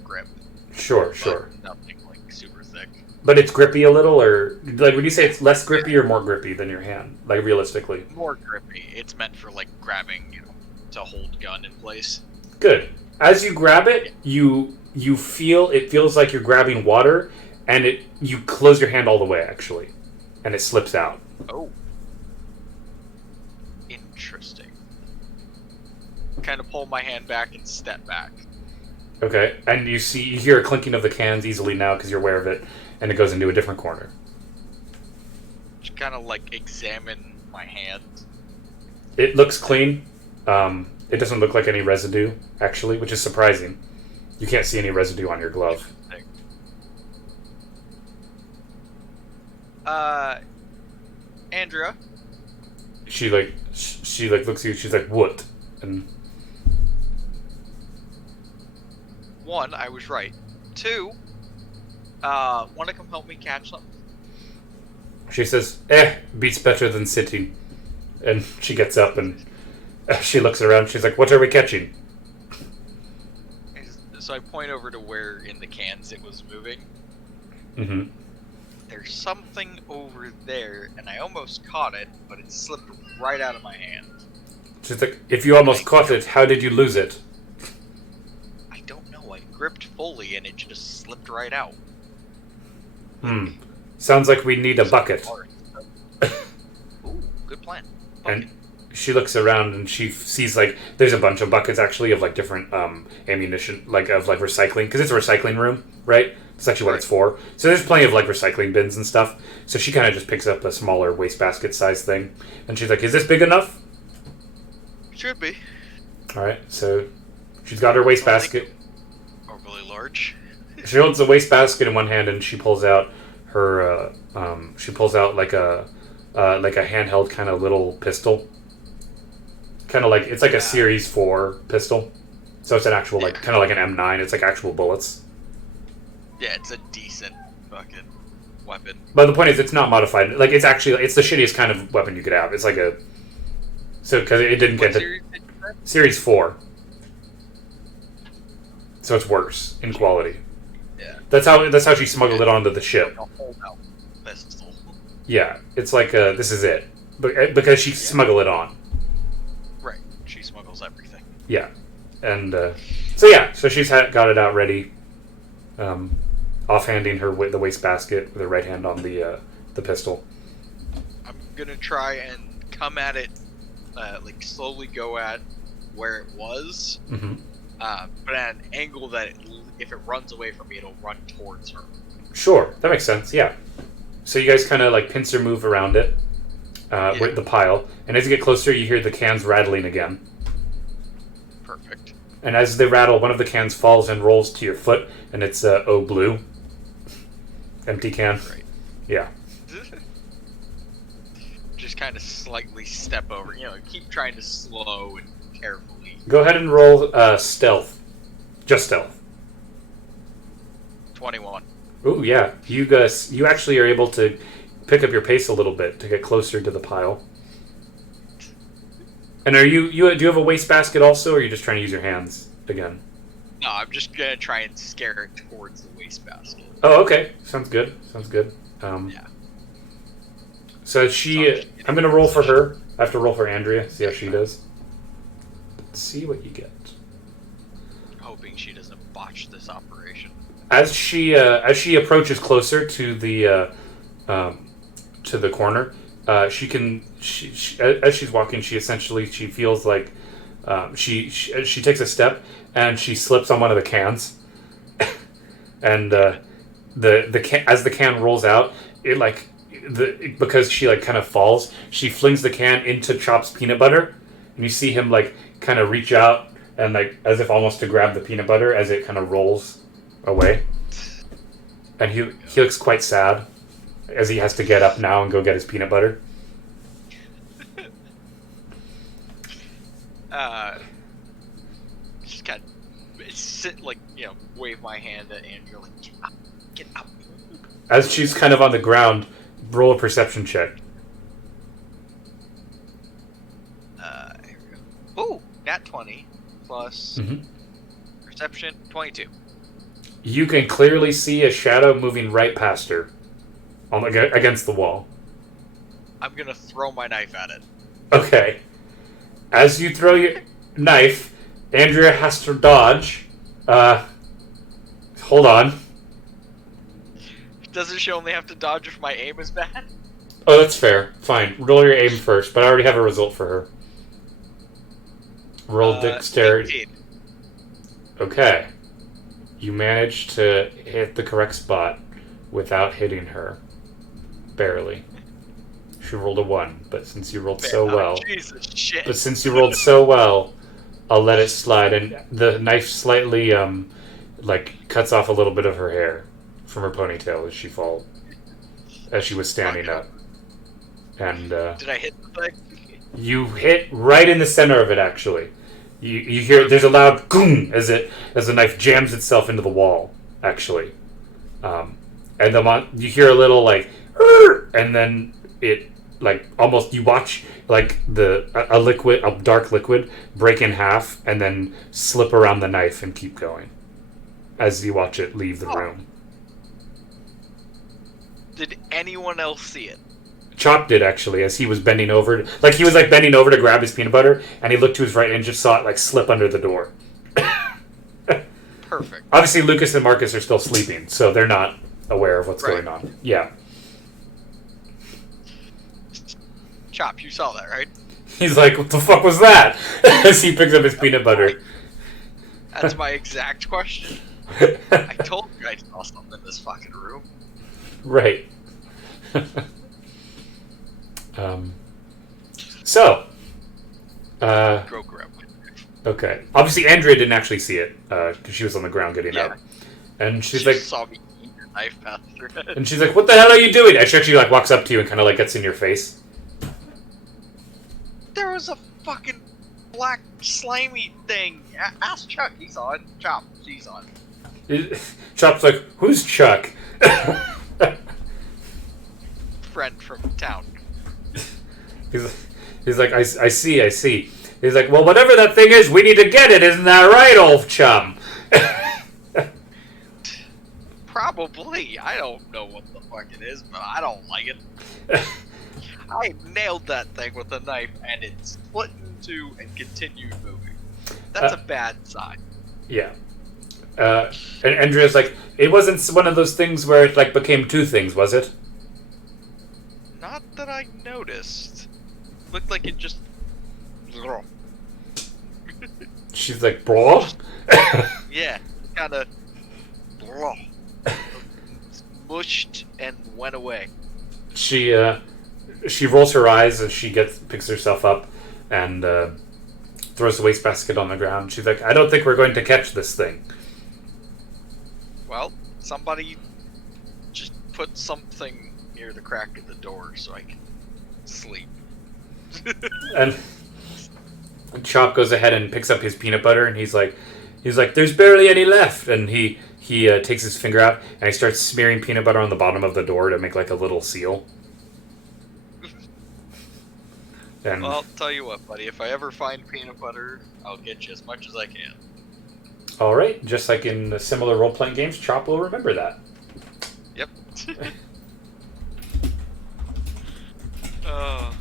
grip. Sure. But nothing super thick. But it's grippy a little, or would you say it's less grippy or more grippy than your hand? Realistically. More grippy. It's meant for grabbing, to hold gun in place. Good. As you grab it, you feels like you're grabbing water, and you close your hand all the way actually, and it slips out. Oh. Interesting. Kind of pull my hand back and step back. Okay, and you hear a clinking of the cans easily now because you're aware of it, and it goes into a different corner. Just kind of examine my hand. It looks clean. It doesn't look like any residue actually, which is surprising. You can't see any residue on your glove. Andrea. She looks at you. She's like, "What?" And 1, I was right. 2, want to come help me catch something? she says, beats better than sitting." And she gets up and she looks around. She's like, "What are we catching?" So I point over to where in the cans it was moving. Mm-hmm. There's something over there, and I almost caught it, but it slipped right out of my hand. She's like, "If you almost caught it, how did you lose it?" I don't know. I gripped fully, and it just slipped right out. Sounds like we need a bucket. Ooh, good plan. Bucket. And she looks around and she sees there's a bunch of buckets actually of different ammunition, of recycling, because it's a recycling room, right? It's actually what it's for. So there's plenty of recycling bins and stuff. So she kind of just picks up a smaller wastebasket size thing, and she's like, "Is this big enough?" Should be. All right. So she's got her wastebasket. Overly large. She holds the wastebasket in one hand, and she pulls out her. She pulls out a handheld kind of little pistol. Kind of it's a Series 4 pistol. So it's an actual kind of like an M9. It's actual bullets. Yeah, it's a decent fucking weapon. But the point is, it's not modified. It's the shittiest kind of weapon you could have. It's because it didn't get to Series 4. So it's worse in quality. Yeah. That's how she smuggled it onto the ship. A hold-out pistol. Yeah, it's this is it. Because she smuggled it on. Right. She smuggles everything. Yeah. And, so she's got it out ready. Offhanding the wastebasket with her right hand on the pistol. I'm gonna try and come at it, slowly go at where it was, but at an angle that if it runs away from me, it'll run towards her. Sure, that makes sense. Yeah. So you guys kind of pincer move around it, with the pile, and as you get closer, you hear the cans rattling again. Perfect. And as they rattle, one of the cans falls and rolls to your foot, and it's blue. Empty can. Right. Yeah. Just kind of slightly step over. Keep trying to slow and carefully. Go ahead and roll stealth. Just stealth. 21. Ooh, yeah. You guys, you actually are able to pick up your pace a little bit to get closer to the pile. And do you have a wastebasket also, or are you just trying to use your hands again? No, I'm just gonna try and scare it towards the wastebasket. Oh, okay. Sounds good. Yeah. So I'm gonna roll for her. I have to roll for Andrea. See how she does. Let's see what you get. Hoping she doesn't botch this operation. As she approaches closer to the corner, as she's walking, she feels like she takes a step and she slips on one of the cans, and as the can rolls out, it because she kind of falls, she flings the can into Chop's peanut butter, and you see him kind of reach out and as if almost to grab the peanut butter as it kind of rolls away, and he looks quite sad as he has to get up now and go get his peanut butter. Just kind of sit wave my hand at Andrew, get up. As she's kind of on the ground, roll a perception check. Here we go. Ooh, nat 20 plus perception 22. You can clearly see a shadow moving right past her, against the wall. I'm gonna throw my knife at it. Okay. As you throw your knife, Andrea has to dodge. Hold on. Doesn't she only have to dodge if my aim is bad? Oh, that's fair. Fine. Roll your aim first, but I already have a result for her. Roll dexterity. 18. Okay. You managed to hit the correct spot without hitting her. Barely. She rolled a 1, but since you rolled so well... Jesus shit. But since you rolled so well, I'll let it slide. And the knife slightly, cuts off a little bit of her hair from her ponytail as she was standing up. And, Did I hit the thing? You hit right in the center of it, actually. You hear, there's a loud goom as the knife jams itself into the wall, actually. And you hear a little, and then it, almost, you watch, a dark liquid break in half and then slip around the knife and keep going as you watch it leave the room. Did anyone else see it? Chop did, actually, as he was bending over. He was, bending over to grab his peanut butter, and he looked to his right and just saw it, slip under the door. Perfect. Obviously, Lucas and Marcus are still sleeping, so they're not aware of what's going on. Yeah. Chop, you saw that, right? He's like, what the fuck was that? As he picks up his peanut butter. That's my exact question. I told you I saw something in this fucking room. Right. So. Go grab my knife. Okay. Obviously, Andrea didn't actually see it, because she was on the ground getting up. And she's she saw me eat your knife past her head. And she's like, what the hell are you doing? And she actually, walks up to you and kind of, gets in your face. There was a fucking black slimy thing. Ask Chuck, he saw it. Chop, she saw it. Chop's like, who's Chuck? Friend from town. He's like, I see. He's like, well, whatever that thing is, we need to get it, isn't that right, old chum? Probably. I don't know what the fuck it is, but I don't like it. I nailed that thing with a knife, and it split in two and continued moving. That's a bad sign. Yeah. And Andrea's like, it wasn't one of those things where it, became two things, was it? Not that I noticed. Looked like it just... She's like, bro? Yeah, kinda... mushed and went away. She rolls her eyes as she picks herself up and throws the wastebasket on the ground. She's like, I don't think we're going to catch this thing. Well, somebody just put something near the crack of the door so I can sleep. And Chop goes ahead and picks up his peanut butter, and he's like, there's barely any left. And he takes his finger out and he starts smearing peanut butter on the bottom of the door to make a little seal. And, well, I'll tell you what, buddy. If I ever find peanut butter, I'll get you as much as I can. All right, just like in the similar role-playing games, Chop will remember that. Yep. Oh.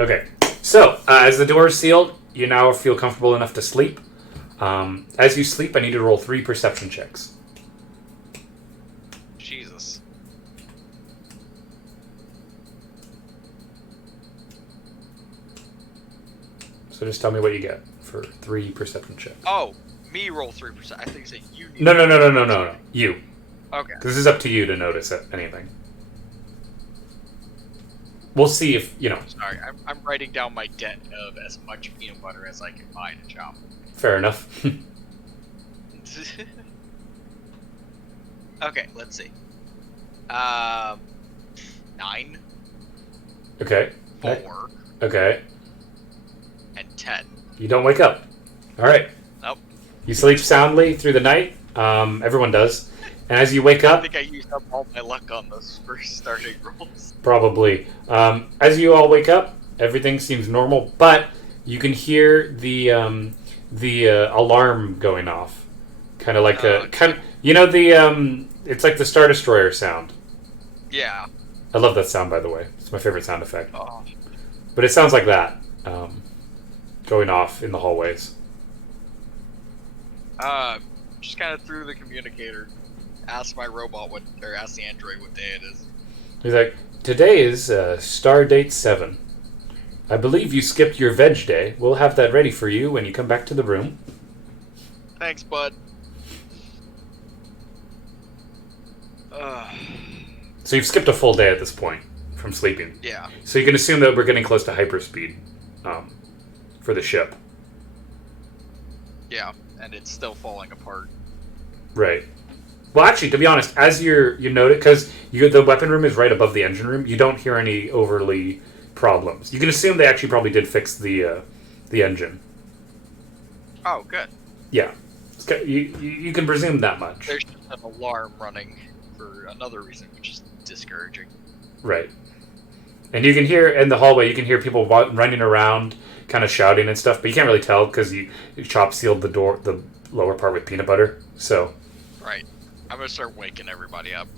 Okay, so as the door is sealed, you now feel comfortable enough to sleep. As you sleep, I need to roll 3 perception checks. Jesus. So just tell me what you get for 3 perception checks. Oh, me roll 3%. I think you said you need... No. You. Okay. This is up to you to notice anything. We'll see if, Sorry, I'm writing down my debt of as much peanut butter as I can buy to Chop. Fair enough. Okay, let's see. 9. Okay. 4. Okay. And 10. You don't wake up. All right. Nope. You sleep soundly through the night. Everyone does. And as you wake I up, think I used up all my luck on those first starting rolls. probably. As you all wake up, everything seems normal, but you can hear the alarm going off, kind of like it's like the Star Destroyer sound. Yeah. I love that sound, by the way. It's my favorite sound effect. Oh. But it sounds like that, going off in the hallways. Just kind of through the communicator, ask my robot or ask the android what day it is. He's like, today is Star Date 7. I believe you skipped your veg day. We'll have that ready for you when you come back to the room. Thanks, bud. So you've skipped a full day at this point from sleeping. Yeah. So you can assume that we're getting close to hyperspeed for the ship. Yeah, and it's still falling apart. Right. Well, actually, to be honest, as you note it, because the weapon room is right above the engine room, you don't hear any overly problems. You can assume they actually probably did fix the engine. Oh, good. Yeah. You can presume that much. There's just an alarm running for another reason, which is discouraging. Right. And you can hear in the hallway, you can hear people running around, kind of shouting and stuff, but you can't really tell because Chop sealed the door, the lower part with peanut butter. So. Right. I'm gonna start waking everybody up.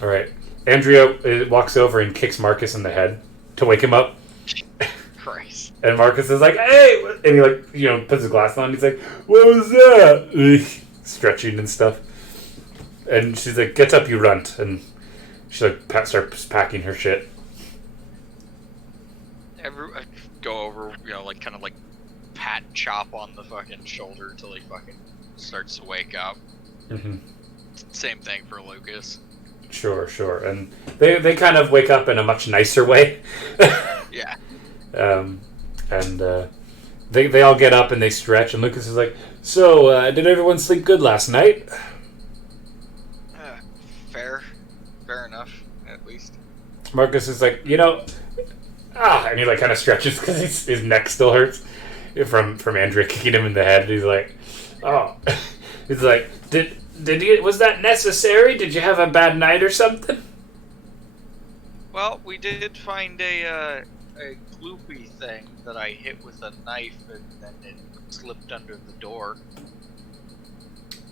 All right. Andrea walks over and kicks Marcus in the head to wake him up. Christ. And Marcus is like, "Hey!" And he puts his glasses on. He's like, "What was that?" Stretching and stuff. And she's like, "Get up, you runt!" And she starts packing her shit. I go over, kind of pat Chop on the fucking shoulder till he fucking starts to wake up. Mm-hmm. Same thing for Lucas. Sure. And they kind of wake up in a much nicer way. Yeah. And they all get up and they stretch, and Lucas is like, "So, did everyone sleep good last night?" Fair enough, at least. Marcus is like, and he kind of stretches because his neck still hurts from Andrea kicking him in the head. He's like, "Oh," he's like, was that necessary? Did you have a bad night or something?" Well, we did find a gloopy thing that I hit with a knife, and then it slipped under the door.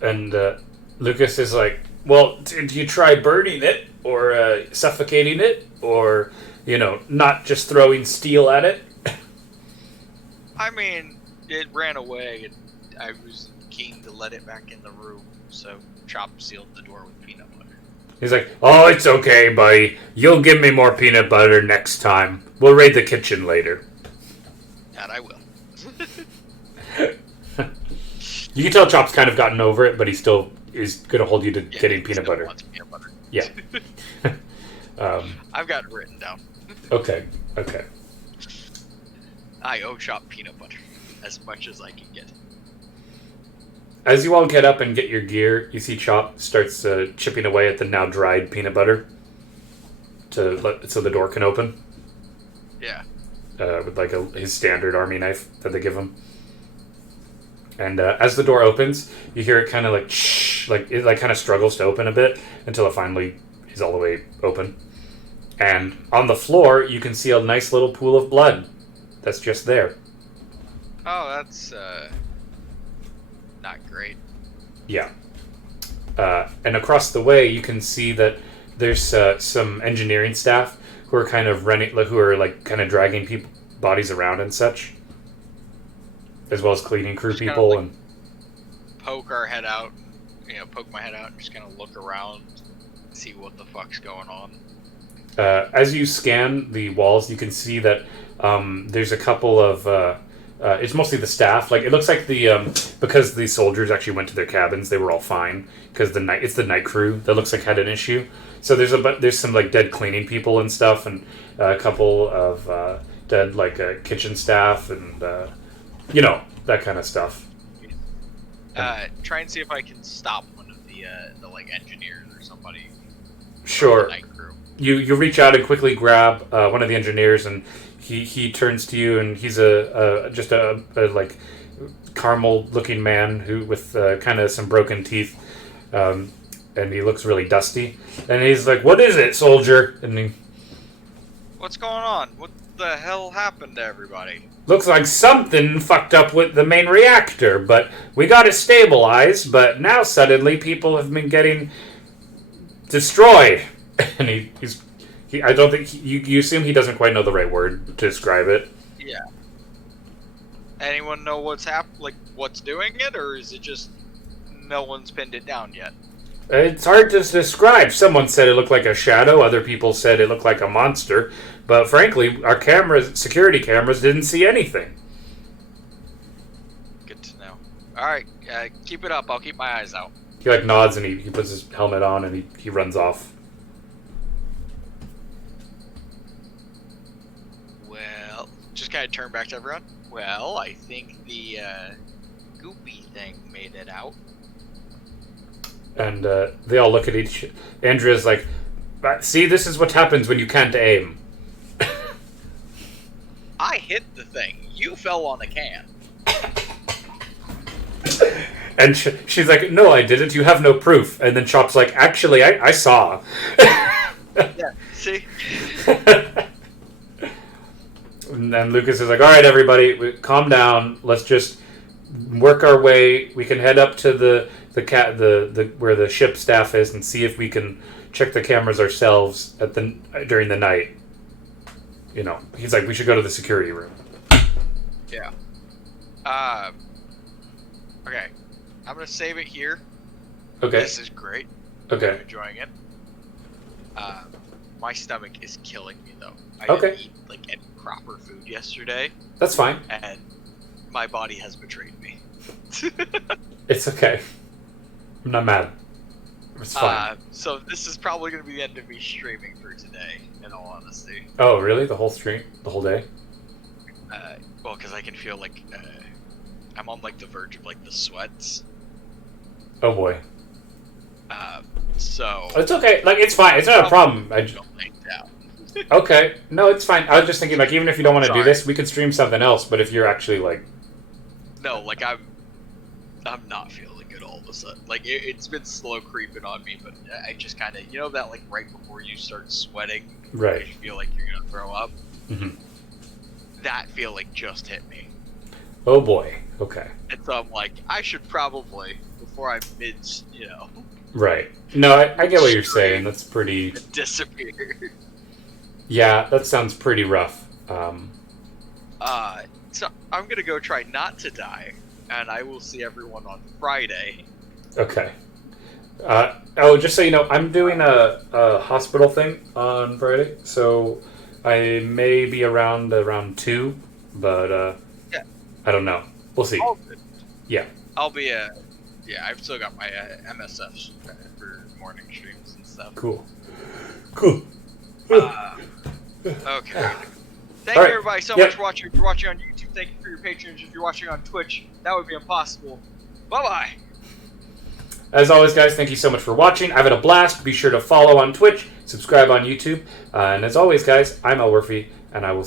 And Lucas is like, "Well, did you try burning it or suffocating it or, not just throwing steel at it?" I mean, it ran away, and I was keen to let it back in the room, so Chop sealed the door with peanut butter. He's like, "Oh, it's okay, buddy. You'll give me more peanut butter next time. We'll raid the kitchen later." That I will. You can tell Chop's kind of gotten over it, but he still is going to hold you to getting he peanut still butter. wants peanut butter. Yeah. I've got it written down. Okay. I owe Chop peanut butter as much as I can get. As you all get up and get your gear, you see Chop starts chipping away at the now dried peanut butter so the door can open. Yeah. With his standard army knife that they give him. And as the door opens, you hear it kind of shh, it kind of struggles to open a bit until it finally is all the way open. And on the floor, you can see a nice little pool of blood that's just there. Oh, that's not great. Yeah. And across the way, you can see that there's some engineering staff who are kind of kind of dragging bodies around and such, as well as cleaning crew people and poke my head out and just kind of look around, see what the fuck's going on. As you scan the walls, you can see that there's a couple of it's mostly the staff. It looks like because the soldiers actually went to their cabins, they were all fine because it's the night crew that looks like had an issue. So there's some dead cleaning people and stuff, and a couple of dead kitchen staff and that kind of stuff. Try and see if I can stop one of the engineers or somebody. Sure. The night crew. You reach out and quickly grab one of the engineers, and he turns to you, and he's just a caramel looking man who with kind of some broken teeth, and he looks really dusty. And he's like, "What is it, soldier?" And he What's going on? What the hell happened to everybody? looks like something fucked up with the main reactor, but we got it stabilized. But now suddenly people have been getting destroyed, and I don't think you assume he doesn't quite know the right word to describe it. Yeah. Anyone know what's what's doing it, or is it just no one's pinned it down yet? It's hard to describe. Someone said it looked like a shadow. Other people said it looked like a monster. But frankly, our security cameras, didn't see anything. Good to know. All right, keep it up. I'll keep my eyes out. He like nods and he puts his helmet on and he runs off. Well, just kind of turn back to everyone. Well, I think the goopy thing made it out. And they all look at each. Andrea's like, "See, this is what happens when you can't aim." I hit the thing. You fell on a can. And she's like, "No, I didn't. You have no proof." And then Chop's like, "Actually, I saw." Yeah, see? And then Lucas is like, "All right, everybody, calm down. Let's just work our way. We can head up to the where the ship staff is and see if we can check the cameras ourselves during the night." You know, he's like, "We should go to the security room." Yeah. Okay. I'm gonna save it here. Okay. This is great. Okay. I'm enjoying it. My stomach is killing me though. I Okay. didn't eat like any proper food yesterday, That's fine. and my body has betrayed me. It's okay. I'm not mad. It's fine. So this is probably gonna be the end of me streaming for today, in all honesty. Oh, really? The whole stream? The whole day? Well, because I can feel like I'm on like the verge of like the sweats. Oh boy. So It's okay. Like, it's fine. It's not a problem. Okay. No, it's fine. I was just thinking, like, even if you don't want to do this, we could stream something else. But if you're actually like, No, like I'm not feeling good all of a sudden. Like it's been slow creeping on me, but I just kind of, that like right before you start sweating, Right. you feel like you're gonna throw up. hmm That feeling just hit me, Oh boy. Okay. and so I'm like, I should probably before I Right. No, I get what you're saying. That's pretty. disappear. Yeah, that sounds pretty rough. So I'm gonna go try not to die, and I will see everyone on Friday. Okay. Just so you know, I'm doing a hospital thing on Friday, so I may be around 2, but Yeah. I don't know. We'll see. All good. Yeah. I'll be I've still got my MSF for morning streams and stuff. Cool. Okay. Thank All you right. everybody so Yep. much for watching. If you're watching on YouTube, thank you for your patrons. If you're watching on Twitch, that would be impossible. Bye-bye. As always, guys, thank you so much for watching. I've had a blast. Be sure to follow on Twitch, subscribe on YouTube, and as always, guys, I'm Elwirfy, and I will